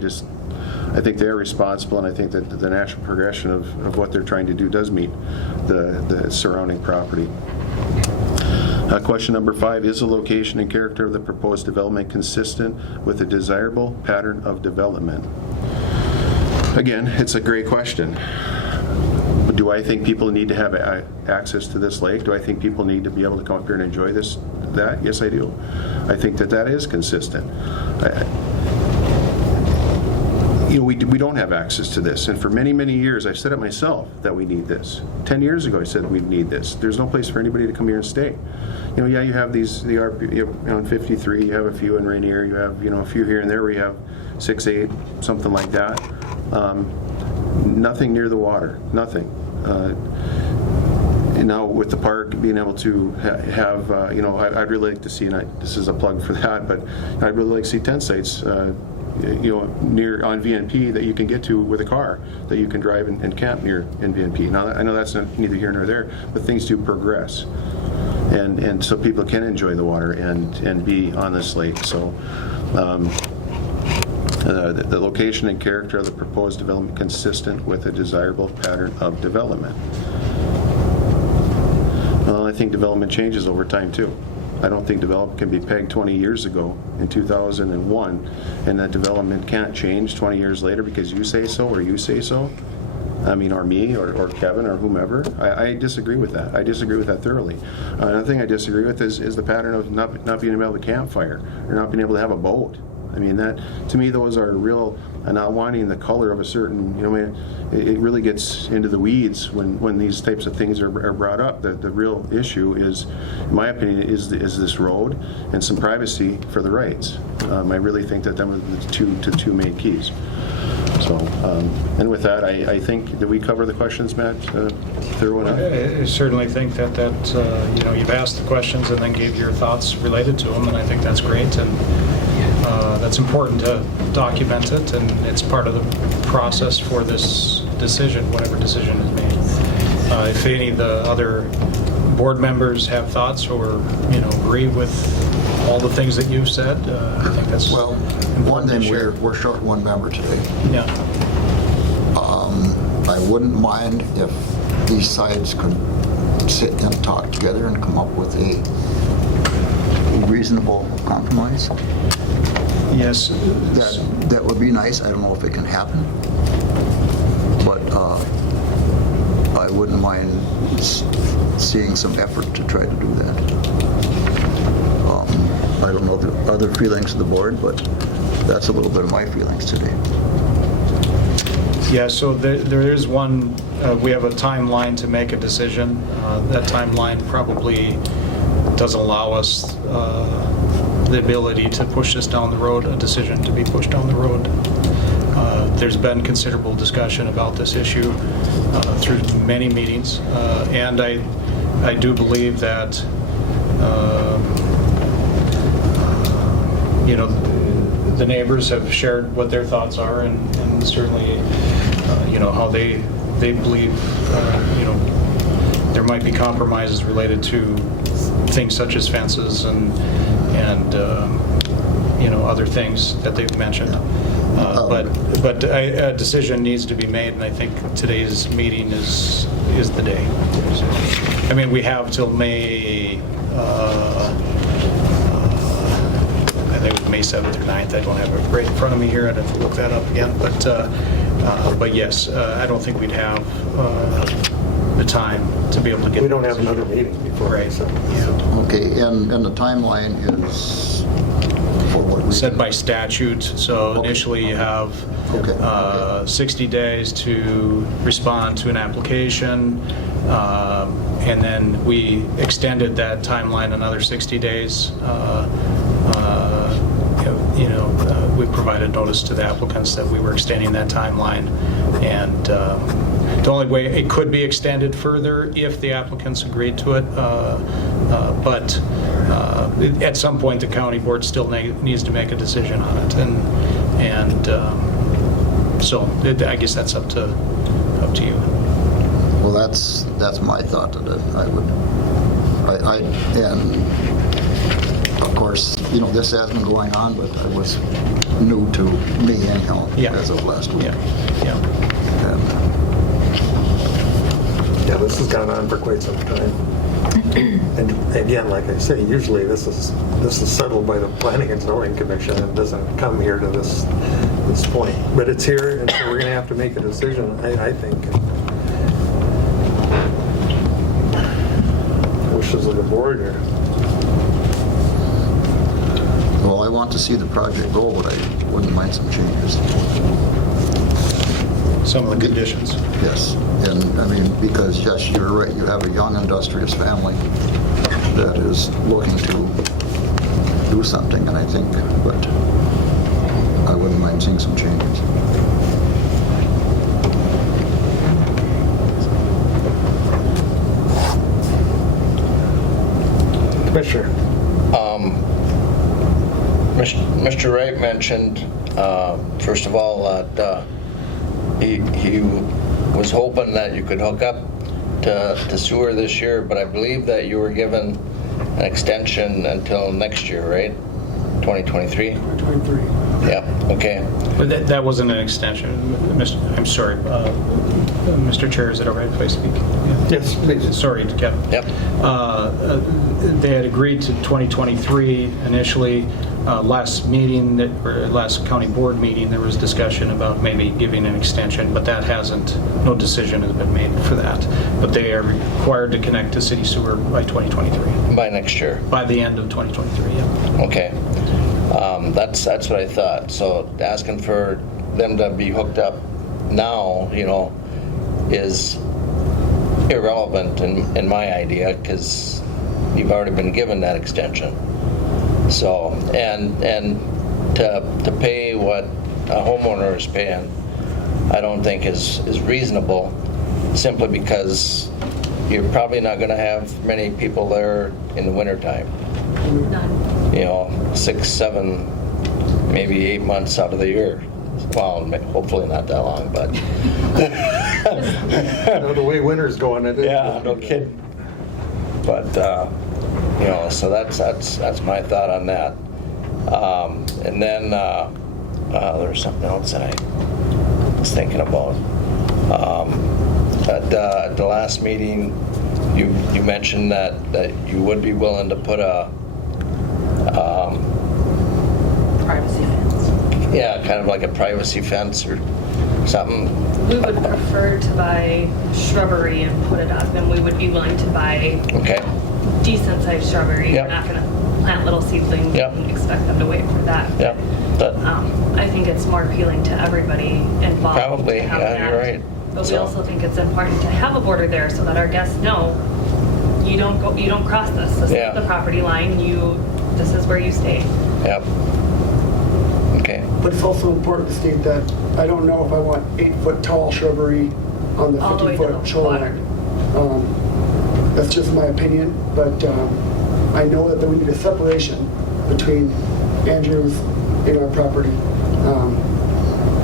think they're responsible, and I think that the natural progression of what they're trying to do does meet the surrounding property. Question number 5, is the location and character of the proposed development consistent with a desirable pattern of development? Again, it's a great question. Do I think people need to have access to this lake? Do I think people need to be able to come up here and enjoy that? Yes, I do. I think that is consistent. We don't have access to this, and for many, many years I've said it myself that we need this. 10 years ago I said we need this. There's no place for anybody to come here and stay. Yeah, you have on 53, you have a few in Rainier, you have a few here and there where you have 6, 8, something like that. Nothing near the water, nothing. And now with the park being able to have, I'd really like to see, and this is a plug for that, but I'd really like to see tent sites near on VNP that you can get to with a car, that you can drive and camp near in VNP. Now, I know that's neither here nor there, but things do progress. And so people can enjoy the water and be on this lake. So the location and character of the proposed development consistent with a desirable pattern of development. Well, I think development changes over time too. I don't think development can be pegged 20 years ago in 2001, and that development can't change 20 years later because you say so or you say so. I mean, or me or Kevin or whomever. I disagree with that. I disagree with that thoroughly. Another thing I disagree with is the pattern of not being able to campfire or not being able to have a boat. I mean, that to me, those are real, not wanting the color of a certain, it really gets into the weeds when these types of things are brought up. The real issue is, in my opinion, is this road and some privacy for the rights. I really think that them are the two main keys. So, and with that, I think, did we cover the questions, Matt, thorough enough? I certainly think that you've asked the questions and then gave your thoughts related to them, and I think that's great, and that's important to document it, and it's part of the process for this decision, whatever decision is made. If any of the other board members have thoughts or agree with all the things that you've said, I think that's one thing, we're short one member today. Yeah. I wouldn't mind if these sides could sit and talk together and come up with a reasonable compromise. Yes. That would be nice. I don't know if it can happen, but I wouldn't mind seeing some effort to try to do that. I don't know the other feelings of the board, but that's a little bit of my feelings today. Yeah, so there is one, we have a timeline to make a decision. That timeline probably doesn't allow us the ability to push this down the road, a decision to be pushed down the road. There's been considerable discussion about this issue through many meetings, and I do believe that the neighbors have shared what their thoughts are, and certainly how they believe there might be compromises related to things such as fences and other things that they've mentioned. But a decision needs to be made, and I think today's meeting is the day. I mean, we have till May, I think it was May 7th or 9th. I don't have it right in front of me here. I'd have to look that up again. But yes, I don't think we'd have the time to be able to get. We don't have another meeting before. Right. So. Yeah. Okay, and the timeline is for what reason? Set by statute. So initially you have 60 days to respond to an application, and then we extended that timeline another 60 days. We provided notice to the applicants that we were extending that timeline, and the only way it could be extended further if the applicants agreed to it, but at some point the county board still needs to make a decision on it, and so I guess that's up to you. Well, that's my thought of it. And of course, this has been going on, but it was new to me anyhow as of last week. Yeah, this has gone on for quite some time. And again, like I say, usually this is settled by the Planning and Zoning Commission and doesn't come here to this point. But it's here, and so we're going to have to make a decision, I think. forward, or? Well, I want to see the project go, but I wouldn't mind some changes. Some of the conditions. Yes, and I mean, because yes, you're right, you have a young industrious family that is looking to do something, and I think, but I wouldn't mind seeing some changes. Commissioner? Mr. Wright mentioned, first of all, that he was hoping that you could hook up to sewer this year, but I believe that you were given an extension until next year, right? 2023? 2023. Yeah, okay. But that wasn't an extension. I'm sorry. Mr. Chair, is it all right if I speak? Yes, please. Sorry, Kevin. Yep. They had agreed to 2023 initially. Last meeting, or last county board meeting, there was discussion about maybe giving an extension, but that no decision has been made for that. But they are required to connect to city sewer by 2023. By next year? By the end of 2023, yeah. Okay. That's what I thought. So asking for them to be hooked up now, is irrelevant in my idea, because you've already been given that extension. So, and to pay what a homeowner is paying, I don't think is reasonable, simply because you're probably not going to have many people there in the wintertime. None. 6, 7, maybe 8 months out of the year. Well, hopefully not that long, but. The way winter's going, it is. Yeah, no kidding. But, so that's my thought on that. And then there's something else that I was thinking about. At the last meeting, you mentioned that you would be willing to put a Privacy fence. yeah, kind of like a privacy fence or something. We would prefer to buy shrubbery and put it up, and we would be willing to buy Okay. decent sized shrubbery. Yep. We're not going to plant little seedlings Yep. and expect them to wait for that. Yeah. I think it's more appealing to everybody involved. Probably, to have yeah, that. you're right. But we So- also think it's important to have a border there so that our guests know you don't cross this. This Yeah. is the property line. This is where you stay. Yep. Okay. But it's also important to state that I don't know if I want 8-foot tall shrubbery on the All the way to 50-foot the shoreline. That's just my opinion, but I know that we need a separation between Andrews and our property.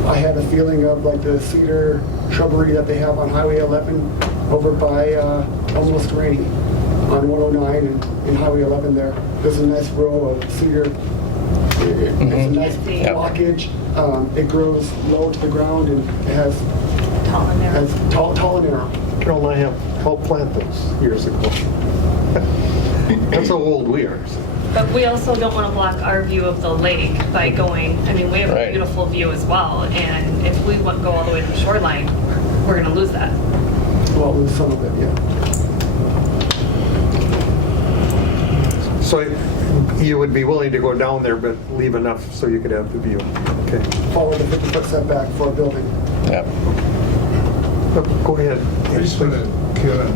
I had a feeling of like the cedar shrubbery that they have on Highway 11 over by Almost Rainy on 109 and Highway 11 there. There's a nice row of cedar. It's a nice blockage. It grows low to the ground and it has Tall and narrow. tall and narrow. Carol and I helped plant those years ago. That's how old we are. But we also don't want to block our view of the lake by going, we have Right. a beautiful view as well, and if we go all the way to the shoreline, we're going to lose that. Well, lose some of it, yeah. So you would be willing to go down there, but leave enough so you could have the view? Okay. Follow the 50-foot setback for a building. Yep. Go ahead. I just want to, Kevin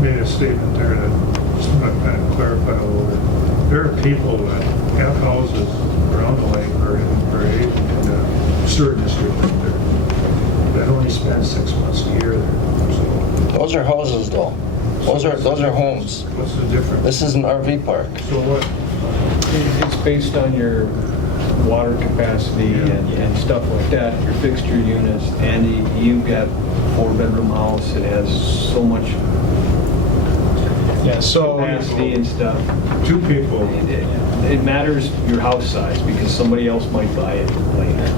made a statement there that just want to kind of clarify a little bit. There are people that have houses around the lake or in the sewer district there that only spend 6 months a year there. So Those are houses, though. Those are homes. what's the difference? This is an RV park. So what? It's based on your water capacity and stuff like that, your fixture units. Andy, you've got a 4-bedroom house, it has so much Yeah, so capacity and stuff. 2 people. It matters your house size, because somebody else might buy it later.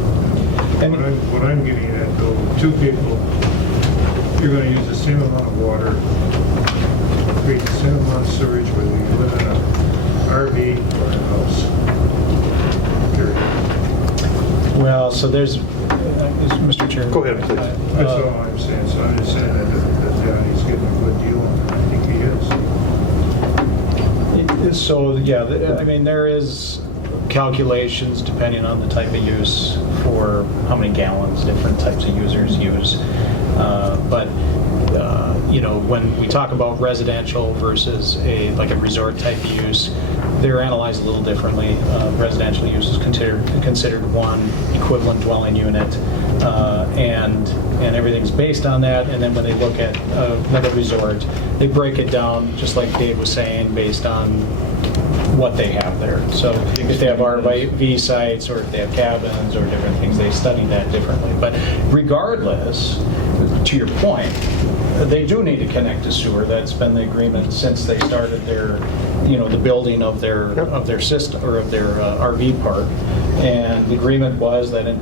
What I'm getting at though, 2 people, you're going to use the same amount of water, create the same amount of sewage whether you live in an RV or in a house. Period. well, so there's, Mr. Chair. Go ahead, please. That's all I'm saying. So I'm just saying that Danny's getting a good deal on it. I think he is. So, yeah, I mean, there is calculations depending on the type of use for how many gallons different types of users use. But you know, when we talk about residential versus a resort type of use, they're analyzed a little differently. Residential use is considered one equivalent dwelling unit, and everything's based on that. And then when they look at another resort, they break it down, just like Dave was saying, based on what they have there. So if they have RV sites or if they have cabins or different things, they study that differently. But regardless, to your point, they do need to connect to sewer. That's been the agreement since they started their, you know, the building of their system or of their RV park. And the agreement was that at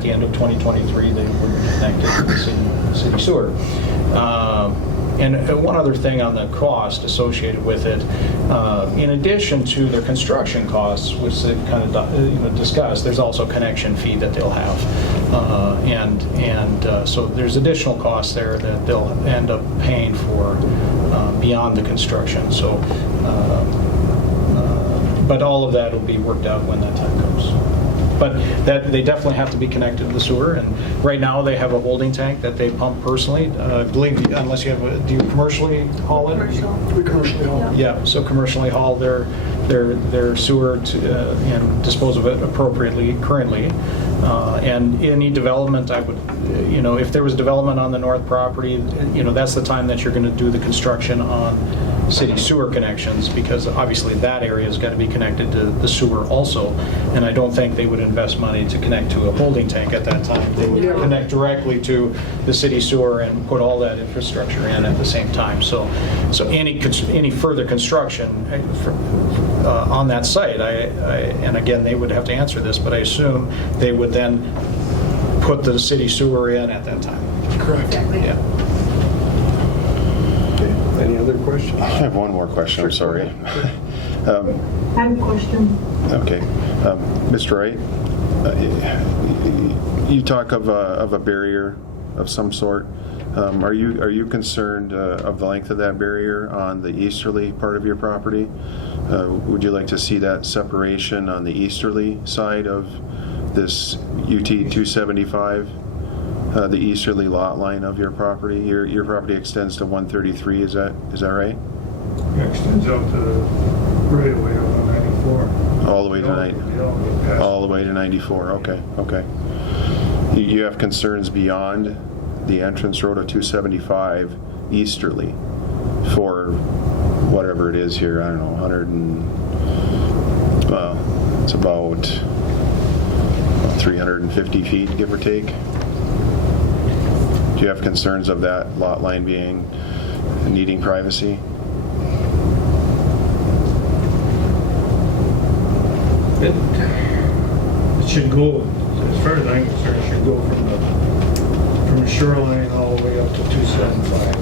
the end of 2023 they would be connected to the city sewer. And one other thing on the cost associated with it, in addition to their construction costs, which they kind of discussed, there's also a connection fee that they'll have, so there's additional costs there that they'll end up paying for beyond the construction. So, but all of that will be worked out when that time comes. But that they definitely have to be connected to the sewer, and right now they have a holding tank that they pump personally. I believe, unless you have do you commercially haul it? We commercially haul. Yeah, so commercially haul their sewer to, and dispose of it appropriately currently. And any development, I would, if there was development on the north property, that's the time that you're going to do the construction on city sewer connections, because obviously that area has got to be connected to the sewer also. And I don't think they would invest money to connect to a holding tank at that time. They would connect directly to the city sewer and put all that infrastructure in at the same time. So any further construction on that site, and again, they would have to answer this, but I assume they would then put the city sewer in at that time. Correct. Exactly. Yeah. Any other questions? I have one more question, I'm sorry. I have a question. Okay. Mr. Wright, you talk of a barrier of some sort. Are you concerned of the length of that barrier on the easterly part of your property? Would you like to see that separation on the easterly side of this UT 275? The easterly lot line of your property. Your property extends to 133. Is that right? It extends out to right away on 94. All the way to all the way to 94. Okay. You have concerns beyond the entrance road of 275 easterly for whatever it is here. I don't know, 100 and it's about 350 feet, give or take. Do you have concerns of that lot line needing privacy? It should go, as far as I'm concerned, it should go from the shoreline all the way up to 275.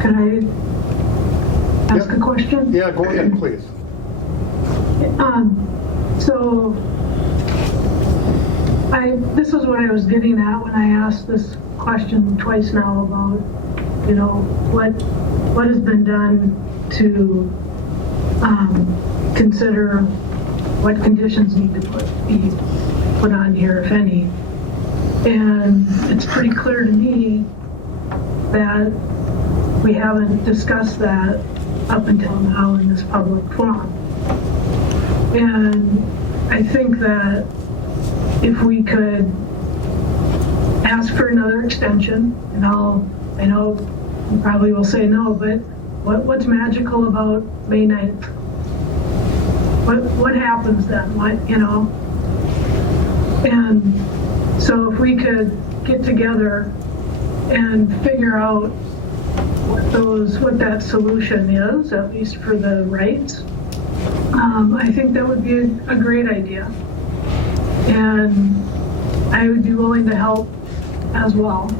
Can I ask a question? Yeah, go ahead, please. So this is what I was getting at when I asked this question twice now about, what has been done to consider what conditions need to be put on here, if any. And it's pretty clear to me that we haven't discussed that up until now in this public forum. And I think that if we could ask for another extension, and I know you probably will say no, but what's magical about May 9th? What happens then? And so if we could get together and figure out what that solution is, at least for the rights, I think that would be a great idea. And I would be willing to help as well.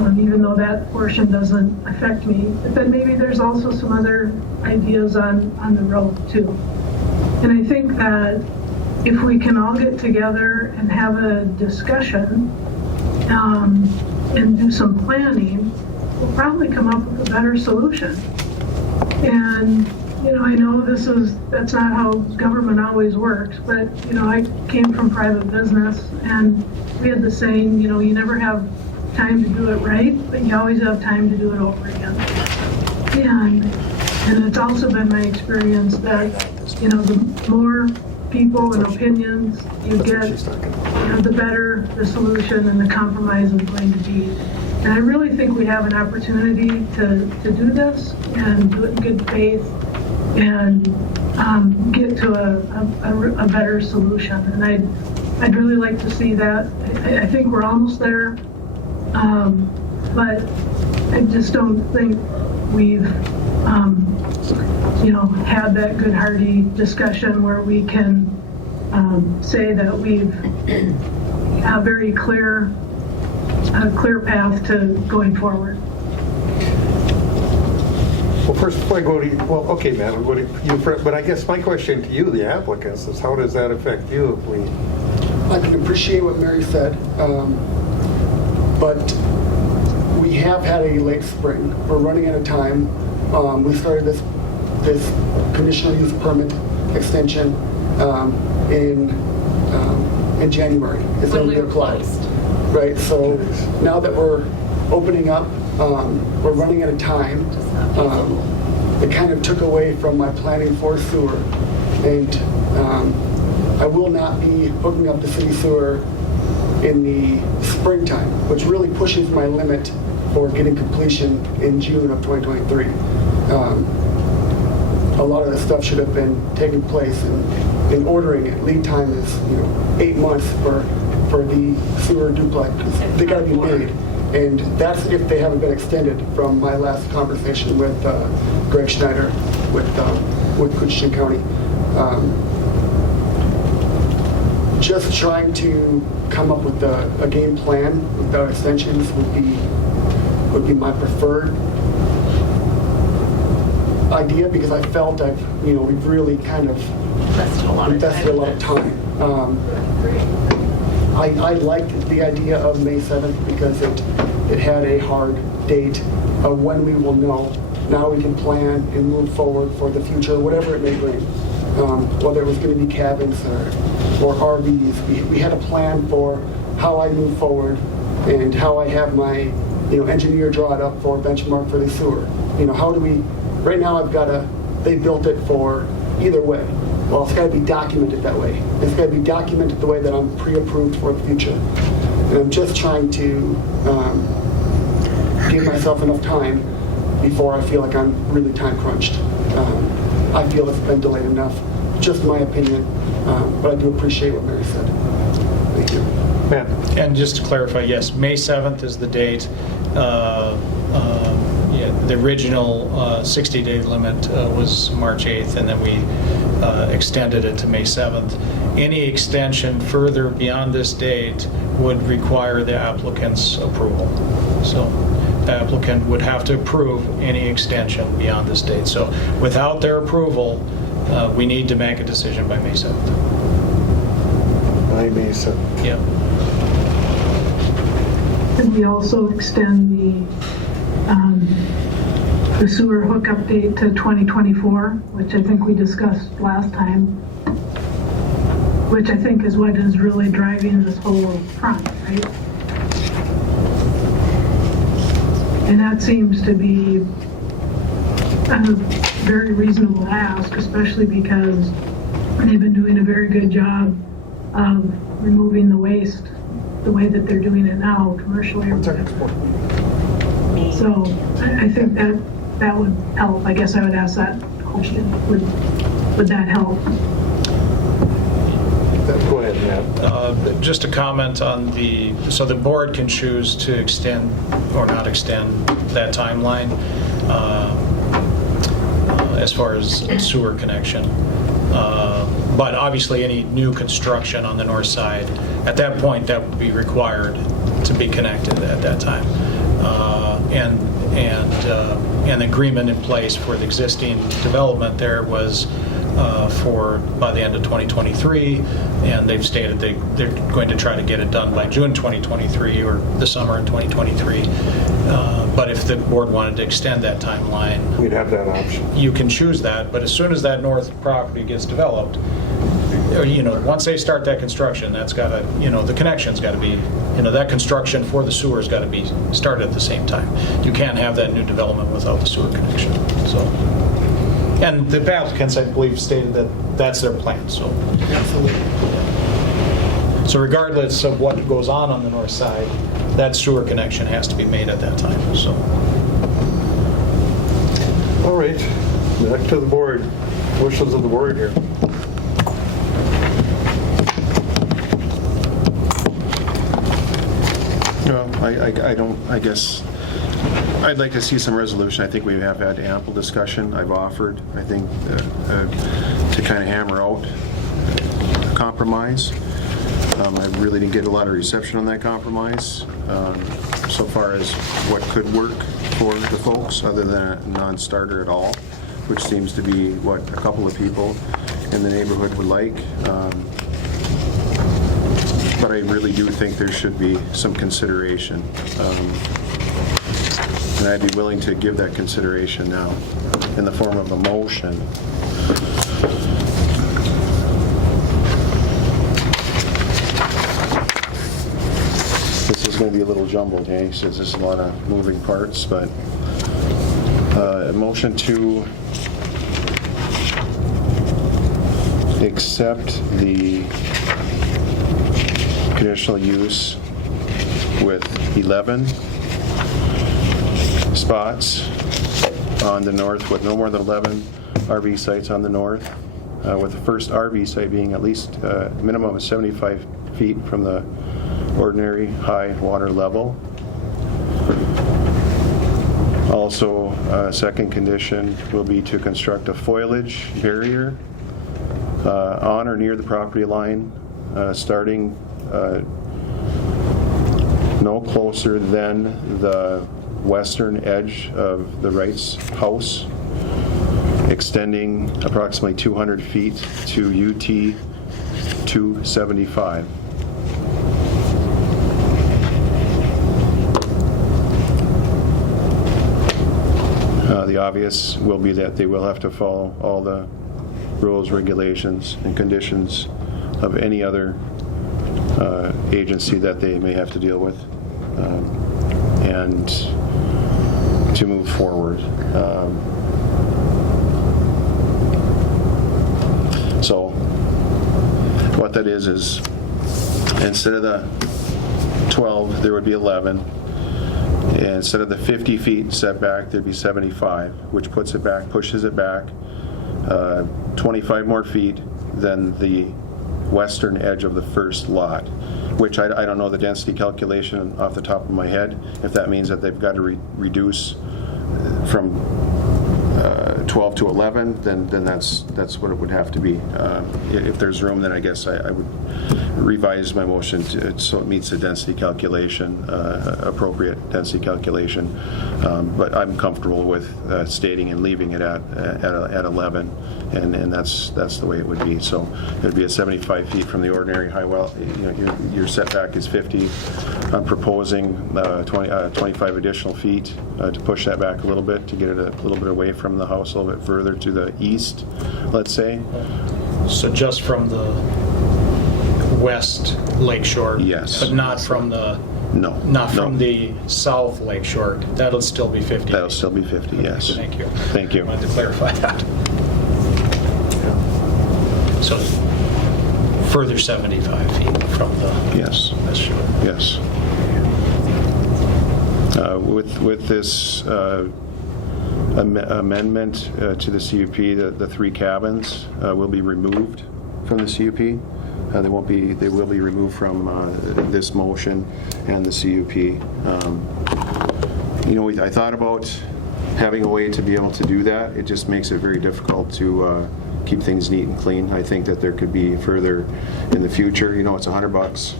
even though that portion doesn't affect me. But then maybe there's also some other ideas on the road too. And I think that if we can all get together and have a discussion and do some planning, we'll probably come up with a better solution. And I know that's not how government always works, but I came from private business, and we had the saying, you never have time to do it right, but you always have time to do it over again. And it's also been my experience that the more people and opinions you get, the better the solution and the compromise is going to be. And I really think we have an opportunity to do this and do it in good faith and get to a better solution. And I'd really like to see that. I think we're almost there, but I just don't think we've had that good hearty discussion where we can say that we've a very clear path to going forward. Well, first, before I go to you, well, okay, Matt, I'll go to you first, but I guess my question to you, the applicants, is how does that affect you if we... I can appreciate what Mary said, but we have had a late spring. We're running out of time. We started this conditional use permit extension in January. It's when we were closed. Right, so now that we're opening up, we're running out of time. It kind of took away from my planning for sewer, and I will not be hooking up the city sewer in the springtime, which really pushes my limit for getting completion in June of 2023. A lot of the stuff should have been taking place, and in ordering it, lead time is 8 months for the sewer duplex. They got to be made, and that's if they haven't been extended from my last conversation with Greg Schneider with Koochiching County. Just trying to come up with a game plan without extensions would be my preferred idea, because I felt we've really kind of invested a lot of time. I liked the idea of May 7th because it had a hard date of when we will know. Now we can plan and move forward for the future, whatever it may bring. Whether it was going to be cabins or RVs, we had a plan for how I move forward and how I have my engineer draw it up for a benchmark for the sewer. How do we? Right now, they built it for either way. Well, it's got to be documented that way. It's got to be documented the way that I'm pre-approved for the future. And I'm just trying to give myself enough time before I feel like I'm really time crunched. I feel it's been delayed enough. Just my opinion, but I do appreciate what Mary said. Thank you. Matt. And just to clarify, yes, May 7th is the date. The original 60-day limit was March 8th, and then we extended it to May 7th. Any extension further beyond this date would require the applicant's approval. So the applicant would have to approve any extension beyond this date. So without their approval, we need to make a decision by May 7th. By May 7th. Yeah. Can we also extend the sewer hookup date to 2024, which I think we discussed last time, which I think is what is really driving this whole front, right? And that seems to be a very reasonable ask, especially because they've been doing a very good job of removing the waste the way that they're doing it now, commercially or whatever. So I think that would help. I guess I would ask that question. Would that help? Go ahead, Matt. Just a comment on so the board can choose to extend or not extend that timeline as far as sewer connection. But obviously any new construction on the north side, at that point that would be required to be connected at that time. and an agreement in place for the existing development there was for by the end of 2023, and they've stated they're going to try to get it done by June 2023 or the summer in 2023. But if the board wanted to extend that timeline, We'd have that option. you can choose that. But as soon as that north property gets developed, once they start that construction, that's got to, the connection's got to be, that construction for the sewer's got to be started at the same time. You can't have that new development without the sewer connection. So, and the applicants, I believe, stated that that's their plan. So, so regardless of what goes on the north side, that sewer connection has to be made at that time. So, All right, back to the board. Wishes of the board here. No, I guess, I'd like to see some resolution. I think we have had ample discussion. I've offered, I think, to kind of hammer out a compromise. I really didn't get a lot of reception on that compromise so far as what could work for the folks, other than a non-starter at all, which seems to be what a couple of people in the neighborhood would like. But I really do think there should be some consideration. And I'd be willing to give that consideration now in the form of a motion. This is going to be a little jumbled, hey, since there's a lot of moving parts, but a motion to accept the conditional use with 11 spots on the north, with no more than 11 RV sites on the north, with the first RV site being at least a minimum of 75 feet from the ordinary high water level. Also, second condition will be to construct a foliage barrier on or near the property line, starting no closer than the western edge of the Wright's house, extending approximately 200 feet to UT 275. The obvious will be that they will have to follow all the rules, regulations, and conditions of any other agency that they may have to deal with, and to move forward. So what that is instead of the 12, there would be 11. And instead of the 50 feet setback, there'd be 75, which pushes it back 25 more feet than the western edge of the first lot, which I don't know the density calculation off the top of my head. If that means that they've got to reduce from 12 to 11, then that's what it would have to be. If there's room, then I guess I would revise my motion so it meets the density calculation, appropriate density calculation. But I'm comfortable with stating and leaving it at 11, and that's the way it would be. So it would be at 75 feet from the ordinary high well. Your setback is 50. I'm proposing 25 additional feet to push that back a little bit, to get it a little bit away from the house, a little bit further to the east, let's say. So just from the west lakeshore? Yes. But not from the... No. Not from the south lakeshore? That'll still be 50? That'll still be 50, yes. Thank you. Thank you. I wanted to clarify that. So further 75 feet from the west shore? Yes. With this amendment to the CUP, the 3 cabins will be removed from the CUP. They will be removed from this motion and the CUP. I thought about having a way to be able to do that. It just makes it very difficult to keep things neat and clean. I think that there could be further in the future. It's $100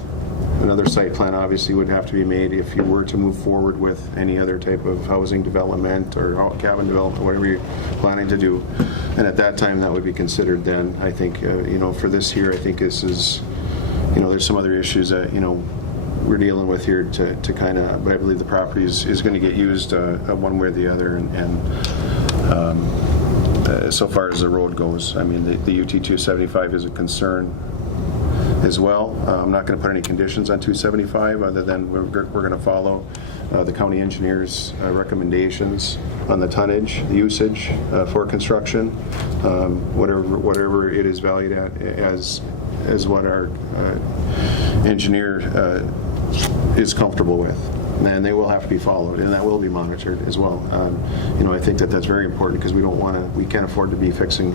another site plan obviously would have to be made if you were to move forward with any other type of housing development or cabin development, whatever you're planning to do. And at that time, that would be considered then. I think, for this here, I think this is, there's some other issues that, we're dealing with here to kind of, but I believe the property is going to get used one way or the other. And so far as the road goes, I mean, the UT 275 is a concern as well. I'm not going to put any conditions on 275 other than we're going to follow the county engineer's recommendations on the tonnage, the usage for construction, whatever it is valued at as what our engineer is comfortable with. And they will have to be followed, and that will be monitored as well. I think that's very important because we can't afford to be fixing,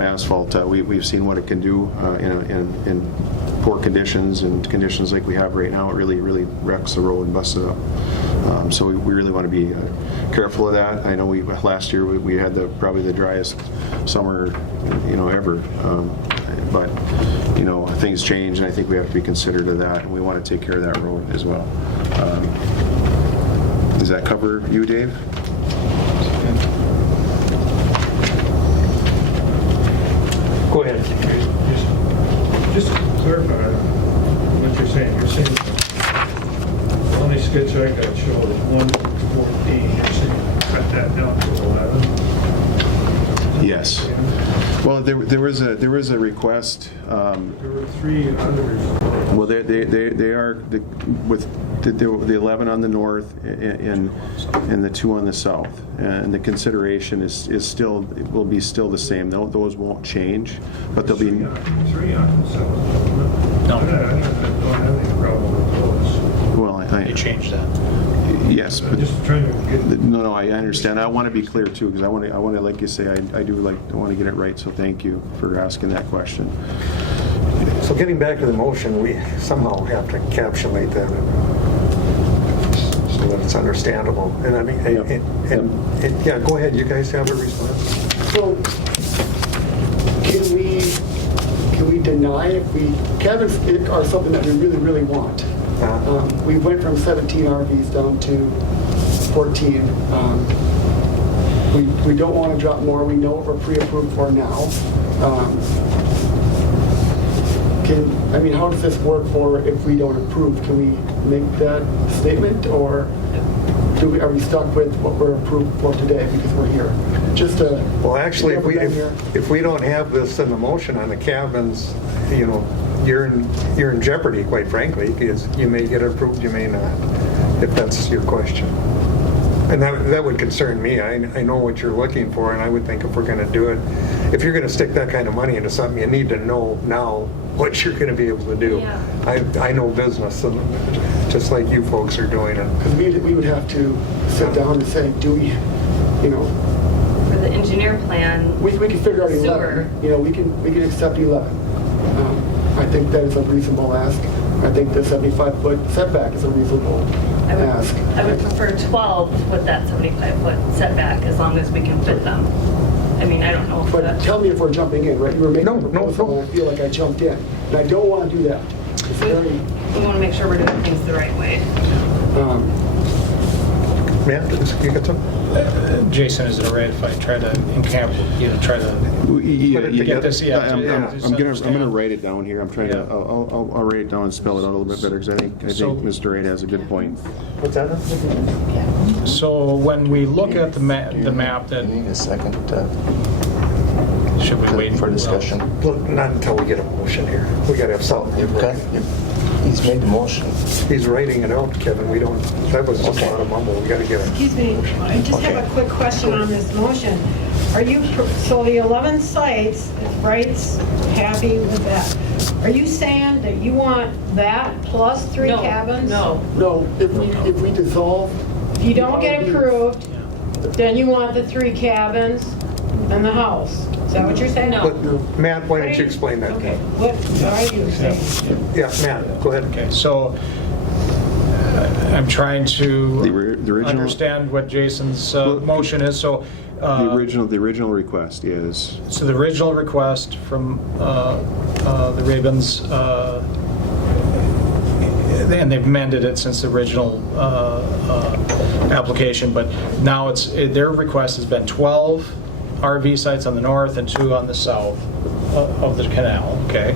asphalt. We've seen what it can do in poor conditions and conditions like we have right now. It really wrecks the road and busts it up. So we really want to be careful of that. I know last year we had probably the driest summer, ever. But things change, and I think we have to be considerate of that, and we want to take care of that road as well. Does that cover you, Dave? Go ahead. Just to clarify what you're saying. You're saying the only sketch I got showed is 114. You're saying cut that down to 11? Yes. Well, there was a request. There were 3 others. Well, they are with the 11 on the north and the 2 on the south, and the consideration is still will be still the same. Those won't change, but there'll be 3 on the south. No. I don't have any problem with those. Well, you changed that. Yes, but just trying to get. No, I understand. I want to be clear too, because I want to, like you say, I want to get it right. So thank you for asking that question. So getting back to the motion, we somehow have to encapsulate that so that it's understandable. And I mean, yeah, go ahead. You guys have a response. So, can we deny if cabins are something that we really want? We went from 17 RVs down to 14. We don't want to drop more. We know what we're pre-approved for now. How does this work for if we don't approve? Can we make that statement, or are we stuck with what we're approved for today because we're here? Well, actually, if we don't have this in the motion on the cabins, you're in jeopardy, quite frankly, because you may get approved, you may not, if that's your question. And that would concern me. I know what you're looking for, and I would think if we're going to do it, if you're going to stick that kind of money into something, you need to know now what you're going to be able to do. Yeah. I know business, just like you folks are doing it. Because we would have to sit down and say, do we, For the engineer plan, we can figure out 11. sewer. We can accept 11. I think that is a reasonable ask. I think the 75-foot setback is a reasonable ask. I would prefer 12 with that 75-foot setback, as long as we can fit them. I don't know if But tell me if we're jumping in, right? You were making a proposal, and I feel like I jumped in. And I don't want to do that. we want to make sure we're doing things the right way. Matt, you got some? Jason, is it all right if I try to try to put it together? I'm gonna write it down here. I'm trying to. I'll write it down and spell it out a little bit better, because I think Mr. Wright has a good point. What's that? So when we look at the map that... You need a second should we wait for discussion? Not until we get a motion here. We got to have something. He's made the motion. He's writing it out, Kevin. That was just a lot of mumble. We got to get it. Excuse me, I just have a quick question on this motion. So the 11 sites, if Wright's happy with that, are you saying that you want that plus 3 cabins? No. No, if we dissolve... If you don't get approved, then you want the 3 cabins and the house. Is that what you're saying? No. Matt, why don't you explain that? Okay, what are you saying? Yeah, Matt, go ahead. Okay, so I'm trying to The original understand what Jason's motion is. So the original request is. So the original request from the Ravens and they've amended it since the original application, but now their request has been 12 RV sites on the north and 2 on the south of the canal, okay?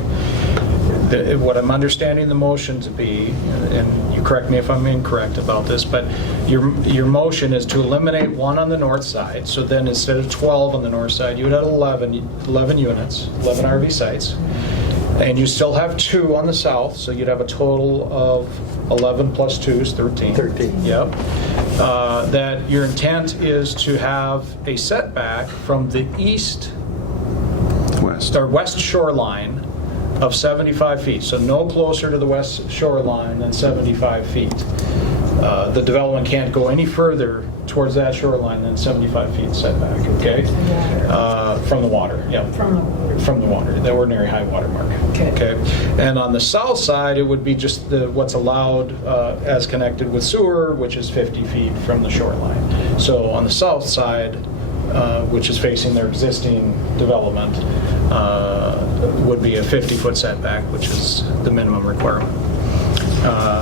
What I'm understanding the motion to be, and you correct me if I'm incorrect about this, but your motion is to eliminate 1 on the north side, so then instead of 12 on the north side, you would have 11 units, 11 RV sites, and you still have 2 on the south, so you'd have a total of 11 plus 2 is 13. 13. Yep. That your intent is to have a setback from the east or west shoreline of 75 feet, so no closer to the west shoreline than 75 feet. The development can't go any further towards that shoreline than 75 feet setback, okay? From the water, yeah. From the water, the ordinary high water mark. Okay. And on the south side, it would be just what's allowed as connected with sewer, which is 50 feet from the shoreline. So on the south side, which is facing their existing development, would be a 50-foot setback, which is the minimum requirement.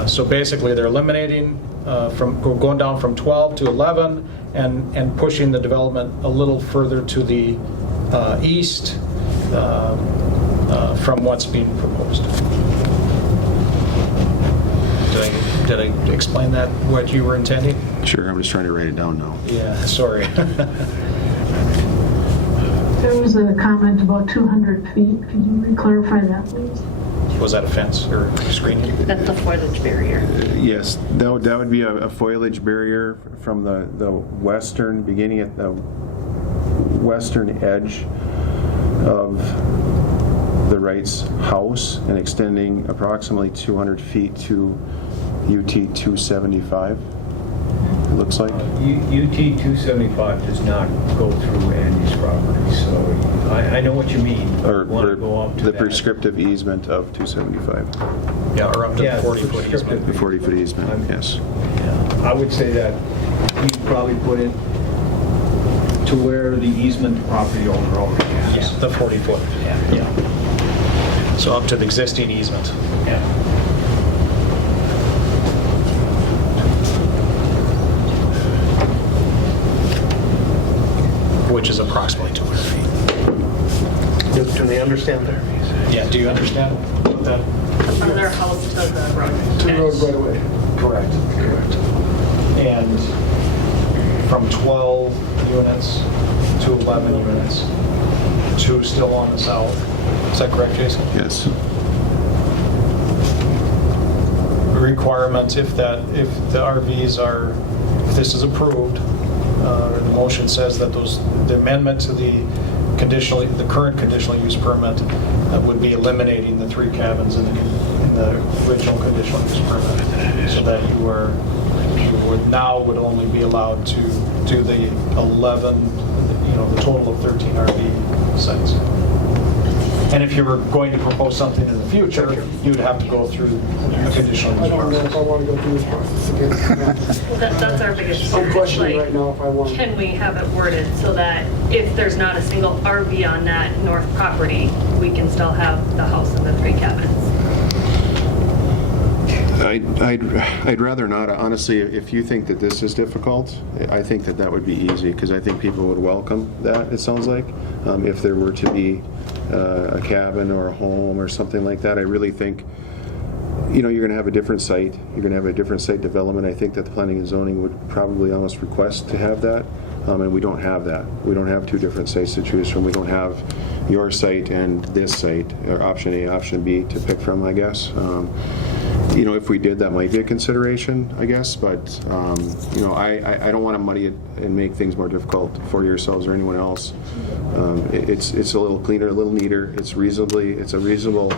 So basically, they're eliminating going down from 12 to 11 and pushing the development a little further to the east from what's being proposed. Did I explain that, what you were intending? Sure, I'm just trying to write it down now. Yeah, sorry. There was a comment about 200 feet. Could you clarify that, please? Was that a fence or screening? That's the foliage barrier. Yes, that would be a foliage barrier from the western, beginning at the western edge of the Wright's house and extending approximately 200 feet to UT 275, it looks like. UT 275 does not go through Andy's property, so I know what you mean. Or Go up to the that. prescriptive easement of 275. Yeah, or up to Yeah, the 40-foot easement. The 40-foot easement, yes. I would say that you'd probably put it to where the easement property owner already has. Yeah, the 40-foot. Yeah. So up to the existing easement. Yeah. Which is approximately 200 feet. Do they understand that? Yeah, do you understand that? From their house to the road. To the road right away. Correct. And from 12 units to 11 units, 2 still on the south. Is that correct, Jason? Yes. Requirement if the RVs if this is approved, the motion says that the amendment to the current conditional use permit would be eliminating the 3 cabins in the original conditional use permit, so that you would only be allowed to do the 11, the total of 13 RV sites. And if you were going to propose something in the future, you would have to go through a conditional I use don't know process. if I want to go through this process again. That's our biggest I'm fear. questioning Like, right now if I want. can we have it worded so that if there's not a single RV on that north property, we can still have the house and the 3 cabins? I'd rather not. Honestly, if you think that this is difficult, I think that would be easy, because I think people would welcome that, it sounds like. If there were to be a cabin or a home or something like that, I really think, you're going to have a different site. You're going to have a different site development. I think that the planning and zoning would probably almost request to have that, and we don't have that. We don't have 2 different sites to choose from. We don't have your site and this site, or option A, option B to pick from, I guess. If we did, that might be a consideration, I guess, but, I don't want to muddy it and make things more difficult for yourselves or anyone else. It's a little cleaner, a little neater. It's a reasonable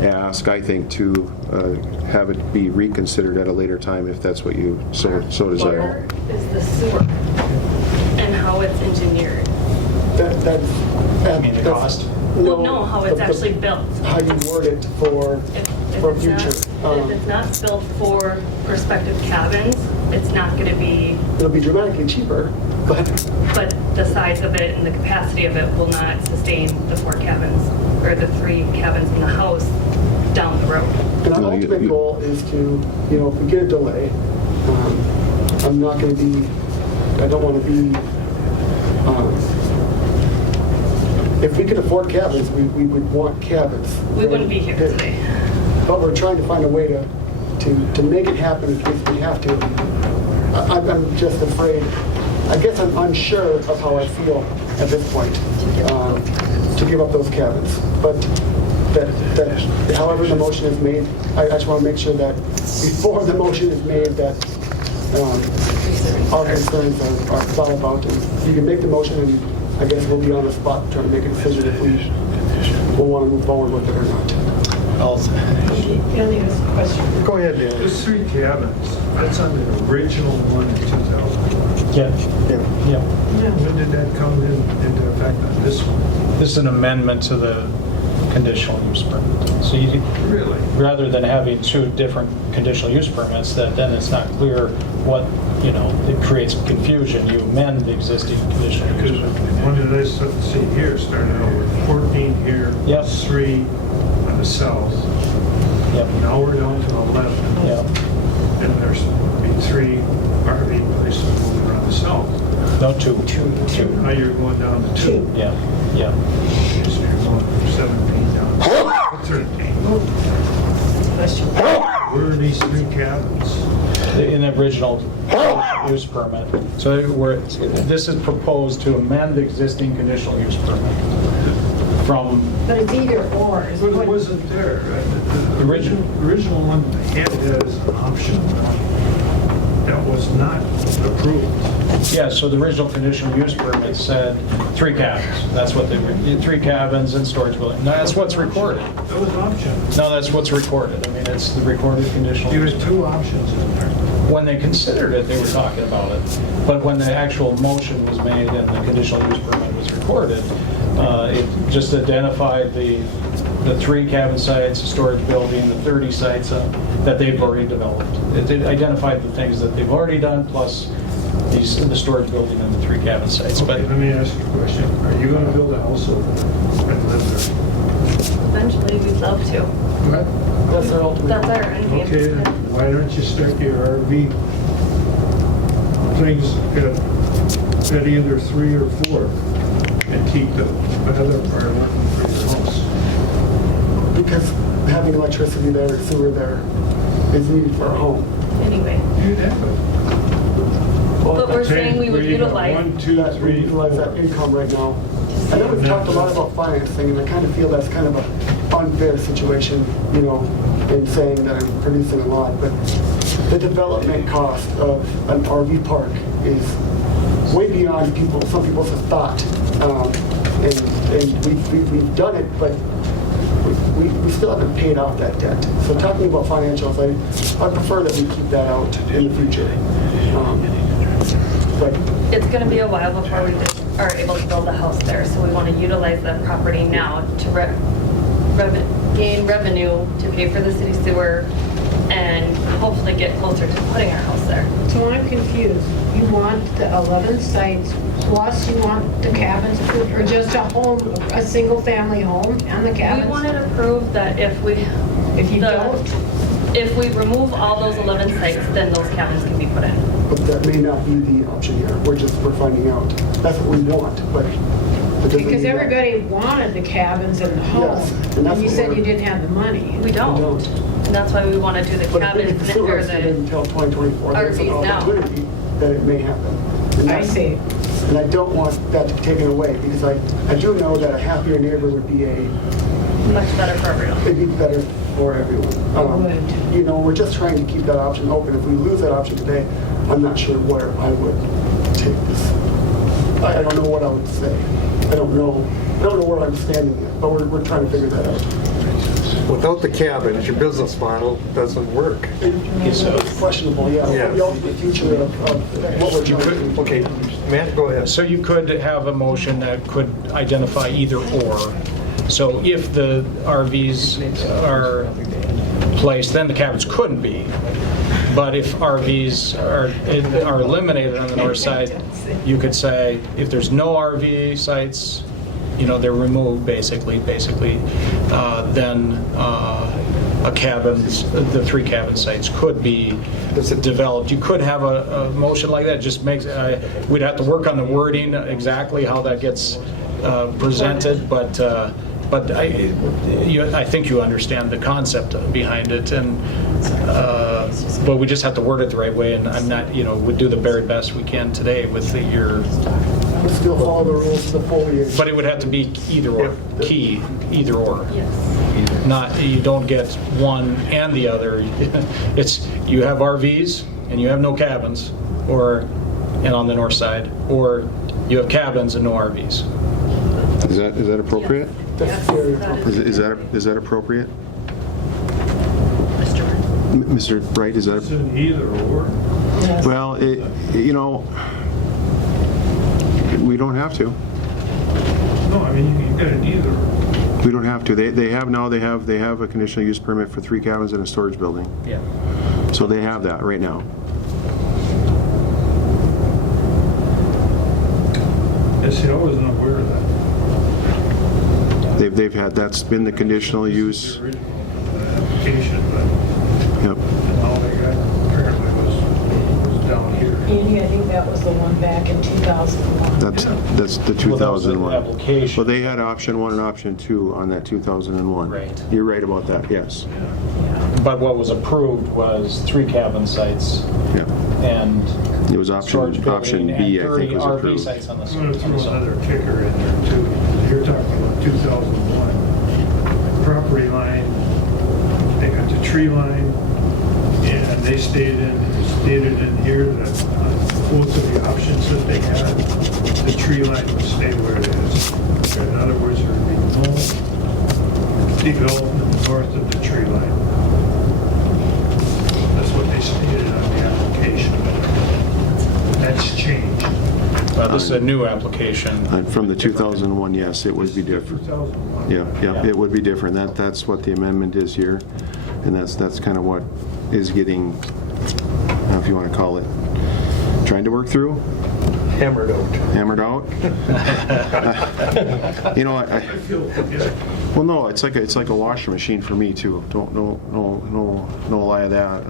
ask, I think, to have it be reconsidered at a later time if that's what you so desire. Where is the sewer and how it's engineered? You mean the cost? No, how it's actually built. How you word it for future. If it's not built for prospective cabins, it's not going to be. It'll be dramatically cheaper, but the size of it and the capacity of it will not sustain the 4 cabins or the 3 cabins in the house down the road. And our ultimate goal is to, if we get a delay, I'm not going to be, I don't want to be, if we could afford cabins, we would want cabins. We wouldn't be here today. But we're trying to find a way to make it happen in case we have to. I'm just afraid, I guess I'm unsure of how I feel at this point to give up those cabins. But that however the motion is made, I just want to make sure that before the motion is made that our concerns are thought about. And you can make the motion and I guess we'll be on the spot trying to make a decision if we will want to move forward with it or not. Danny has a question. Go ahead, Dan. There's 3 cabins. That's on the original one in 2001. Yeah. When did that come into effect on this one? This is an amendment to the conditional use permit. So you, Really? rather than having 2 different conditional use permits, that then it's not clear what, it creates confusion. You amend the existing conditional use Because permit. one of this, see here, started out with 14 here, Yep. 3 on the south. Yep. Now we're down to 11. Yep. And there's be 3 RV places moving around the south. No, 2. Now you're going down to 2. Yeah. So you're going from 17 down to 13. Where are these 3 cabins? In the original use permit. So this is proposed to amend the existing conditional use permit from But it's either or. is But it what- wasn't there. The original one had it as an option. That was not approved. Yeah, so the original conditional use permit said 3 cabins. That's what they were, 3 cabins and storage building. No, that's what's recorded. That was an option. No, that's what's recorded. I mean, it's the recorded conditional You use. had 2 options in there. When they considered it, they were talking about it. But when the actual motion was made and the conditional use permit was recorded, it just identified the 3 cabin sites, the storage building, the 30 sites that they've already developed. It identified the things that they've already done, plus the storage building and the 3 cabin sites. Okay, let me ask you a question. Are you going to build a house over there and live there? Eventually, we'd love to. That's our ultimate. That's our end game. Okay, then why don't you start your RV things at either 3 or 4 and keep the other part working for your house? Because having electricity there and sewer there is needed for our home. Anyway. You'd have it. But we're saying we would Where you got utilize. 1, 2, That we 3, utilize that income right now. I know we've talked a lot about financing, and I kind of feel that's kind of an unfair situation, in saying that I'm producing a lot, but the development cost of an RV park is way beyond some people's thought. And we've done it, but we still haven't paid off that debt. So talking about financials, I prefer that we keep that out in the future. But It's going to be a while before we are able to build a house there, so we want to utilize that property now to gain revenue to pay for the city sewer and hopefully get closer to putting our house there. So I'm confused. You want the 11 sites, plus you want the cabins approved, or just a home, a single-family home and the cabins? We wanted to prove that if we remove all those 11 sites, then those cabins can be put in. But that may not be the option here. We're finding out. That's what we want, but. it doesn't Because mean that- everybody wanted the cabins and the home, Yes, and that's and you what said we're- you didn't have the money. We don't. And that's why we want to do the But if cabins the sewer or is the until 2024, there's an RVs now. opportunity that it may happen. And I that's- see. And I don't want that to be taken away, because I do know that a happier neighbor would be much better for everyone. it'd be better for everyone. We're just trying to keep that option open. If we lose that option today, I'm not sure where I would take this. I don't know what I would say. I don't know where I'm standing yet, but we're trying to figure that out. Without the cabins, your business model doesn't work. It's questionable, yeah. Yeah. The ultimate future of what we're trying to do. Okay, Matt, go ahead. So you could have a motion that could identify either or. So if the RVs are placed, then the cabins couldn't be. But if RVs are eliminated on the north side, you could say, if there's no RV sites, they're removed basically, then a cabins, the 3 cabin sites could be developed. You could have a motion like that, just makes, we'd have to work on the wording, exactly how that gets presented, but I think you understand the concept behind it, and but we just have to word it the right way, and I'm not, we do the very best we can today with your... We'll still follow the rules of the foliage. But it would have to be either or, key, either or. Yes. Not, you don't get one and the other. It's, you have RVs and you have no cabins, and on the north side, or you have cabins and no RVs. Is that appropriate? That's very appropriate. Is that appropriate? Mr. Wright, is that? It's an either or. Well, we don't have to. No, I mean, you got an either or. We don't have to. They have a conditional use permit for 3 cabins and a storage building. Yeah. So they have that right now. Yeah, see, I wasn't aware of that. They've had, that's been the conditional use. The original application, but Yep. all they got apparently was down here. Andy, I think that was the one back in 2001. That's the Well, that was the 2001. application. Well, they had option 1 and option 2 on that 2001. Right. You're right about that, yes. But what was approved was 3 cabin sites Yeah. and It was storage option building B, and I 30 think, was RV approved. sites on the I'm going to throw side. another kicker in there too. You're talking about 2001. Property line, they got the tree line, and they stated in here that both of the options that they had, the tree line would stay where it is. In other words, there would be no development north of the tree line. That's what they stated on the application. That's changed. This is a new application. From the 2001, yes, it would be different. 2001. Yeah, it would be different. That's what the amendment is here, and that's kind of what is getting, I don't know if you want to call it, trying to work through? Hammered out. Hammered out? Well, no, it's like a washer machine for me too. No lie of that.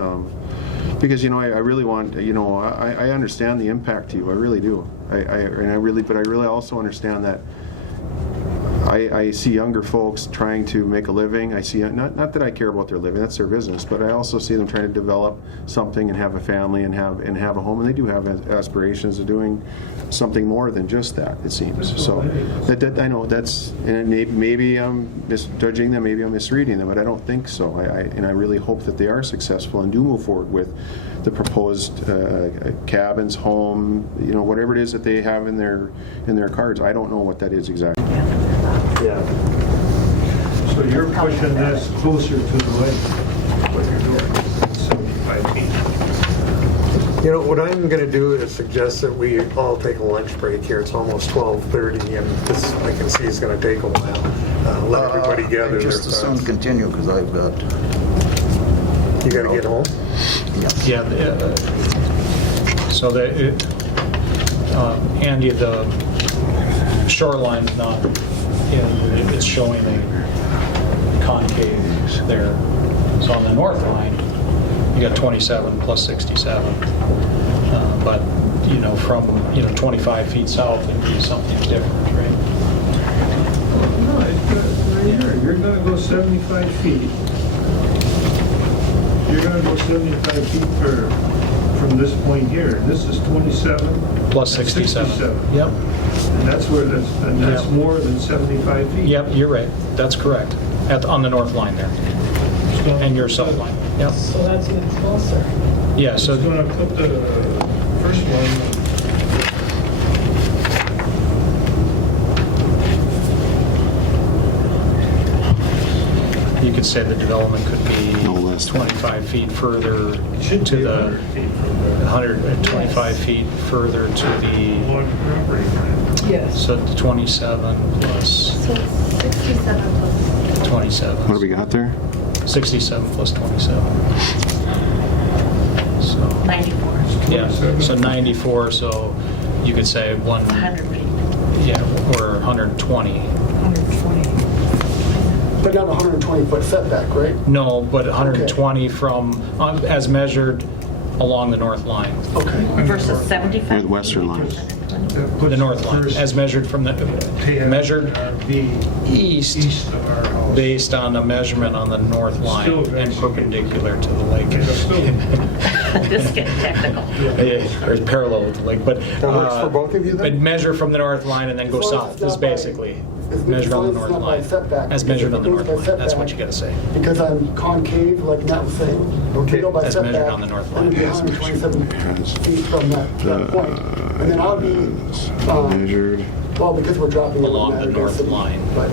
Because I really want, I understand the impact to you. I really do. But I really also understand that I see younger folks trying to make a living. I see, not that I care about their living, that's their business, but I also see them trying to develop something and have a family and have a home, and they do have aspirations of doing something more than just that, it seems. So that I know that's, and maybe I'm misjudging them, maybe I'm misreading them, but I don't think so. I really hope that they are successful and do move forward with the proposed cabins, home, whatever it is that they have in their cards. I don't know what that is exactly. Yeah. So you're pushing this closer to the lake, what you're doing, 75 feet. What I'm going to do is suggest that we all take a lunch break here. It's almost 12:30, and this, I can see, is going to take a while. Let everybody gather their Just as soon thoughts. continue, because I've got... You got to get home? Yeah. So Andy, the Shoreline's not, it's showing a concave there. So on the north line, you got 27 plus 67. But, from, 25 feet south, it'd be something different, right? No, it's good. Right here. You're going to go 75 feet. You're going to go 75 feet from this point here. This is 27 Plus 67. Yep. And that's Yep. more than 75 feet. Yep, you're right. That's correct. On the north line there. And your south line. Yep. So that's even closer. Yeah, so It's going to put the first one... you could say the development could be No less. 25 feet further should to be the 100 feet from the 125 feet further to the, one property line. Yes. so 27 plus So it's 67 plus 27. What do we got there? 67 plus 27. So, 94. yeah, so 94, so you could say 100 feet. yeah, or 120. 120. But not a 120-foot setback, right? No, but 120 from, as measured along the north line. Okay. Versus 75? The western line. The north line, as measured from the, measured east East of our house. based on a measurement on the north line Still very and perpendicular to the lake. This is getting technical. Yeah, or parallel with the lake, but. That works for both of you then? But measure from the north line and then go As long as south, it's is not by- basically, as measured on the long as it's north not by line. setback, As because measured if on the it north goes by line, that's what you setback, gotta say. Because I'm concave, like Matt was saying. Okay. Go by As measured setback, on the north then it'd be line. 127 feet from that point. And then I'll be, Measured. well, because we're dropping it Along on the that north density. line. But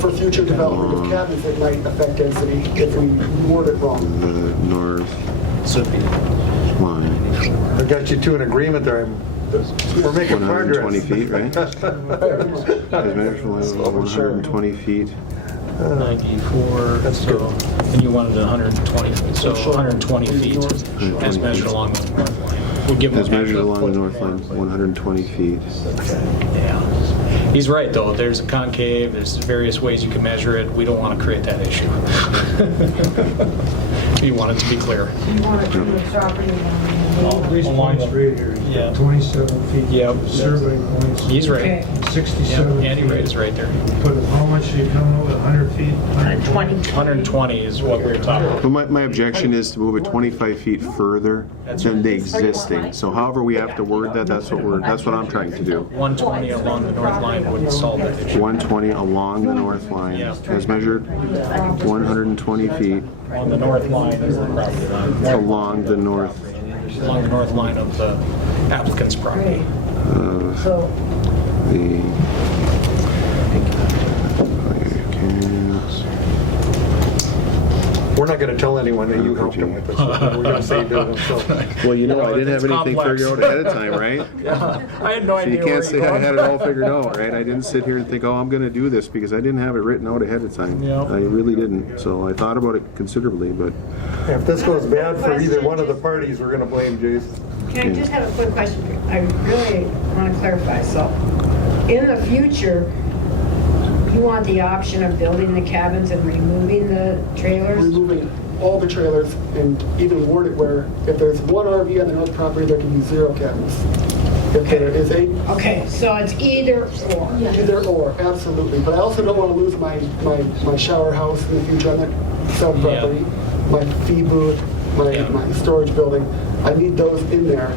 for future development of cabins, it might affect density if we word it wrong. The north So it'd be line. I got you two in agreement there. We're making progress. 120 feet, right? As measured from the line, 120 feet. 94, That's so, good. and you wanted 120, so 120 feet as measured along the north line. We'll give them As a measured measure. along the north line, 120 feet. Yeah. He's right, though. There's a concave, there's various ways you can measure it. We don't want to create that issue. You want it to be clear. You want to turn the property All these Along points the- right here, Yeah. 27 feet. Yep. Survey points. He's right. Okay. 67 Yeah, Andy feet. Wright is right there. Put how much do you come up with, 100 feet? 120. 120 is what we were talking about. Well, my objection is to move it 25 feet further than the existing. So however we have to word that, that's what I'm trying to do. 120 along the north line would solve that issue. 120 along the north line, as measured, 120 feet On the north line is the property line. along the north. Along the north line of the applicant's property. So, The We're not going to tell anyone that you helped him with this. We're going to say you did it, so. well, you know, I didn't have It's anything complex. figured out ahead of time, right? Yeah, I had no So idea you where can't you're say I going. had it all figured out, right? I didn't sit here and think, oh, I'm going to do this because I didn't have it written out ahead of time. Yeah. I really didn't. So I thought about it considerably, but If this goes bad for either one of the parties, we're going to blame Jason. can I just have a quick question? I really want to clarify. So, in the future, you want the option of building the cabins and removing the trailers? Removing all the trailers and even word it where if there's one RV on the north property, there can be 0 cabins. If there is a Okay, so it's either or. either or, absolutely. But I also don't want to lose my shower house in the future on that sub property, my fee booth, my storage building. I need those in there.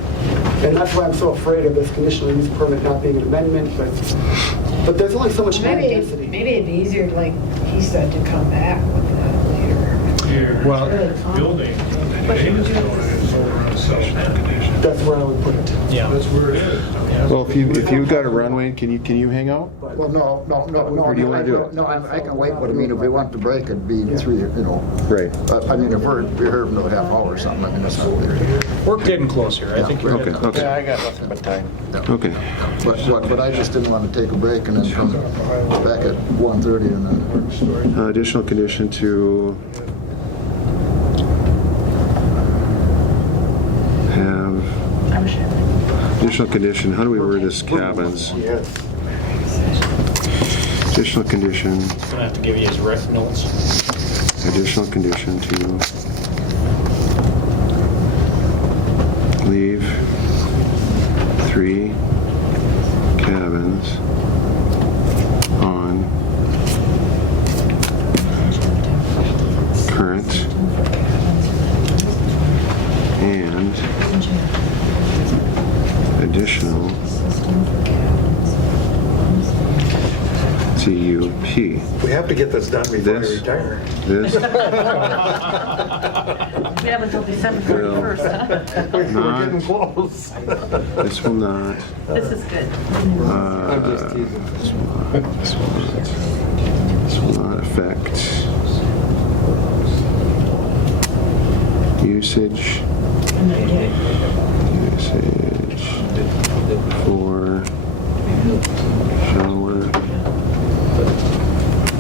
And that's why I'm so afraid of this conditional use permit not being an amendment, but there's only so much land density. Maybe it'd be easier, like he said, to come back with that later. Here, Well, building, Davis building is over on South. That's where I would put it. Yeah. That's where it is. well, if you've got a runway, can you hang out? Well, no. Or do you wanna do it? No, I can wait, but I mean, if we want to break, it'd be 3, you know. Right. I mean, if we're here for another half hour or something, I mean, that's not big. We're getting close here. I think you're Okay, getting close. okay, I got nothing but time. okay. But I just didn't want to take a break and then come back at 1:30 and then. Additional condition to have, additional condition, how do we word this, cabins? Yes. Additional condition, I'm gonna have to give you his ref notes. additional condition to leave 3 cabins on current and additional CUP. We have to get this done before I This- retire. This We have until December 31st, huh? We're Not- getting close. this will not. This is good. I'm just teasing. This will not affect usage for shower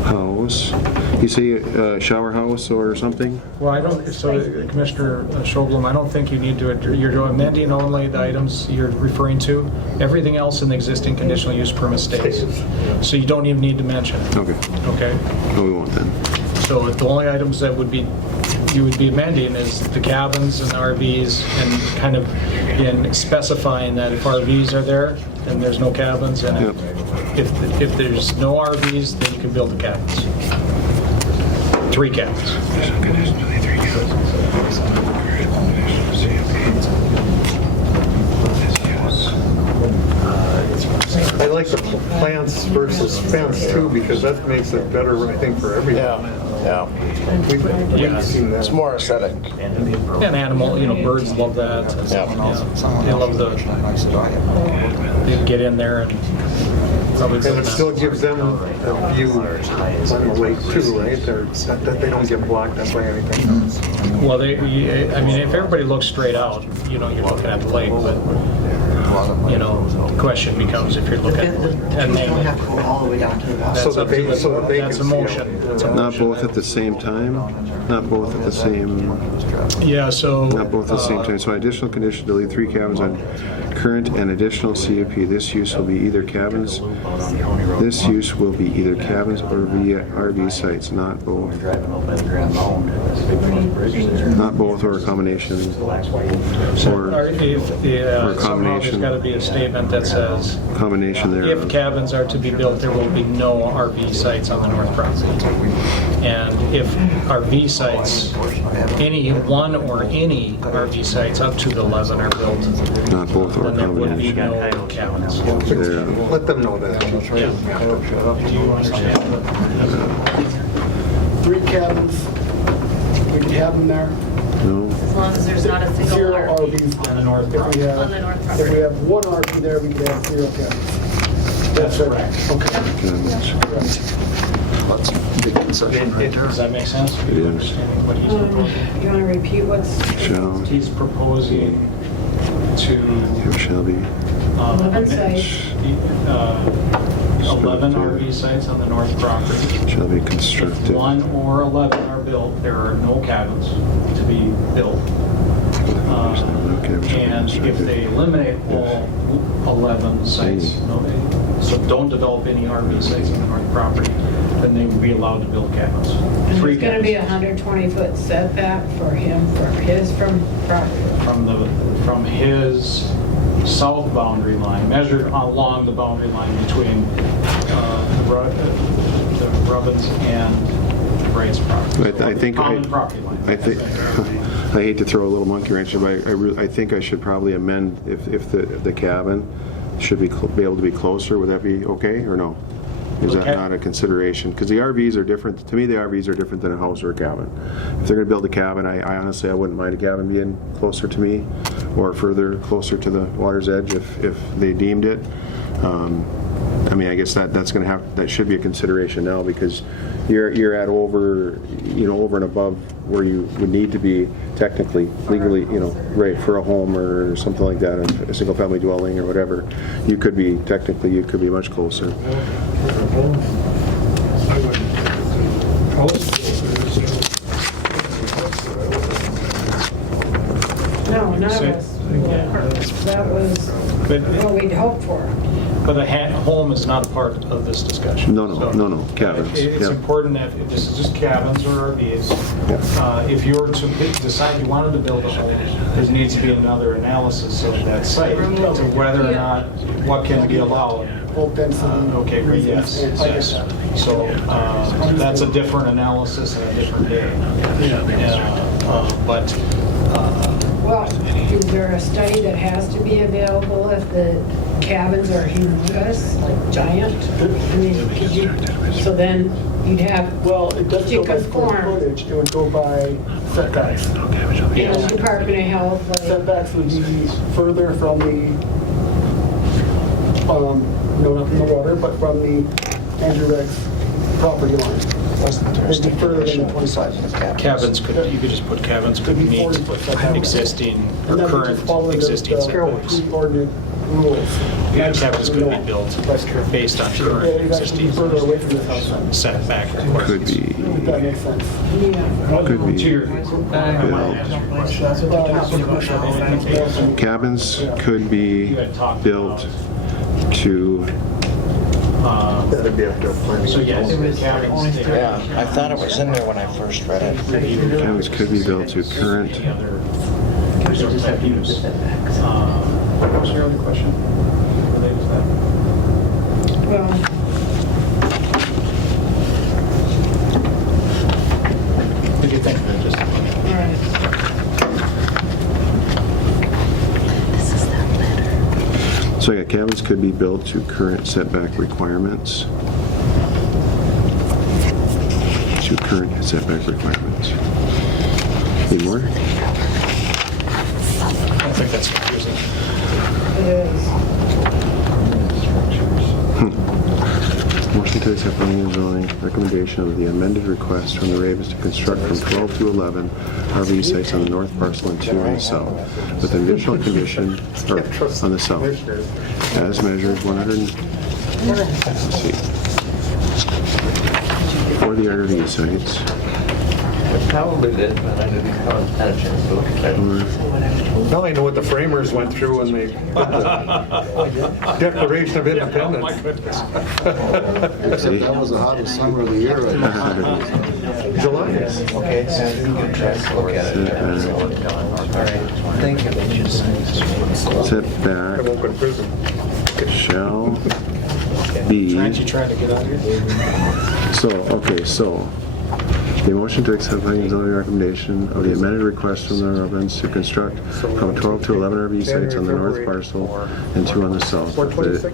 house. say shower house or something? Well, I don't, so Commissioner Schoblum, I don't think you need to, you're amending only the items you're referring to. Everything else in the existing conditional use permit stays. So you don't even need to mention it. Okay. Okay? No, we won't then. So the only items that would be, you would be amending is the cabins and RVs, and kind of in specifying that if RVs are there, then there's no cabins, and if there's no RVs, then you can build the cabins. 3 cabins. I like the plants versus fence too, because that makes it better, I think, for everyone. We've seen that. It's more aesthetic. And animal, birds love that. They love they get in there and probably. And it still gives them a view on the lake too, right? That they don't get blocked up by anything. Well, I mean, if everybody looks straight out, you're looking at the lake, but, the question becomes if you're looking at all the way down to the that's a motion. Not both at the same time? Not both at the same... Yeah, so... Not both at the same time. So additional condition, delete 3 cabins on current and additional CUP. This use will be either cabins. This use will be either cabins or RV sites, not both. Not both or a combination. Or a somehow there's got to be a statement that says... Combination there. If cabins are to be built, there will be no RV sites on the north property. And if RV sites, any one or any RV sites up to 11 are built, not both or then there would be combination. no cabins. Let them know that. Do you understand? 3 cabins, we could have them there. No. As long as there's not a single Zero RV RVs. On the north property. on the north If property. we have 1 RV there, we could have 0 cabins. That's correct. Okay. That's a big concession right there. Does that make sense? It Do you is. understand what he's proposing? You want to repeat what's Shall, He's proposing to... here shall be. 11 sites? 11 RV sites on the north property. Shall be If constructed. 1 or 11 are built, there are no cabins to be built. And if they eliminate all 11 sites, so don't develop any RV sites on the north property, then they would be allowed to build cabins. And 3 there's going to be a cabins 120-foot setback for him, from property. from his south boundary line, measured along the boundary line between the Robbins and Wright's property. I think Common property line. I think I hate to throw a little monkey wrench in, but I think I should probably amend if the cabin should be able to be closer. Would that be okay or no? Is that not a consideration? Because the RVs are different. To me, the RVs are different than a house or a cabin. If they're going to build a cabin, I honestly wouldn't mind a cabin being closer to me or further closer to the water's edge if they deemed it. I mean, I guess that should be a consideration now because you're at over and above where you would need to be technically, legally, right, for a home or something like that, a single family dwelling or whatever. You could be much closer. No, none of us. That was what we'd hoped for. But a home is not a part of this discussion. No, cabins. It's important that this is just cabins or RVs. If you were to decide you wanted to build a home, there needs to be another analysis of that site to whether or not what can be allowed. Okay, great, yes. So that's a different analysis and a different day. Well, is there a study that has to be available if the cabins are humongous, like giant? I mean, so then you'd have, Well, it doesn't go by square conform. footage, it would go by setbacks. Department of Health, like, Setbacks would be further from the, not from the water, but from the Andrew Rex property line. It'd be further than the 25. Cabins you could just put cabins could meet existing or And then we current just follow existing the setbacks. pre-ordinance rules. Cabins could be built based on current existing Further away from the house. setback Could requirements. be, If that makes sense. could be Built. cabins could be built to, That'd be up to planning. So yes, cabins. Yeah, I thought it was in there when I first read it. cabins could be built to current, Any other sort of type use. What was your other question related to that? Well, What did you think of it? Just, all right. so yeah, cabins could be built to current setback requirements. To current setback requirements. Any more? I think that's confusing. It is. Motion to accept planning and zoning recommendation of the amended request from the Ravens to construct from 12 to 11 RV sites on the north parcel and 2 on the south, with an additional condition, or on the south, as measured 100, let's see, for the RV sites. Probably did, but I didn't have a chance to look at that. Now I know what the framers went through when they did the Declaration of Independence. My goodness. Except that was the hottest summer of the year. July. Okay, so you can get a chance to look at it. Thank you. I Setback won't go to prison. shall be, Aren't you trying to get out of here? so, the motion to accept planning and zoning recommendation of the amended request from the Ravens to construct from 12 to 11 RV sites on the north parcel and 2 on the south. 426.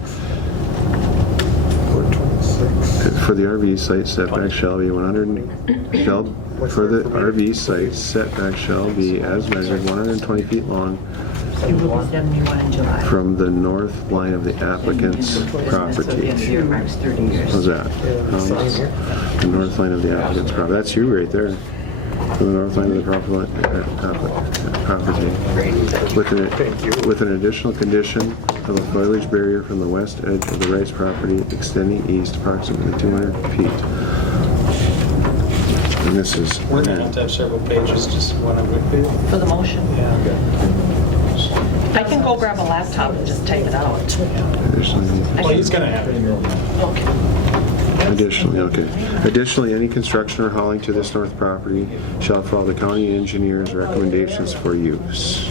426. For the RV site, setback shall be 100, for the RV site, setback shall be as measured 120 feet long It will be 71 in July. from the north line of the applicant's property. Max 30 years. How's that? The north line of the applicant's property. That's you right there. From the north line of the property. With an additional condition of a foliage barrier from the west edge of the Rice property extending east approximately 200 feet. And this is, We're going to have to have several pages, just one of it. For the motion? Yeah. I can go grab a laptop and just type it out. additionally, Well, he's going to have it. Okay. Additionally, any construction or hauling to this north property shall follow the county engineer's recommendations for use.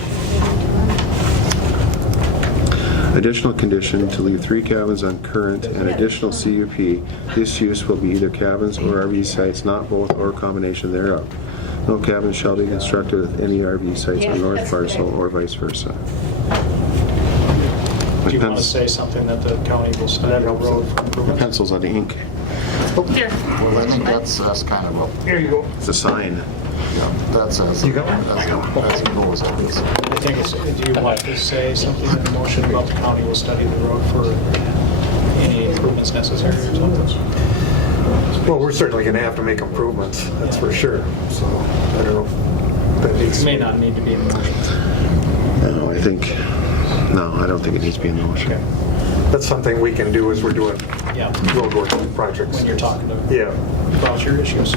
Additional condition to leave 3 cabins on current and additional CUP. This use will be either cabins or RV sites, not both or combination thereof. No cabins shall be constructed with any RV sites on north parcel or vice versa. Do you want to say something that the county will study the road for improvement? Pencils on the ink. Here. Well, I think that's kind of a, Here you go. It's a sign. that's as it goes, I guess. I think it's, do you want to say something in the motion about the county will study the road for any improvements necessary or something? Well, we're certainly going to have to make improvements, that's for sure. So, I don't know. That needs It may not need to be in the motion. No, I don't think it needs to be in the motion. That's something we can do as we're doing Yeah, roadwork projects. when you're talking to Yeah. about your issues.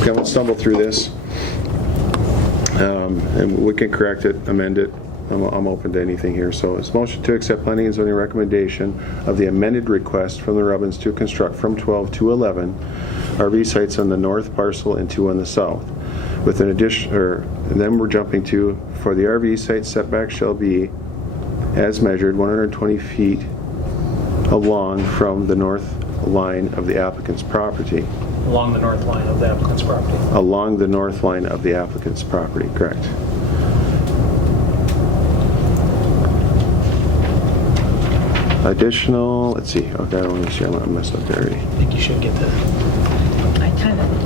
Okay, we'll stumble through this. And we can correct it, amend it. I'm open to anything here. So it's motion to accept planning and zoning recommendation of the amended request from the Rubbins to construct from 12 to 11 RV sites on the north parcel and 2 on the south. With an addition, and then we're jumping to, for the RV site setback shall be as measured 120 feet along from the north line of the applicant's property. Along the north line of the applicant's property. Along the north line of the applicant's property, correct. Additional, let's see, okay, I don't want to see, I messed up there already. I think you should get that.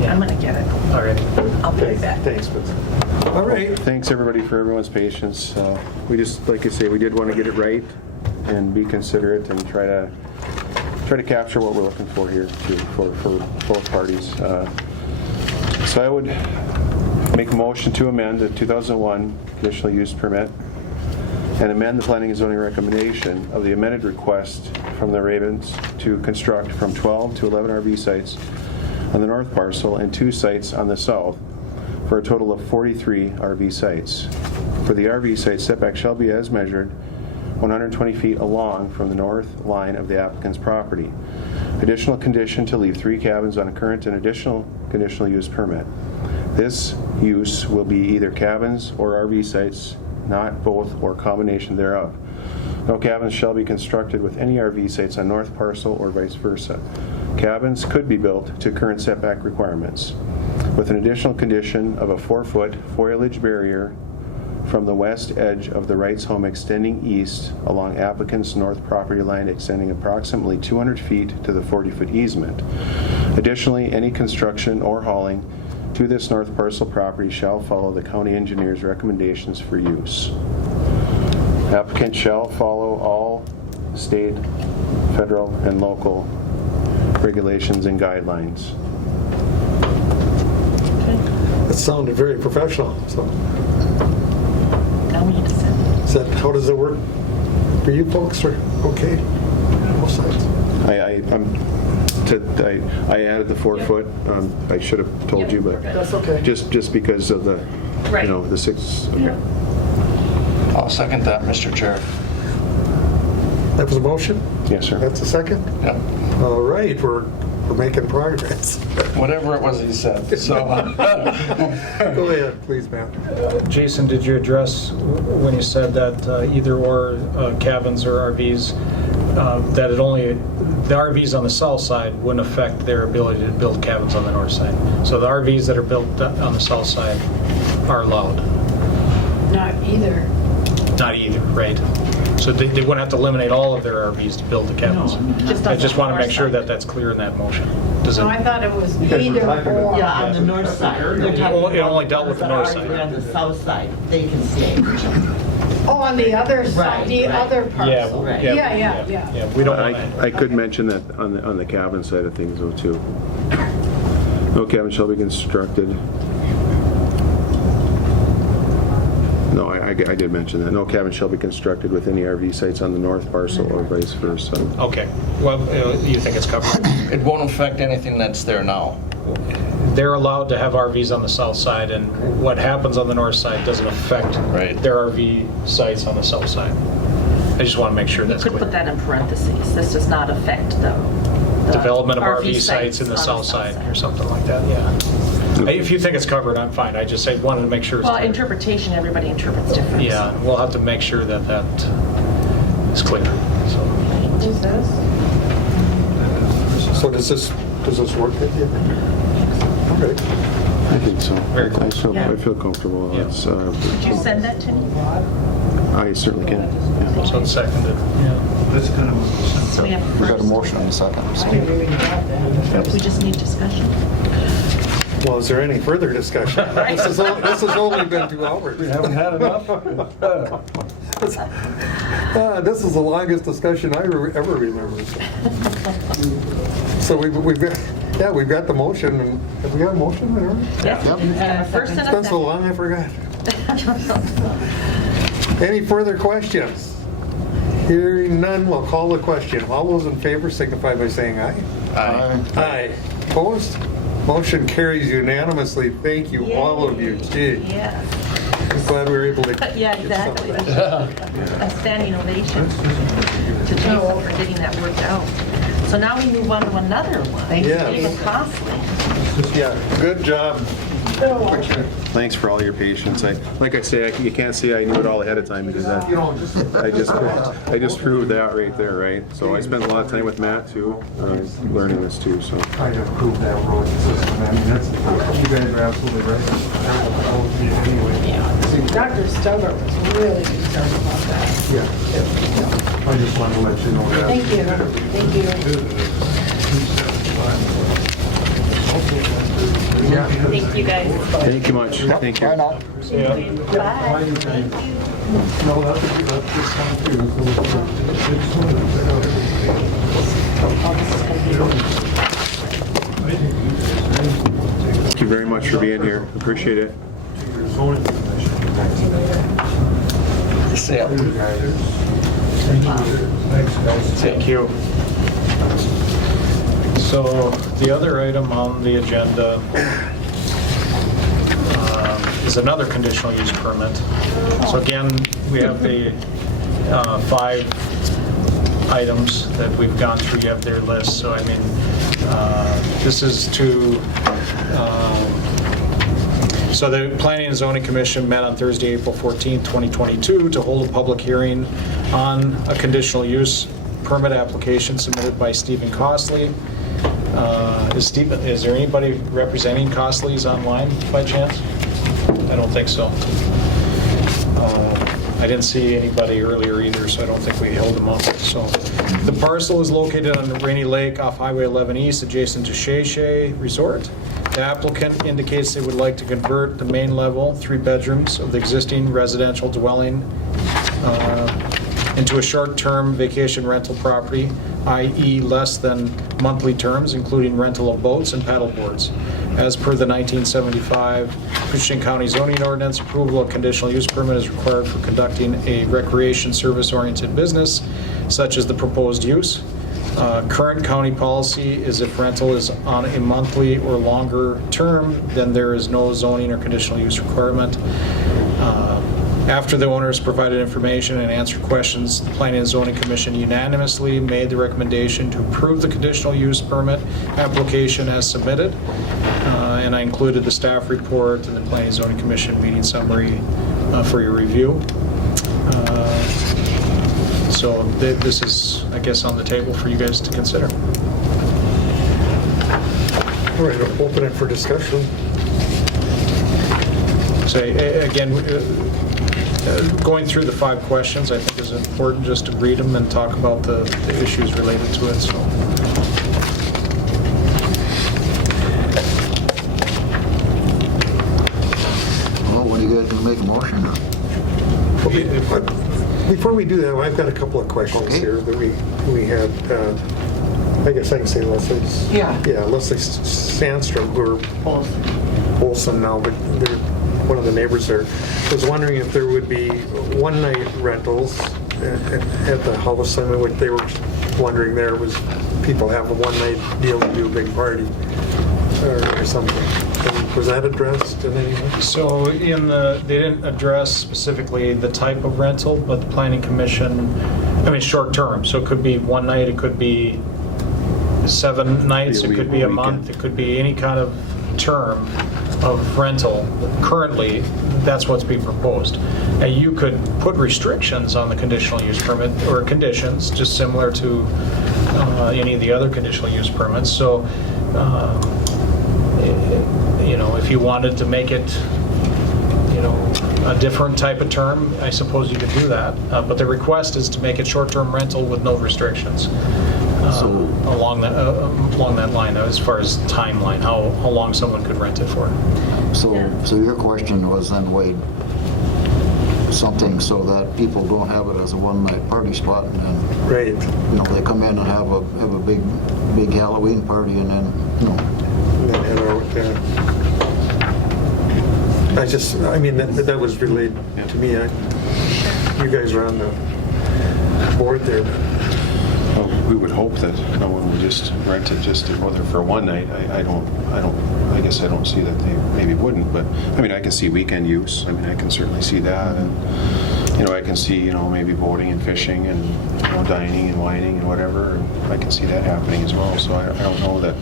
I'm gonna get it. All right. I'll be right back. Thanks, Betsy. All right. Thanks, everybody, for everyone's patience. We just, like I say, we did want to get it right and be considerate and try to capture what we're looking for here too, for both parties. So I would make a motion to amend the 2001 conditional use permit and amend the planning and zoning recommendation of the amended request from the Ravens to construct from 12 to 11 RV sites on the north parcel and 2 sites on the south, for a total of 43 RV sites. For the RV site, setback shall be as measured 120 feet along from the north line of the applicant's property. Additional condition to leave 3 cabins on a current and additional conditional use permit. This use will be either cabins or RV sites, not both or combination thereof. No cabins shall be constructed with any RV sites on north parcel or vice versa. Cabins could be built to current setback requirements, with an additional condition of a 4-foot foliage barrier from the west edge of the Wright's home extending east along applicant's north property line, extending approximately 200 feet to the 40-foot easement. Additionally, any construction or hauling to this north parcel property shall follow the county engineer's recommendations for use. Applicant shall follow all state, federal, and local regulations and guidelines. It sounded very professional, so. Now we need to send it. Is that, how does it work for you folks, or okay? Both sides. I added the 4-foot. I should have told you, but That's okay. just because of the, Right. the 6. Okay. Yeah. I'll second that, Mr. Chair. That was a motion? Yes, sir. That's a second? Yep. All right, we're making progress. Whatever it was he said, so. Go ahead, please, Matt. Jason, did you address when you said that either or cabins or RVs, that it only, the RVs on the south side wouldn't affect their ability to build cabins on the north side? So the RVs that are built on the south side are allowed? Not either. Not either, right? So they wouldn't have to eliminate all of their RVs to build the cabins? Just I on just the want to north make sure side. that that's clear in that motion. Does So it? I thought it was either or. Yeah, on the north side. They're talking It only about dealt with the north side. On the south side, they can stay. Oh, on the other side, Right, the right. other parcel. Right. Yeah. We don't want that. I could mention that on the cabin side of things though too. No cabin shall be constructed. No, I did mention that. No cabin shall be constructed with any RV sites on the north parcel or vice versa. Okay. Well, you think it's covered? It won't affect anything that's there now. They're allowed to have RVs on the south side, and what happens on the north side doesn't affect their RV sites on the south side. I just want to make sure You that's could clear. put that in parentheses. This does not affect the Development of RV sites in the on south side or something like that, yeah. If you think it's covered, I'm fine. I just wanted to make sure it's Well, clear. interpretation, everybody interprets different. Yeah, we'll have to make sure that that is clear. So. Who's this? So does this work? Okay. I think so. Very cool. I feel comfortable. Yeah. It's, Did you send that to me? I certainly can. Yeah. So it's seconded, yeah. That's kind of, So we have We got a motion in a second. We just need discussion. Well, is there any further discussion? This has only been 2 hours. we haven't had enough? This is the longest discussion I ever remember. So we've got the motion. And have we got a motion there? Yes. And a first and a It's been so second. long, I forgot. Any further questions? Hearing none, we'll call the question. All those in favor signify by saying aye. Aye. Aye. Opposed? Motion carries unanimously. Thank you, all of you. Gee, Yeah. I'm glad we were able to. Yeah, exactly. A standing ovation to Jason for getting that worked out. So now we move on to another one. Yes. Even costly. Yeah, good job. Thanks for all your patience. Like I say, you can't see I knew it all ahead of time because I just proved that right there, right? So I spent a lot of time with Matt too, learning this too. So Trying to improve that road system. I mean, you guys are absolutely right. Anyway. Dr. Stover was really concerned about that. Yeah. I just wanted to let you know that. Thank you. Yeah. Thank you, guys. thank you much. Thank you. Why not? Bye. No, that's just coming Thank you very much for being here. Appreciate it. See ya. Thank you. So the other item on the agenda is another conditional use permit. So again, we have the 5 items that we've gone through. You have their list. So I mean, this is to, so the Planning and Zoning Commission met on Thursday, April 14, 2022 to hold a public hearing on a conditional use permit application submitted by Stephen Costley. Is there anybody representing Costley's online by chance? I don't think so. I didn't see anybody earlier either, so I don't think we held them up. So the parcel is located on Rainy Lake off Highway 11 East, adjacent to Shea Shea Resort. The applicant indicates they would like to convert the main level, 3 bedrooms of the existing residential dwelling into a short-term vacation rental property, i.e. less than monthly terms, including rental of boats and paddle boards. As per the 1975 Koochiching County zoning ordinance, approval of conditional use permit is required for conducting a recreation service-oriented business, such as the proposed use. Current county policy is if rental is on a monthly or longer term, then there is no zoning or conditional use requirement. After the owners provided information and answered questions, the Planning and Zoning Commission unanimously made the recommendation to approve the conditional use permit application as submitted. And I included the staff report and the Planning and Zoning Commission meeting summary for your review. So this is, I guess, on the table for you guys to consider. All right, I'll open it for discussion. So again, going through the 5 questions, I think is important just to read them and talk about the issues related to it. So. Well, what are you guys going to make a motion on? Before we do that, I've got a couple of questions here that we had. I guess I can say Leslie's. Yeah. Yeah, Leslie Sandstrom, who are Olson now, but they're one of the neighbors there. Was wondering if there would be one-night rentals at the house. I mean, what they were wondering there was people have a one-night deal to do a big party or something. And was that addressed in any way? So they didn't address specifically the type of rental, but the Planning Commission, I mean, short term. So it could be one night, it could be 7 nights, it could be a month, it could be any kind of term of rental. Currently, that's what's being proposed. And you could put restrictions on the conditional use permit or conditions, just similar to any of the other conditional use permits. So, if you wanted to make it, a different type of term, I suppose you could do that. But the request is to make it short-term rental with no restrictions along that line, as far as timeline, how long someone could rent it for. So your question was then, Wade, something so that people don't have it as a one-night party spot, and then right, they come in and have a big Halloween party, and then that was relayed to me. You guys are on the board there. Well, we would hope that no one would just rent it just whether for one night. I guess I don't see that they maybe wouldn't, but I mean, I can see weekend use. I mean, I can certainly see that, and I can see maybe boating and fishing and dining and wining and whatever. And I can see that happening as well. So I don't know that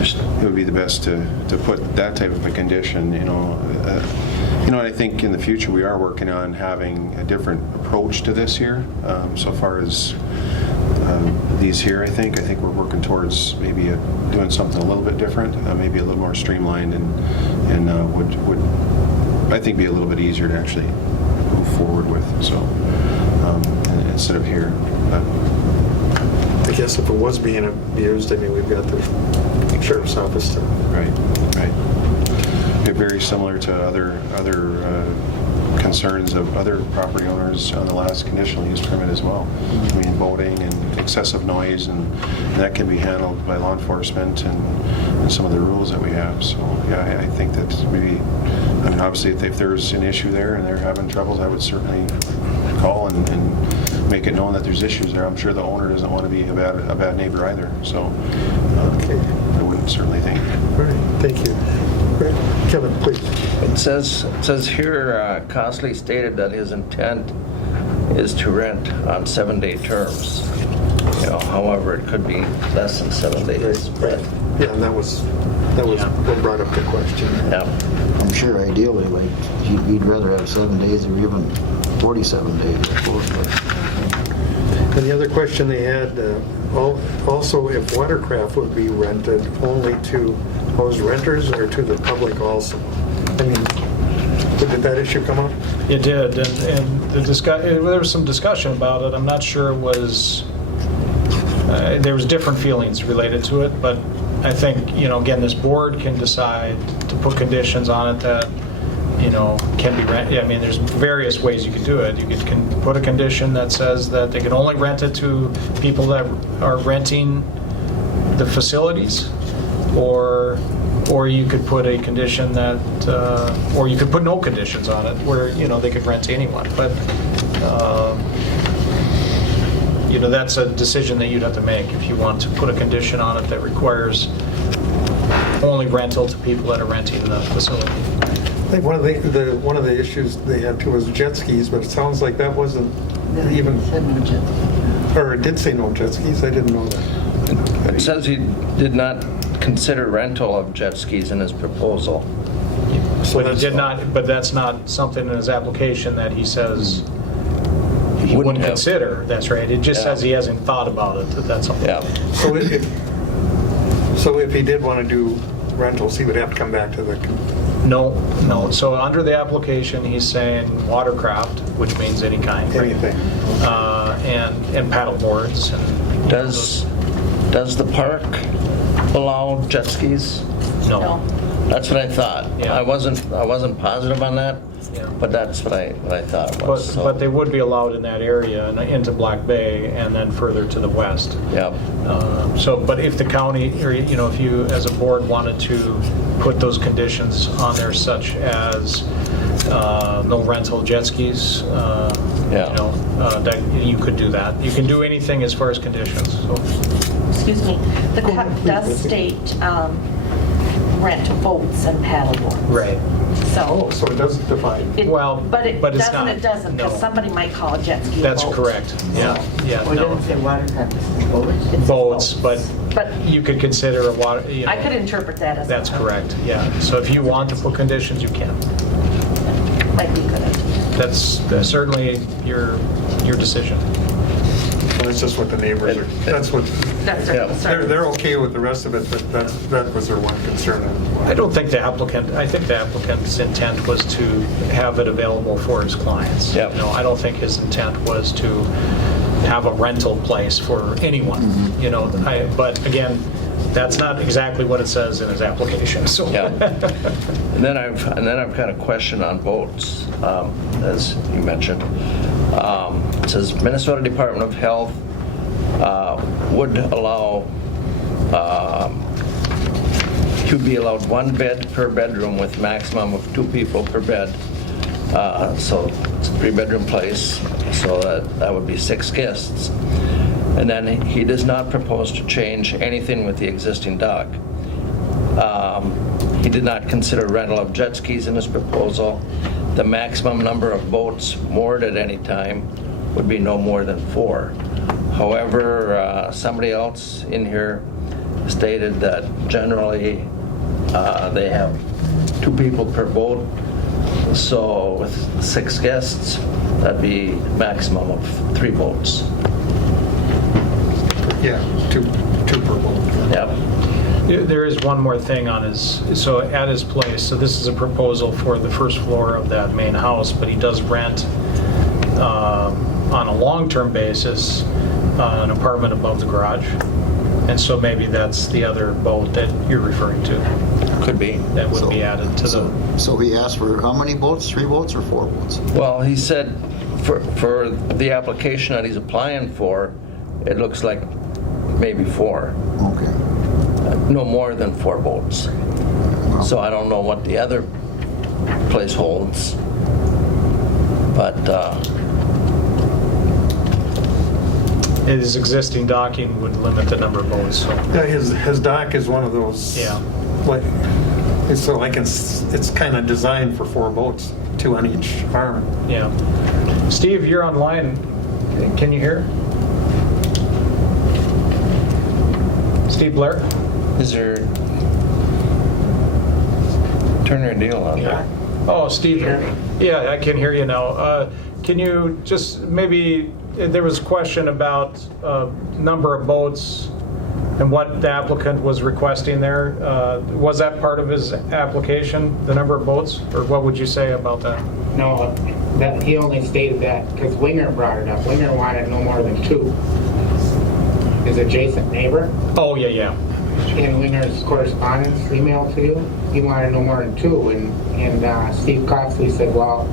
it would be the best to put that type of a condition. And I think in the future we are working on having a different approach to this here. So far as these here, I think we're working towards maybe doing something a little bit different, maybe a little more streamlined, and would I think be a little bit easier to actually move forward with. So instead of here. I guess if it was being abused, I mean, we've got the sheriff's office to. Right. They're very similar to other concerns of other property owners on the last conditional use permit as well. I mean, boating and excessive noise, and that can be handled by law enforcement and some of the rules that we have. So yeah, I think that maybe, obviously if there's an issue there and they're having troubles, I would certainly call and make it known that there's issues there. I'm sure the owner doesn't want to be a bad neighbor either, so I wouldn't certainly think. All right, thank you. Great. Kevin, please. It says here, Cosley stated that his intent is to rent on 7-day terms. However, it could be less than 7 days. Right. Yeah, and that was what brought up the question. Yeah. I'm sure ideally, like, he'd rather have 7 days or even 47 days, of course, but And the other question they had, also if watercraft would be rented only to those renters or to the public also? I mean, did that issue come up? It did, and there was some discussion about it. I'm not sure it was, there was different feelings related to it, but I think, again, this board can decide to put conditions on it that, can be rented. I mean, there's various ways you could do it. You can put a condition that says that they can only rent it to people that are renting the facilities, or you could put a condition that, or you could put no conditions on it, where, they could rent to anyone. But, that's a decision that you'd have to make if you want to put a condition on it that requires only rental to people that are renting the facility. I think one of the issues they had too was jet skis, but it sounds like that wasn't even, or it did say no jet skis. I didn't know that. It says he did not consider rental of jet skis in his proposal. So he did not, but that's not something in his application that he says he wouldn't consider. That's right. It just says he hasn't thought about it. That's all. Yeah. So if he did want to do rentals, he would have to come back to the. No. So under the application, he's saying watercraft, which means any kind. Anything. And paddle boards. And Does the park allow jet skis? No. That's what I thought. Yeah. I wasn't positive on that, but that's what I thought it was. But they would be allowed in that area and into Black Bay and then further to the west. Yep. But if the county, or if you as a board wanted to put those conditions on there, such as no rental jet skis, that you could do that. You can do anything as far as conditions. So. Excuse me, the cut does state rent boats and paddleboards. Right. So it doesn't define. But it it's not. doesn't, because No. somebody might call a jet ski a That's boat. correct. Yeah. Well, it No. doesn't say watercraft, it says boats. Boats, but But you could consider a water. I could interpret that as. That's correct. Yeah. So if you want to put conditions, you can. Like we couldn't. That's certainly your decision. Well, it's just what the neighbors are. That's what. That's their concern. They're okay with the rest of it, but that was their one concern. I don't think the applicant, I think the applicant's intent was to have it available for his clients. Yep. I don't think his intent was to have a rental place for anyone, but again, that's not exactly what it says in his application, so. Yeah. And then I've got a question on boats, as you mentioned. It says Minnesota Department of Health would allow, to be allowed 1 bed per bedroom with maximum of 2 people per bed. So it's a 3-bedroom place, so that would be 6 guests. And then he does not propose to change anything with the existing dock. He did not consider rental of jet skis in his proposal. The maximum number of boats moored at any time would be no more than 4. However, somebody else in here stated that generally they have 2 people per boat. So with 6 guests, that'd be maximum of 3 boats. Yeah, two per boat. Yep. There is one more thing on so at his place, so this is a proposal for the first floor of that main house, but he does rent on a long-term basis an apartment above the garage. And so maybe that's the other boat that you're referring to. Could be. That would be added to the... So he asked for how many boats? 3 boats or 4 boats? Well, he said for the application that he's applying for, it looks like maybe 4. Okay. No more than 4 boats. So I don't know what the other place holds, but His existing docking would limit the number of boats, so. Yeah, his dock is one of those. Yeah. Like, it's kind of designed for 4 boats, 2 on each arm. Yeah. Steve, you're online. Can you hear? Steve Blair? Is there, turn your deal on there. Oh, Steve. Yeah, I can hear you now. Can you just maybe, there was a question about number of boats and what the applicant was requesting there. Was that part of his application, the number of boats? Or what would you say about that? No, that he only stated that because Winger brought it up. Winger wanted no more than 2. His adjacent neighbor. Oh, yeah. In Winger's correspondence email to you, he wanted no more than 2. And Steve Coxley said, well,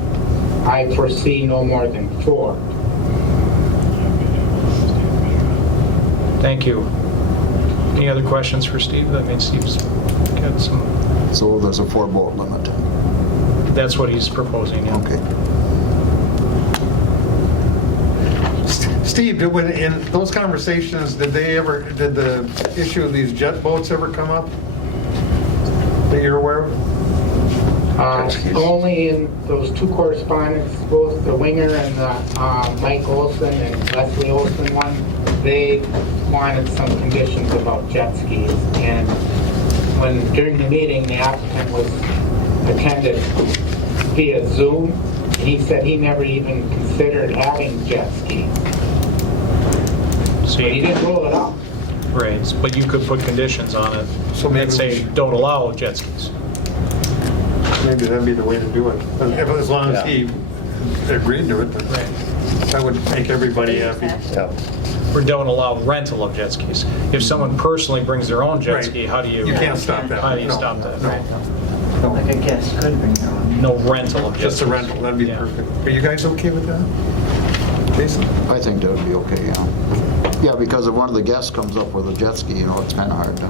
I foresee no more than 4. Thank you. Any other questions for Steve? I mean, Steve's got some. So there's a 4-boat limit. That's what he's proposing, yeah. Okay. Steve, in those conversations, did the issue of these jet boats ever come up that you're aware of? Only in those 2 correspondents, both the Winger and the Mike Olson and Leslie Olson one, they wanted some conditions about jet skis. And during the meeting, the applicant was attended via Zoom, and he said he never even considered having jet skis. So He didn't rule it out. Right, but you could put conditions on it. So maybe and say, don't allow jet skis. Maybe that'd be the way to do it. As long as he agreed to it, then that would make everybody happy. Or don't allow rental of jet skis. If someone personally brings their own jet Right. ski, how do you? You can't stop that. How do you No. stop that? No. Like a guest could bring their own. No rental of jet Just a skis. rental, that'd be perfect. Are you guys okay with that? Jason? I think that would be okay, yeah. Yeah, because if one of the guests comes up with a jet ski, it's kind of hard to...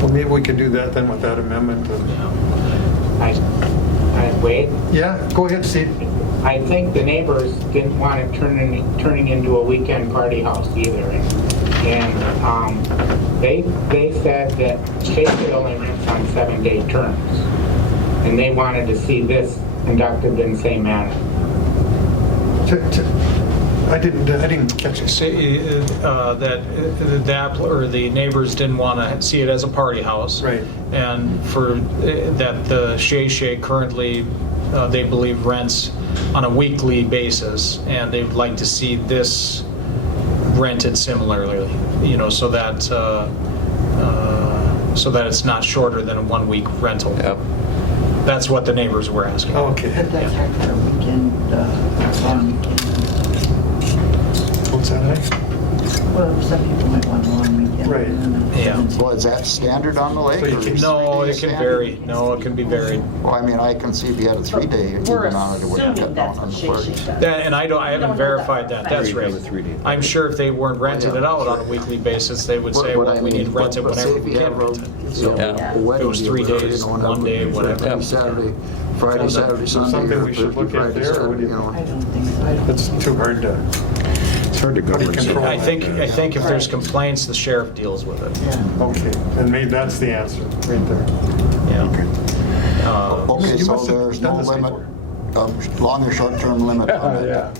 Well, maybe we could do that then with that amendment. Wade? Yeah, go ahead, Steve. I think the neighbors didn't want it turning into a weekend party house either. And they said that Shakespeare only rents on 7-day terms. And they wanted to see this conducted in the same manner. I didn't catch it. Say that the neighbors didn't want to see it as a party house. Right. And that the Shay currently, they believe, rents on a weekly basis, and they would like to see this rented similarly, so that it's not shorter than a 1-week rental. Yep. That's what the neighbors were asking. Okay. But that's hard for a weekend, long weekend. What's that? Well, some people might want a long weekend. Right. Yeah. Well, is that standard on the lake? So you or can- is No, 3 days it can standard? vary. No, it can be varied. Well, I mean, I can see if you had a 3-day, We're even on it, it wouldn't cut assuming down that's on what the Shake party. Shack does. Yeah, and I We haven't don't know verified that that. for a That's fact. right. I'm sure if they weren't renting it out on a weekly basis, they would say, But well, I we mean, need to rent it but say whenever if we you can have rent it. So a wedding, it was 3 days, and 1 day, whatever. Friday, Saturday, Friday, Saturday, Sunday, Something or we should Thursday, look at Friday, there, or Saturday, what do you I don't think so. I don't It's too hard to. It's hard to How do you govern. control I that? think if there's complaints, the sheriff deals with it. Okay, and maybe that's the answer, right there. Yeah. Okay, You so must have there's done no this limit, before. long or short-term limit on it?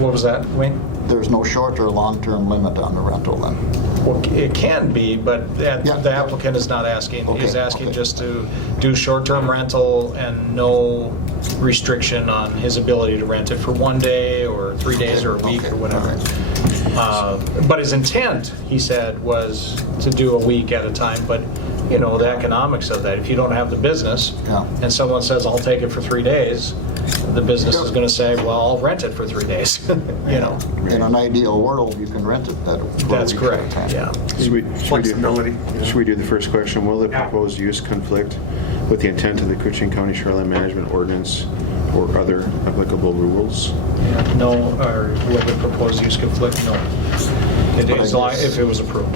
What was that, Wayne? There's no short or long-term limit on the rental then? Well, it can be, but the applicant is not asking. He's Okay, asking okay. just to do short-term rental and no restriction on his ability to rent it for 1 day or 3 days or a week Okay, or whatever. all But his intent, he said, was to do a week at a time, but the economics of that, if you don't have the business Yeah. and someone says, I'll take it for 3 days, the business is going to say, well, I'll rent it for 3 days, In an ideal world, you can rent it that. That's correct, yeah. Flexibility. Should we do the first question? Will the proposed use conflict with the intent of the Koochiching County Shoreline Management Ordinance or other applicable rules? No, or will the proposed use conflict? No. It is if it was approved.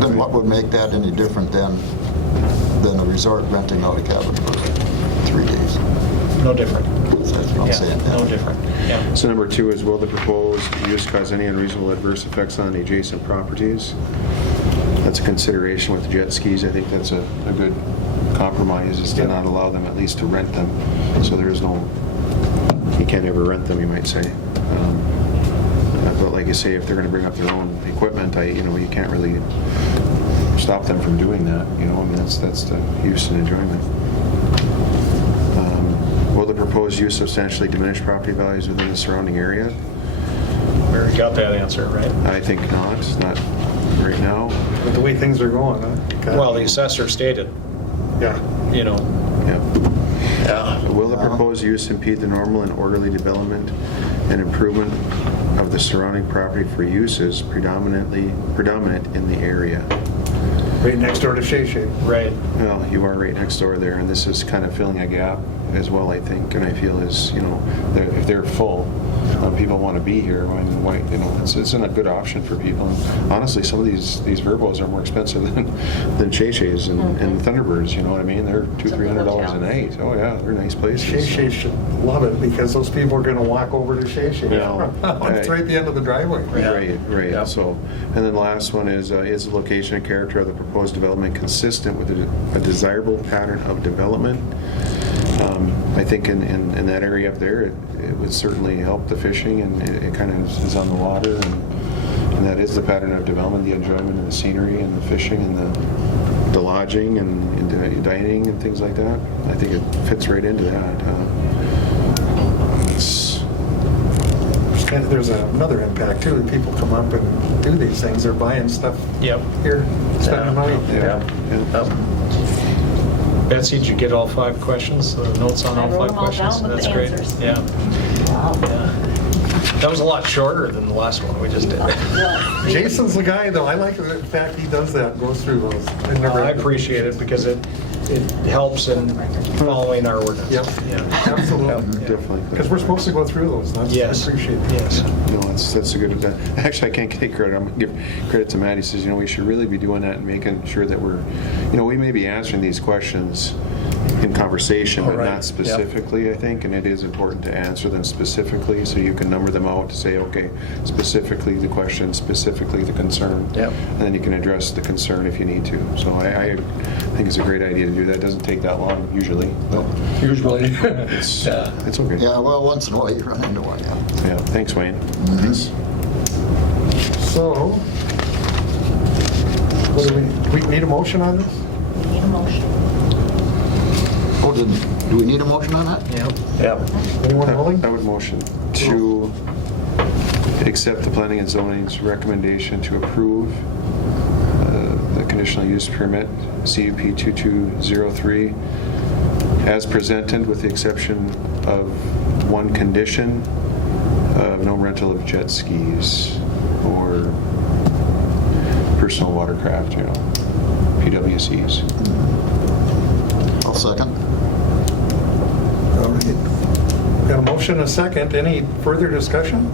Then what would make that any different than a resort renting out a cabin for 3 days? No different. That's what I'm saying. No different. Yeah. So number 2 is, will the proposed proposed use cause any unreasonable adverse effects on the adjacent properties. That's a consideration with the jet skis. I think that's a good compromise, is to not allow them at least to rent them. So there is no, you can't ever rent them, you might say. But like you say, if they're going to bring up their own equipment, you can't really stop them from doing that. I mean, that's the use and enjoyment. Will the proposed use substantially diminish property values within the surrounding area? We already got that answer, right? I think not. It's not right now. With the way things are going, huh? Well, the assessor stated, Yeah. Yeah. Will the proposed use impede the normal and orderly development and improvement of the surrounding property for uses predominant in the area? Right next door to Shay Shay. Right. Well, you are right next door there, and this is kind of filling a gap as well, I think, and I feel is, if they're full, people want to be here, it's a good option for people. And honestly, some of these Verbos are more expensive than Shay Shays and Thunderbirds, you know what I mean? They're $200-300 a night. Oh yeah, they're nice places. Shay Shay should love it, because those people are going to walk over to Shay Shay. Yeah. It's right at the end of the driveway. Right. Yeah. So, and then the last one is the location and character of the proposed development consistent with a desirable pattern of development? I think in that area up there, it would certainly help the fishing, and it kind of is on the water, and that is the pattern of development, the enjoyment of the scenery and the fishing and the lodging and the dining and things like that. I think it fits right into that. There's another impact too. That people come up and do these things. They're buying stuff here, spending money. Betsy, did you get all 5 questions? The notes on all 5 questions? That's great. Yeah. That was a lot shorter than the last one we just did. Jason's the guy, though. I like the fact he does that, goes through those. I appreciate it because it helps in following our ordinance. Yep. Yeah. Absolutely. Definitely. Because we're supposed to go through those. Yes. I appreciate that. Yes. No, that's a good. Actually, I can't take credit. I'm going to give credit to Matt. He says, we should really be doing that and making sure that we're, we may be answering these questions in conversation, but not specifically, I think, and it is important to answer them specifically so you can number them out to say, okay, specifically the question, specifically the concern, and then you can address the concern if you need to. So I think it's a great idea to do that. It doesn't take that long usually. But Usually. it's okay. Yeah, well, once in a while you run into one, Yeah, thanks, Wayne. Thanks. So, what do we need a motion on this? We need a motion. Oh, do we need a motion on that? Yep. Anyone willing? I would motion to accept the planning and zoning's recommendation to approve the conditional use permit, CUP 2203, as presented with the exception of one condition of no rental of jet skis or personal watercraft, PWCs. I'll second. All right. Got a motion and a second. Any further discussion?